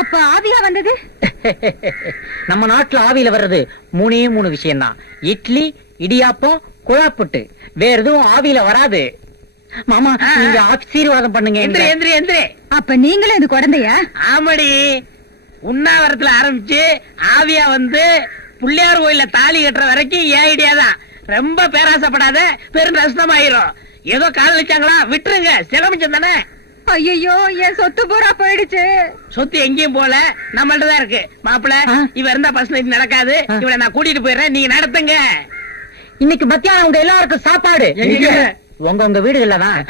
அப்ப ஆவியா வந்தது? நம்ம நாட்டுல ஆவியில வர்றது 3 விஷயம் தான். இட்லி, இடியாப்பம், குழாப்புட்டு. வேற எதுவும் ஆவியில வராது. மாமா நீங்க ஆசீர்வாதம் பண்ணுங்க எந்திரி எந்திரி எந்திரி. அப்ப நீங்களும் இது குழந்தையா? ஆமாடி, உண்ணாவிரத்துல ஆரம்பிச்சு ஆவியா வந்து பிள்ளையார் கோயில்ல தாலி கட்டுற வரைக்கும் ஏன் ஐடியா தான். ரொம்ப பேராசப்படாத, பெரும் நஷ்டமாயிரும். ஏதோ காதலிச்சாங்களா, விட்டுருங்க, சிரமிச்சம் தானே. ஐயோ, என் சொத்து பூரா போயிடுச்சு. சொத்து எங்கேயும் போல, நம்மள்ட்ட தான் இருக்கு. மாப்பிள்ள, இவ இருந்தா பஸ் நடக்காது. இவளை நான் கூட்டிட்டு போயிடுறேன், நீங்க நடத்துங்க. இன்னைக்கு மத்தியானம் உங்க எல்லாருக்கும் சாப்பாடு உங்க வீடுகள்ல தான்.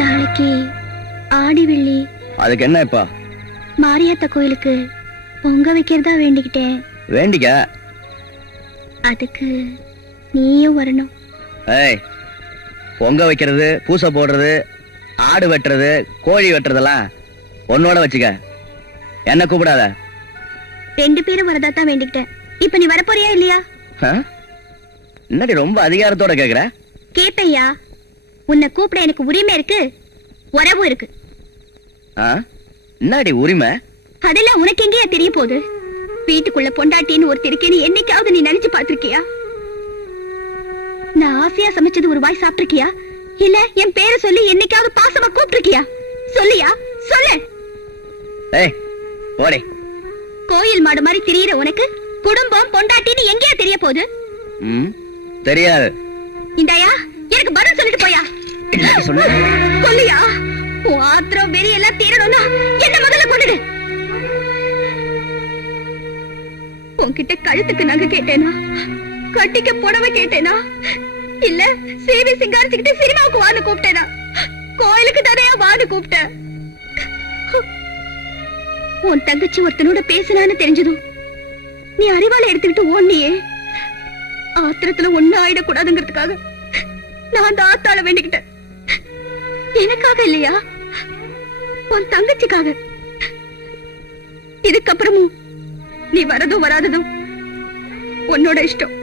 நாளைக்கு ஆடி வெள்ளி, அதுக்கு என்ன இப்ப? மாரியாத்தா கோயிலுக்கு பொங்க வைக்கிறதா வேண்டிக்கிட்டேன். வேண்டிக்க. அதுக்கு நீயும் வரணும். ஏய், பொங்க வைக்கிறது, பூசை போடுறது, ஆடு வெட்டுறது, கோழி வெட்டுறதெல்லாம் உன்னோட வச்சுக்க, என்ன கூப்பிடாத. 2 பேரும் வரதா தான் வேண்டிக்கிட்டேன். இப்ப நீ வரப்போறியா இல்லையா? என்னடி ரொம்ப அதிகாரத்தோட கேக்குற? கேப்பையா, உன்னை கூப்பிட எனக்கு உரிமை இருக்கு, உறவும் இருக்கு. என்னடி உரிமை? அதெல்லாம் உனக்கு எங்கேயா தெரிய போகுது? வீட்டுக்குள்ள பொண்டாட்டின்னு ஒருத்தர் இருக்கேன்னு என்னைக்காவது நீ நினைச்சு பாத்திருக்கியா? நான் ஆசையா சமைச்சது ஒரு வாய் சாப்பிட்டிருக்கியா? இல்ல என் பேரை சொல்லி என்னைக்காவது பாசமா கூப்பிட்டிருக்கியா? சொல்லியா, சொல்லு. ஏய், போடி. கோயில் மாடு மாதிரி திரியிற உனக்கு குடும்பம் பொண்டாட்டின்னு எங்கேயா தெரிய போகுது? தெரியாது. இந்தாயா, எனக்கு பதில் சொல்லிட்டு போயா. சொல்லியா, உன் ஆத்திரம் வெறி எல்லாம் தீரணும்னா என்ன முதல்ல கொண்டுடு. உன்கிட்ட கழுத்துக்கு நகை கேட்டேனா, கட்டிக்க புடவை கேட்டேனா, இல்ல சேவை சிங்காரிச்சுக்கிட்டு சினிமாவுக்கு வான்னு கூப்பிட்டேனா, கோயிலுக்கு தானையா வான்னு கூப்பிட்டேன். உன் தங்கச்சி ஒருத்தனோட பேசினான்னு தெரிஞ்சதும் நீ அறிவாளை எடுத்துக்கிட்டு ஓடனியே. ஆத்திரத்துல ஒண்ணு ஆயிடக்கூடாதுங்கிறதுக்காக நான் அந்த ஆத்தாள வேண்டிக்கிட்டேன். எனக்காக இல்லையா, உன் தங்கச்சிக்காக. இதுக்கப்புறமும் நீ வரதும் வராததும் உன்னோட இஷ்டம்.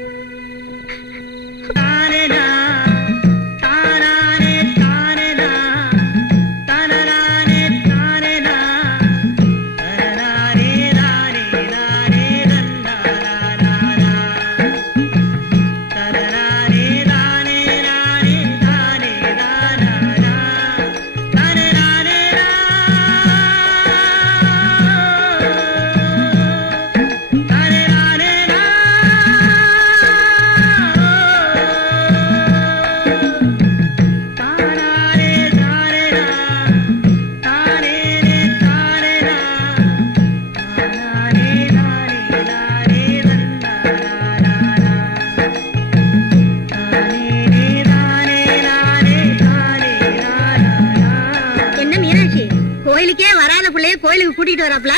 கோயிலுக்கு கூட்டிட்டு வராப்ல?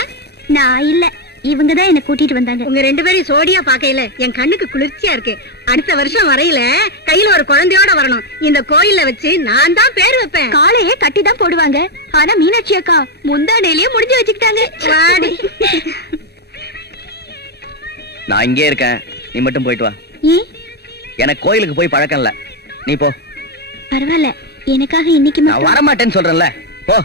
நான் இல்ல, இவங்கதான் என்ன கூட்டிட்டு வந்தாங்க. உங்க 2 பேரும் சோடியா பாக்கையில என் கண்ணுக்கு குளிர்ச்சியா இருக்கு. அடுத்த வருஷம் வரையில கையில ஒரு குழந்தையோட வரணும். இந்த கோயில்ல வச்சு நான் தான் பேர் வைப்பேன். காலையே கட்டி தான் போடுவாங்க. ஆனா மீனாட்சி அக்கா முந்தானையிலேயே முடிஞ்சு வச்சுக்கிட்டாங்க. நான் இங்கே இருக்கேன், நீ மட்டும் போயிட்டு வா. எனக்கு கோயிலுக்கு போய் பழக்கம் இல்ல, நீ போ. பரவாயில்ல, எனக்காக இன்னைக்கு நான் வரமாட்டேன்னு சொல்றேன்ல, போ.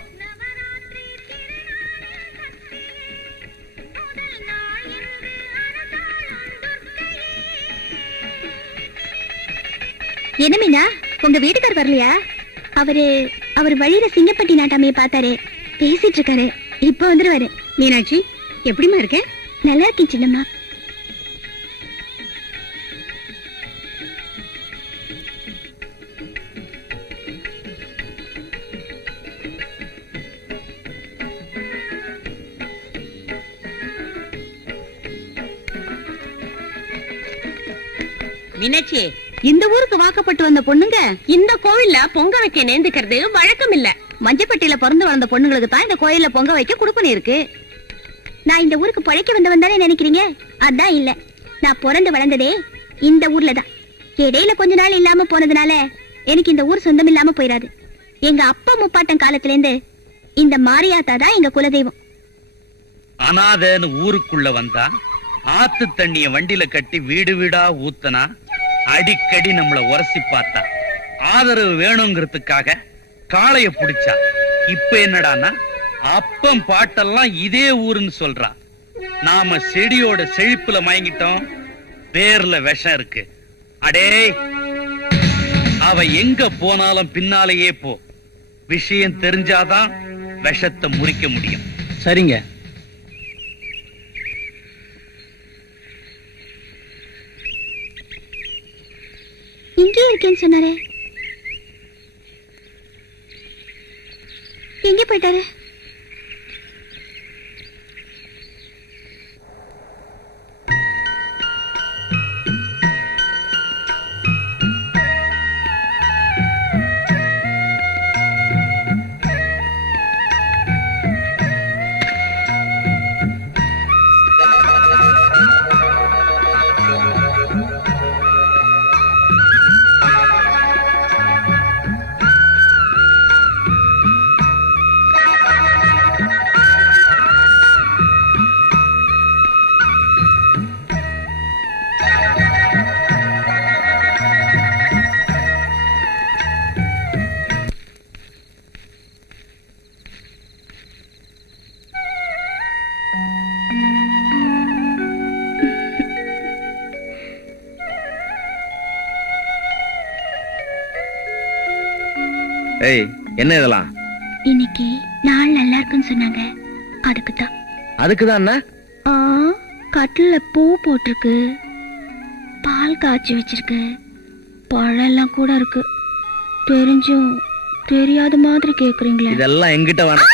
என்ன மீனா, உங்க வீட்டுக்கார் வரலையா? அவர் வழியில சிங்கப்பட்டி நாட்டாமைய பார்த்தாரு, பேசிட்டு இருக்காரு. இப்ப வந்துருவாரு. மீனாட்சி, எப்படிமா இருக்க? நல்லா இருக்கேன் சின்னம்மா. மீனாட்சி, இந்த ஊருக்கு வாக்கப்பட்டு வந்த பொண்ணுங்க இந்த கோவில்ல பொங்க வைக்க நேர்ந்துக்கிறது வழக்கம் இல்ல. மஞ்சப்பட்டியில பிறந்து வளர்ந்த பொண்ணுங்களுக்கு தான் இந்த கோயில்ல பொங்க வைக்க குடுப்பணி இருக்கு. நான் இந்த ஊருக்கு பழைக்க வந்தவன் தானே நினைக்கிறீங்க? அதான் இல்ல, நான் பிறந்து வளர்ந்ததே இந்த ஊர்ல தான். இடையில கொஞ்ச நாள் இல்லாம போனதுனால எனக்கு இந்த ஊர் சொந்தம் இல்லாம போயிடாது. எங்க அப்பா முப்பாட்டம் காலத்துல இருந்து இந்த மாரியாத்தா தான் எங்க குலதெய்வம். அனாதைன்னு ஊருக்குள்ள வந்தா ஆத்து தண்ணிய வண்டியில கட்டி வீடு வீடா ஊத்தனா அடிக்கடி நம்மள உரசி பார்த்தா ஆதரவு வேணுங்கிறதுக்காக காளைய புடிச்சா. இப்ப என்னடான்னா அப்பம் பாட்டெல்லாம் இதே ஊருன்னு சொல்றா. நாம செடியோட செழிப்புல மயங்கிட்டோம், பேர்ல விஷம் இருக்கு. அடே, அவ எங்க போனாலும் பின்னாலேயே போ. விஷயம் தெரிஞ்சாதான் விஷத்தை முறிக்க முடியும். சரிங்க. இங்கே இருக்கேன்னு சொன்னாரே, எங்க போயிட்டாரு? ஏய், என்ன இதெல்லாம்? இன்னைக்கு நாள் நல்லா இருக்குன்னு சொன்னாங்க, அதுக்குதான். அதுக்குதான் கட்டில பூ போட்டிருக்கு, பால் காய்ச்சி வச்சிருக்கு, பழம் எல்லாம் கூட இருக்கு. தெரிஞ்சும் தெரியாத மாதிரி கேக்குறீங்களே. இதெல்லாம் எங்கிட்ட வேணாம்.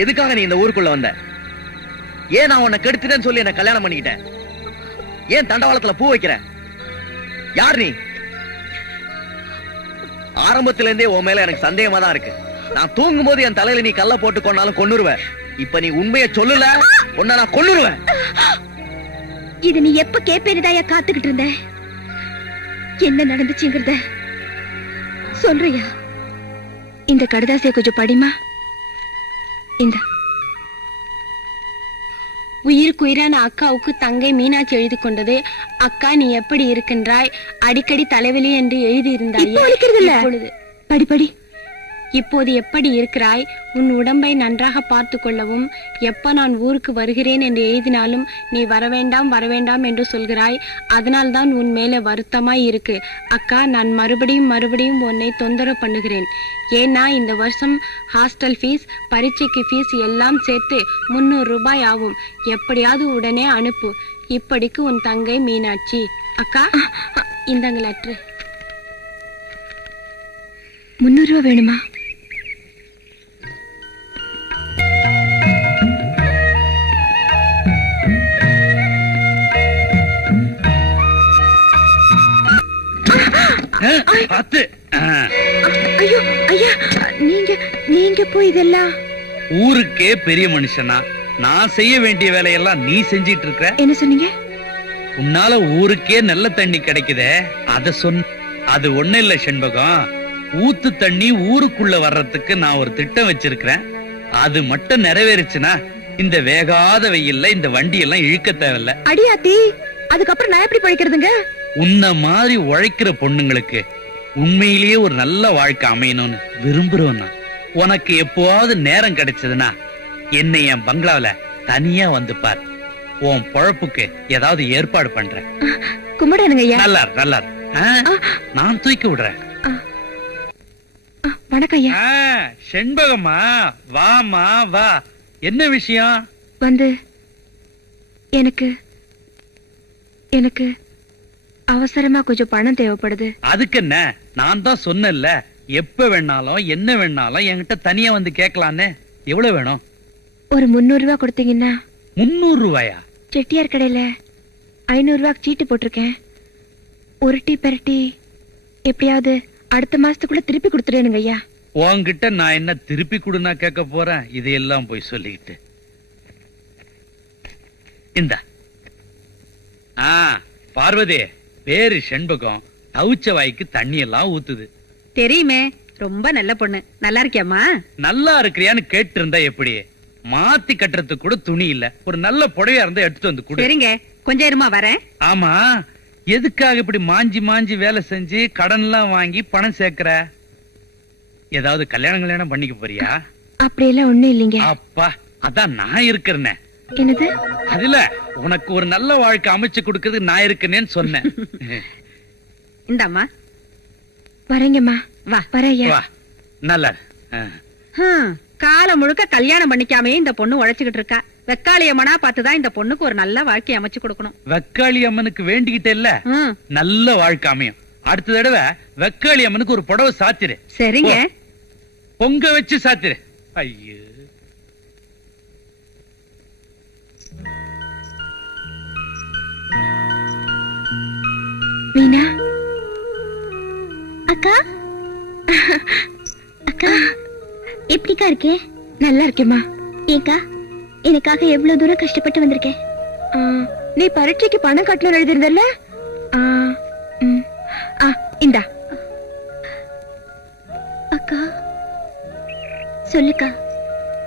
எதுக்காக நீ இந்த ஊருக்குள்ள வந்த? ஏன் நான் உன்னை கெடுத்துட்டேன்னு சொல்லி என்ன கல்யாணம் பண்ணிக்கிட்டேன்? ஏன் தண்டவாளத்துல பூ வைக்கிற? யார் நீ? ஆரம்பத்துல இருந்தே உன் மேல எனக்கு சந்தேகமா தான் இருக்கு. நான் தூங்கும் போது என் தலையில நீ கல்ல போட்டு கொண்டாலும் கொன்னுருவ. இப்ப நீ உண்மையை சொல்லல, உன்னை நான் கொன்னுருவேன். இது நீ எப்ப கேப்பேனுதாயா காத்துக்கிட்டு இருந்த? என்ன நடந்துச்சுங்கிறத சொல்றியா? இந்த கடுதாசிய கொஞ்சம் படிமா. இந்த உயிருக்குயிரான அக்காவுக்கு தங்கை மீனாட்சி எழுதி கொண்டது. அக்கா நீ எப்படி இருக்கின்றாய்? அடிக்கடி தலைவலி என்று எழுதியிருந்தாய். படி படி. இப்போது எப்படி இருக்கிறாய்? உன் உடம்பை நன்றாக பார்த்து கொள்ளவும். எப்ப நான் ஊருக்கு வருகிறேன் என்று எழுதினாலும் நீ வரவேண்டாம் வரவேண்டாம் என்று சொல்கிறாய். அதனால்தான் உன் மேல வருத்தமாய் இருக்கு. அக்கா, நான் மறுபடியும் உன்னை தொந்தரவு பண்ணுகிறேன். ஏன்னா இந்த வருஷம் ஹாஸ்டல் ஃபீஸ், பரீட்சைக்கு ஃபீஸ் எல்லாம் சேர்த்து 300 ரூபாய் ஆகும். எப்படியாவது உடனே அனுப்பு. இப்படிக்கு உன் தங்கை மீனாட்சி. அக்கா, இந்தங்க லெட்டர். 300 ரூபா வேணுமா? ஐயோ ஐயா, நீங்க போய் இதெல்லாம் ஊருக்கே பெரிய மனுஷனா நான் செய்ய வேண்டிய வேலையெல்லாம் நீ செஞ்சிட்டு இருக்க. என்ன சொன்னீங்க? உன்னால ஊருக்கே நல்ல தண்ணி கிடைக்குதே, அத சொன்ன. அது ஒண்ணு இல்ல செண்பகம், ஊத்து தண்ணி ஊருக்குள்ள வர்றதுக்கு நான் ஒரு திட்டம் வச்சிருக்கிறேன். அது மட்டும் நிறைவேறுச்சுன்னா இந்த வேகாத வெயில்ல இந்த வண்டி எல்லாம் இழுக்க தேவையில்ல. அடியாத்தி, அதுக்கப்புறம் நான் எப்படி பழைக்கிறதுங்க? உன்ன மாதிரி உழைக்கிற பொண்ணுங்களுக்கு உண்மையிலேயே ஒரு நல்ல வாழ்க்கை அமையணும்னு விரும்புறோம். உனக்கு எப்போவாவது நேரம் கிடைச்சதுன்னா என்னை என் பங்களாவில தனியா வந்து பார். உன் பொழப்புக்கு ஏதாவது ஏற்பாடு பண்றேன். கும்பிடானுங்க ஐயா. நல்லா நான் தூக்கி விடுறேன். வணக்கம் ஐயா. செண்பகமா, வாமா வா. என்ன விஷயம்? வந்து எனக்கு எனக்கு அவசரமா கொஞ்சம் பணம் தேவைப்படுது. அதுக்கு என்ன, நான் தான் சொன்னேன்ல, எப்ப வேணாலும் என்ன வேணாலும் என்கிட்ட தனியா வந்து கேட்கலான்னு. எவ்வளவு வேணும்? ஒரு 300 ரூபாய் கொடுத்தீங்கன்னா. 300 ரூபாயா? செட்டியார் கடையில 500 ரூபாய்க்கு சீட்டு போட்டிருக்கேன். உருட்டி பெரட்டி எப்படியாவது அடுத்த மாசத்துக்குள்ள திருப்பி கொடுத்துருங்க ஐயா. உன்கிட்ட நான் என்ன திருப்பி கொடுனா கேட்க போறேன்? இதையெல்லாம் போய் சொல்லிக்கிட்டு. இந்த பார்வதி, பேரு செண்பகம், தவுச்ச வாய்க்கு தண்ணி எல்லாம் ஊத்துது. தெரியுமே, ரொம்ப நல்ல பொண்ணு. நல்லா இருக்கியாமா? நல்லா இருக்கிறியான்னு கேட்டு இருந்தா எப்படி? மாத்தி கட்டுறதுக்கு கூட துணி இல்ல. ஒரு நல்ல புடவையா இருந்தா எடுத்துட்டு வந்து கொடு. சரிங்க, கொஞ்சம் இருமா வரேன். ஆமா, எதுக்காக இப்படி மாஞ்சி வேலை செஞ்சு கடன் எல்லாம் வாங்கி பணம் சேர்க்கிற? ஏதாவது கல்யாணம் பண்ணிக்க போறியா? அப்படியெல்லாம் ஒண்ணும் இல்லைங்க. அப்பா, அதான் நான் இருக்கிறேன். என்னது? அதுல உனக்கு ஒரு நல்ல வாழ்க்கை அமைச்சு கொடுக்கிறது நான் இருக்கேன்னு சொன்னேன். இந்தாமா. வரேங்கம்மா. வா வரையா. நல்லா. காலம் முழுக்க கல்யாணம் பண்ணிக்காமே இந்த பொண்ணு உழைச்சுக்கிட்டு இருக்கா. வெக்காளி அம்மனா பார்த்துதான் இந்த பொண்ணுக்கு ஒரு நல்ல வாழ்க்கை அமைச்சு கொடுக்கணும். வெக்காளி அம்மனுக்கு வேண்டிக்கிட்டே இல்ல, நல்ல வாழ்க்கை அமையும். அடுத்த தடவை வெக்காளி அம்மனுக்கு ஒரு புடவை சாத்திரு. சரிங்க. பொங்க வச்சு சாத்திரு. ஐயோ, மீனா அக்கா. அக்கா எப்படிக்கா இருக்கே? நல்லா இருக்கேம்மா. ஏக்கா, எனக்காக எவ்வளவு தூரம் கஷ்டப்பட்டு வந்திருக்கேன். நீ பரீட்சைக்கு பணம் கட்டணும் எழுதிருந்தல்ல? இந்தா. அக்கா சொல்லுக்கா,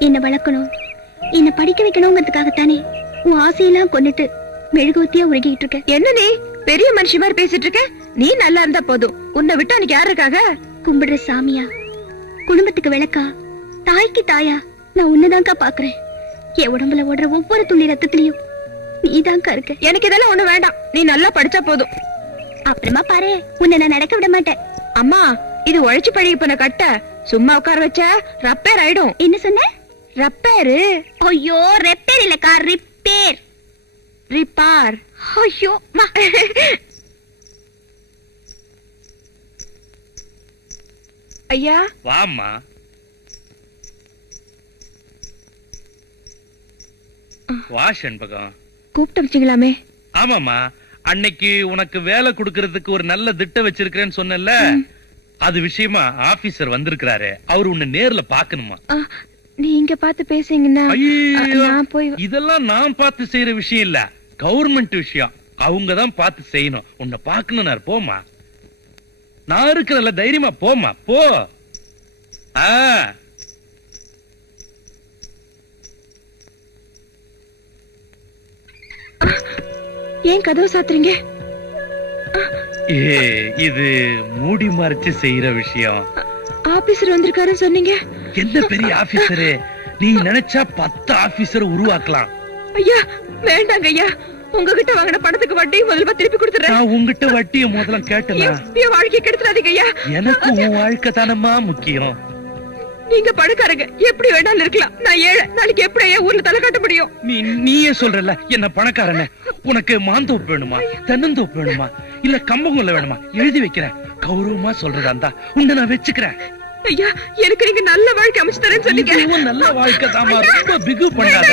என்ன வளர்க்கணும், என்ன படிக்க வைக்கணுங்கிறதுக்காகத்தானே உன் ஆசையெல்லாம் கொண்டுட்டு மெழுகுவத்தியா உருகிட்டு இருக்க. என்ன நீ பெரிய மனுஷி மாதிரி பேசிட்டு இருக்க? நீ நல்லா இருந்தா போதும். உன்னை விட்டு அன்னைக்கு யாரு இருக்காக? கும்பிடுற சாமியா, குடும்பத்துக்கு விளக்கா, தாய்க்கு தாயா நான் உன்னதான்க்கா பாக்குறேன். என் உடம்புல ஓடுற ஒவ்வொரு துளி ரத்தத்திலையும் நீதான்க்கா இருக்க. எனக்கு இதெல்லாம் ஒண்ணு வேண்டாம், நீ நல்லா படிச்சா போதும். அப்புறமா பாரு, உன்னை நான் நடக்க விட மாட்டேன். அம்மா, இது உழைச்சு பழகி போன கட்ட. சும்மா உட்கார வச்ச ரப்பேர் ஆயிடும். என்ன சொன்ன? ரப்பேரு? ஐயோ, ரெப்பேர் இல்லக்கா, ரிப்பேர். ரிப்பார். ஐயோ மா. ஐயா வாமா. வா செண்பகம். கூப்பிட்டு வச்சீங்களாமே. ஆமாமா, அன்னைக்கு உனக்கு வேலை கொடுக்கறதுக்கு ஒரு நல்ல திட்டம் வச்சிருக்கிறேன்னு சொன்னல, அது விஷயமா ஆபீசர் வந்திருக்கிறாரு. அவர் உன்னை நேர்ல பாக்கணுமா. நீங்க பார்த்து பேசுங்கன்னா நான் போய். இதெல்லாம் நான் பார்த்து செய்யற விஷயம் இல்ல, கவர்மெண்ட் விஷயம். அவங்கதான் பார்த்து செய்யணும். உன்னை பாக்கணும். போமா, நான் இருக்கிறல்ல, தைரியமா போமா, போ. ஏன் கதவு சாத்துறீங்க? இது மூடி மறைச்சு செய்யற விஷயம். ஆபீசர் வந்திருக்காருன்னு சொன்னீங்க. என்ன பெரிய ஆபீசரு, நீ நினைச்சா 10 ஆபீசர் உருவாக்கலாம். ஐயா வேண்டாங்க ஐயா, உங்ககிட்ட வாங்கின பணத்துக்கு வட்டி முதல்ல திருப்பி கொடுத்துறேன். நான் உங்ககிட்ட வட்டியை முதல்ல கேட்டல. என் வாழ்க்கை கெடுத்துறாதீங்க ஐயா. எனக்கு உன் வாழ்க்கை தானம்மா முக்கியம். நீங்க பணக்காரங்க, எப்படி வேணாலும் இருக்கலாம். நான் ஏழை, நாளைக்கு எப்படி ஐயா ஊர்ல தலை காட்ட முடியும்? நீயே சொல்றல என்ன பணக்காரன. உனக்கு மாந்தோப்பு வேணுமா, தென்னந்தோப்பு வேணுமா, இல்ல கம்பங்கொல்ல வேணுமா? எழுதி வைக்கிறேன். கௌரவமா சொல்றதா இருந்தா உன்னை நான் வச்சுக்கிறேன். ஐயா எனக்கு நீங்க நல்ல வாழ்க்கை அமைச்சு தரேன்னு சொன்னீங்க. நல்ல வாழ்க்கை தாமா, ரொம்ப பிகு பண்ணாத.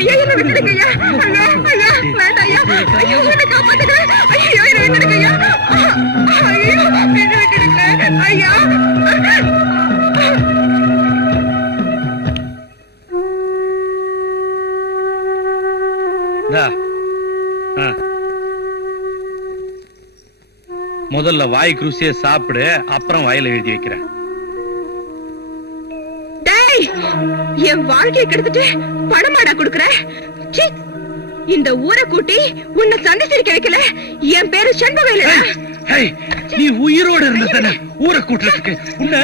ஐயா என்ன விட்டுடுங்க ஐயா. ஐயா ஐயா வேண்டாம் ஐயா. ஐயோ என்ன காப்பாத்துங்க. ஐயோ என்ன விட்டுடுங்க ஐயா. ஐயோ என்ன விட்டுடுங்க ஐயா. முதல்ல வாய் ருசிய சாப்பிடு, அப்புறம் வாயில எழுதி வைக்கிறேன். என் வாழ்க்கையை கெடுத்துட்டு பணமாடா கொடுக்கற? இந்த ஊரை கூட்டி உன்னை சந்திச்சிருக்க வைக்கல. என் பேரு செண்பகம் இல்ல. நீ உயிரோட இருந்த ஊரை கூட்டுறதுக்கு உன்னை.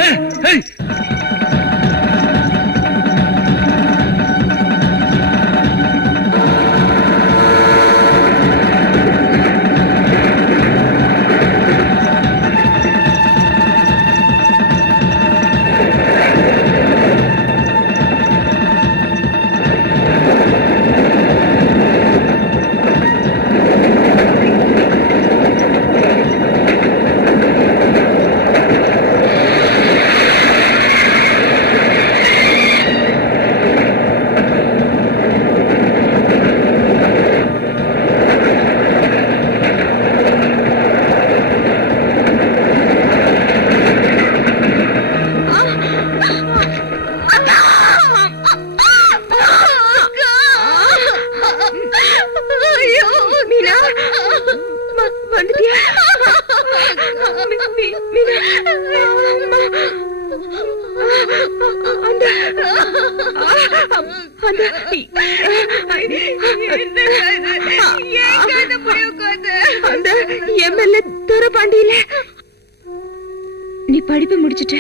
நீ படிப்பு முடிச்சிட்டு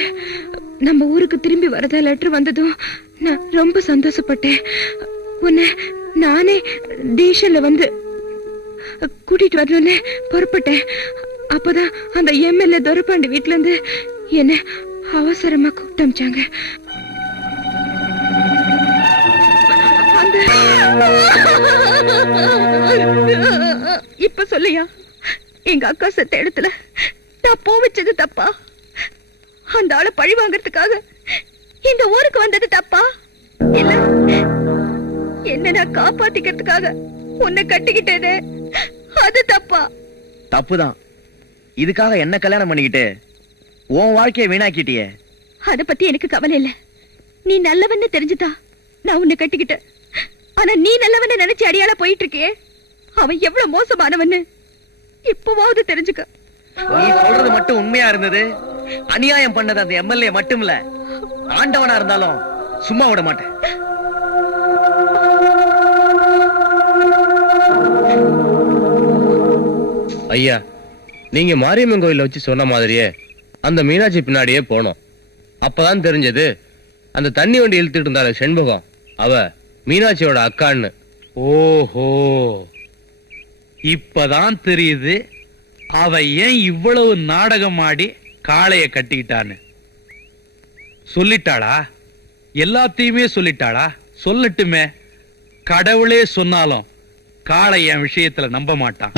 நம்ம ஊருக்கு திரும்பி வரதா லெட்டர் வந்ததும் நான் ரொம்ப சந்தோஷப்பட்டேன். உன்னை நானே ஸ்டேஷன்ல வந்து கூட்டிட்டு வரணும்னு புறப்பட்டேன். அப்பதான் அந்த எம்எல்ஏ துரைபாண்டி வீட்டுல இருந்து என்ன அவசரமா கூப்பிட்டு அமிச்சாங்க. இப்ப சொல்லியா, எங்க அக்கா செத்த இடத்துல நான் பூ வச்சது தப்பா? அந்த ஆளை பழி வாங்கறதுக்காக இந்த ஊருக்கு வந்தது தப்பா? இல்ல என்ன நான் காப்பாத்திக்கிறதுக்காக உன்னை கட்டிக்கிட்டேனே, அது தப்பா? தப்புதான். இதுக்காக என்ன கல்யாணம் பண்ணிக்கிட்டு உன் வாழ்க்கையை வீணாக்கிட்டியே. அத பத்தி எனக்கு கவலை இல்ல. நீ நல்லவன்னு தெரிஞ்சுதா நான் உன்னை கட்டிக்கிட்டேன். ஆனா நீ நல்லவன்னு நினைச்சு அடியாள போயிட்டு இருக்கியே, அவன் எவ்வளவு மோசமானவன்னு இப்பவாவது தெரிஞ்சுக்க. நீ சொல்றது மட்டும் உண்மையா இருந்தது, அநியாயம் பண்ணது அந்த எம்எல்ஏ மட்டும் இல்ல, ஆண்டவனா இருந்தாலும் சும்மா விட மாட்டேன். ஐயா, நீங்க மாரியம்மன் கோயில வச்சு சொன்ன மாதிரியே அந்த மீனாட்சி பின்னாடியே போனோம். அப்பதான் தெரிஞ்சது அந்த தண்ணி வண்டி இழுத்துட்டு இருந்தால செண்பகம், அவ மீனாட்சியோட அக்கான்னு. ஓஹோ, இப்பதான் தெரியுது அவ ஏன் இவ்வளவு நாடகம் ஆடி காளைய கட்டிக்கிட்டான்னு. சொல்லிட்டாளா? எல்லாத்தையுமே சொல்லிட்டாளா? சொல்லட்டுமே. கடவுளே சொன்னாலும் காளை என் விஷயத்துல நம்ப மாட்டான்.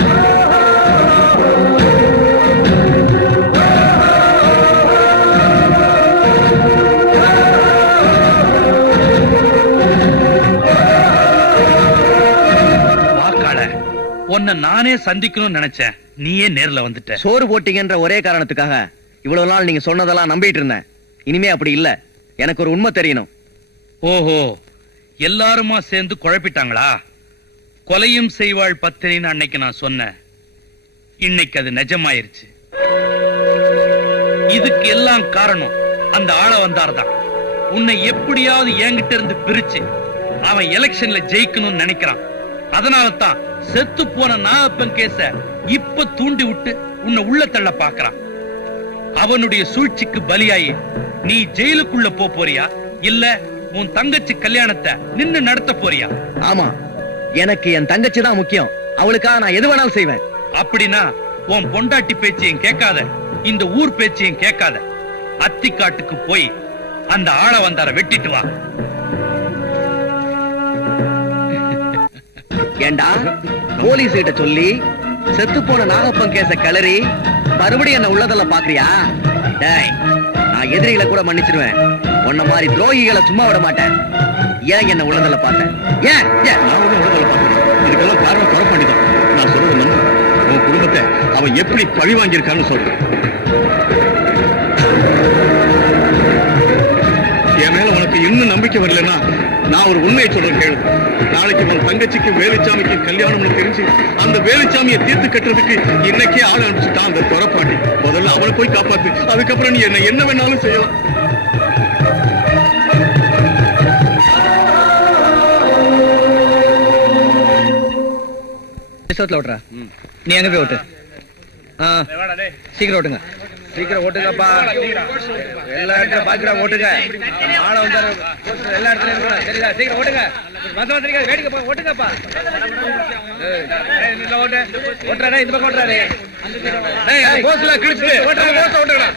உன்னை நானே சந்திக்கணும்னு நினைச்சேன், நீயே நேர்ல வந்துட்ட. சோறு போட்டீங்கன்ற ஒரே காரணத்துக்காக இவ்வளவு நாள் நீங்க சொன்னதெல்லாம் நம்பிட்டு இருந்தேன். இனிமே அப்படி இல்ல. எனக்கு ஒரு உண்மை தெரியணும். ஓஹோ, எல்லாருமா சேர்ந்து குழப்பிட்டாங்களா? கொலையும் செய்வாள் பத்தினின்னு அன்னைக்கு நான் சொன்னேன். இன்னைக்கு அது நிஜமாயிருச்சு. இதுக்கு எல்லாம் காரணம் அந்த ஆள வந்தார்தான். உன்னை எப்படியாவது என்கிட்ட இருந்து பிரிச்சு அவன் எலெக்ஷன்ல ஜெயிக்கணும்னு நினைக்கிறான். அதனால தான் செத்து போன நாகப்பன் கேச இப்ப தூண்டி விட்டு உன்னை உள்ள தள்ள பாக்குறான். அவனுடைய சூழ்ச்சிக்கு பலியாயி நீ ஜெயிலுக்குள்ள போறியா, இல்ல உன் தங்கச்சி கல்யாணத்தை நின்னு நடத்த போறியா? ஆமா, எனக்கு என் தங்கச்சி தான் முக்கியம். அவளுக்காக நான் எது வேணாலும் செய்வேன். அப்படின்னா உன் பொண்டாட்டி பேச்சையும் கேட்காத, இந்த ஊர் பேச்சையும் கேட்காத. அத்திக்காட்டுக்கு போய் அந்த ஆள வந்தார வெட்டிட்டு வா. ஏண்டா போலீஸ் கிட்ட சொல்லி செத்து போன நாகப்பன் கேச கிளறி மறுபடியும் என்ன உள்ளதல்ல பாக்குறியா? டேய், நான் எதிரிகளை கூட மன்னிச்சிருவேன். உன்ன மாதிரி துரோகிகளை சும்மா விட மாட்டேன். ஏன் என்ன உள்ளதல்ல பார்த்தேன்? ஏன் நான் ஒண்ணும் உள்ளதல்ல பார்த்தேன். இதுக்கெல்லாம் காரணம் கொலை பண்ணிதான். நான் சொல்றது நம்பு. உன் குடும்பத்தை அவன் எப்படி பழி வாங்கியிருக்கான்னு சொல்றேன். என் மேல உனக்கு இன்னும் நம்பிக்கை வரலன்னா நான் ஒரு உண்மையை சொல்றேன் கேளு. நாளைக்கு உன் தங்கச்சிக்கு வேலுச்சாமிக்கு கல்யாணம்னு தெரிஞ்சு அந்த வேலுச்சாமியை தீர்த்து கட்டுறதுக்கு இன்னைக்கே ஆள் அனுப்பிச்சுட்டான் அந்த துறப்பாண்டி. முதல்ல அவனை போய் காப்பாத்து. அதுக்கப்புறம் நீ என்ன வேணாலும் செய்யலாம். ஓட்டுறா, நீ எங்க போய் ஓட்டு. சீக்கிரம் ஓட்டுங்க. சீக்கிரம் ஓட்டுங்கப்பா. எல்லா இடத்துல பாக்கிடா ஓட்டுங்க. ஆளை வந்து எல்லா இடத்துலயும் இருக்கணும். சரிதா? சீக்கிரம் ஓட்டுங்க. வேடிக்கை போய் ஓட்டுங்கப்பா. ஓட்டு ஓட்டுறாரு. இந்த பக்கம் ஓட்டுறாரு. போஸ்ட்ல கிழிச்சு ஓட்டுறாரு. போஸ்ட் ஓட்டுறா.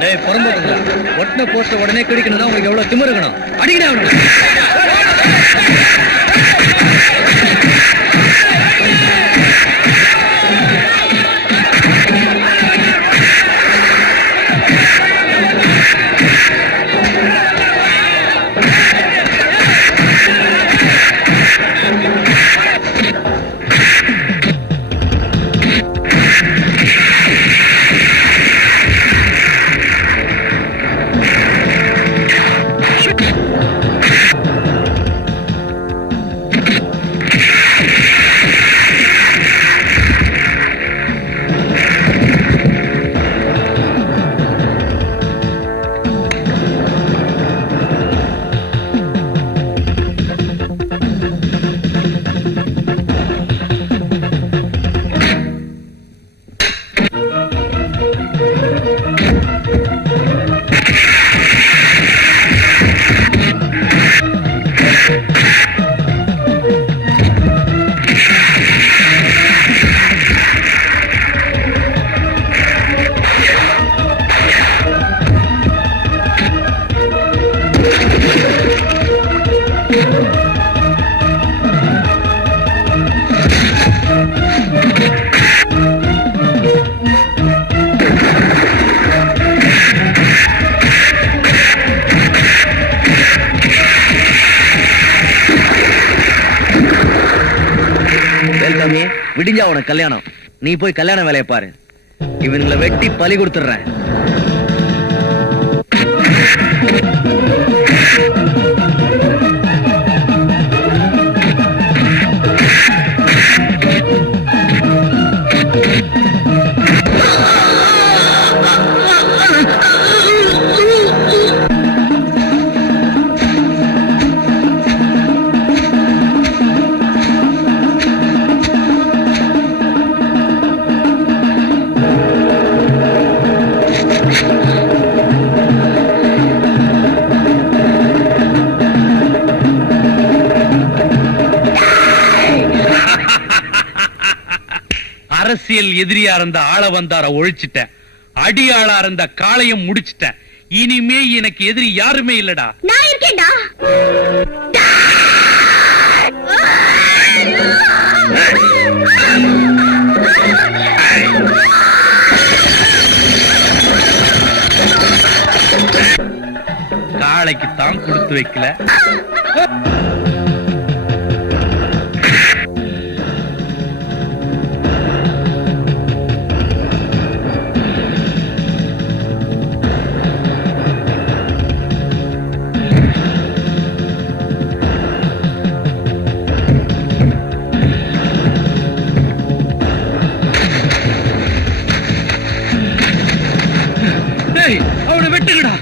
டேய் புறம்போக்குங்களா, ஒட்டின போஸ்ட் உடனே கிழிக்கணும்னா உங்களுக்கு எவ்வளவு திமிரு இருக்கணும். அடிக்கணும் அவனுக்கு. விடிஞ்சா உனக்கு கல்யாணம். நீ போய் கல்யாண வேலையை பாரு. இவங்களை வெட்டி பலி கொடுத்துடுறேன். அரசியல் எதிரியா இருந்த ஆள வந்தார ஒழிச்சிட்டேன். அடியாளா இருந்த காளையும் முடிச்சிட்டேன். இனிமே எனக்கு எதிரி யாருமே இல்லடா. நான் இருக்கேன்டா. காளைக்கு தான் கொடுத்து வைக்கல, அவனை வெட்டுங்கடா.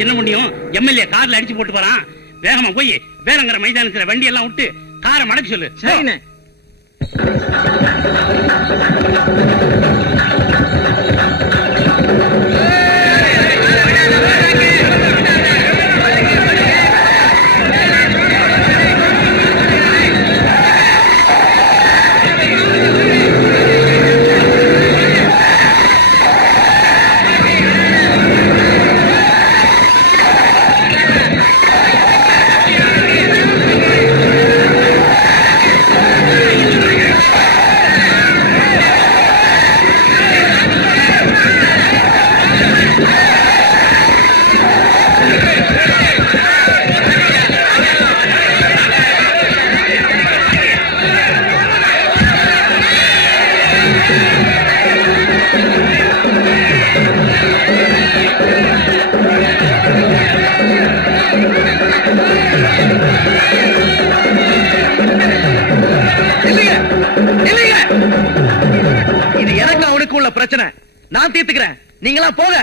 சின்ன முடியும் எம்எல்ஏ கார்ல அடிச்சு போட்டு போறான். வேகமா போய் வேறங்கிற மைதானத்துல வண்டி எல்லாம் விட்டு காரை மடக்க சொல்லு. சரிண்ணே. இது எனக்கு அவனுக்கு உள்ள பிரச்சனை. நான் தீர்த்துக்கிறேன். நீங்களா போக.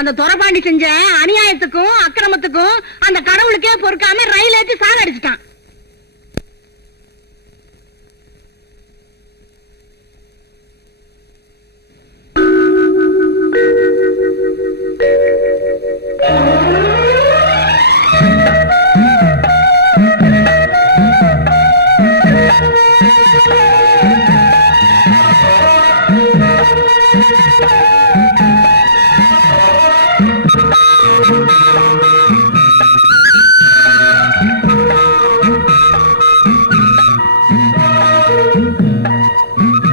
அந்த துரபாண்டி செஞ்ச அநியாயத்துக்கும் அக்கிரமத்துக்கும் அந்த கடவுளுக்கே பொறுக்காம ரயில் ஏற்றி சாகடிச்சிட்டான்.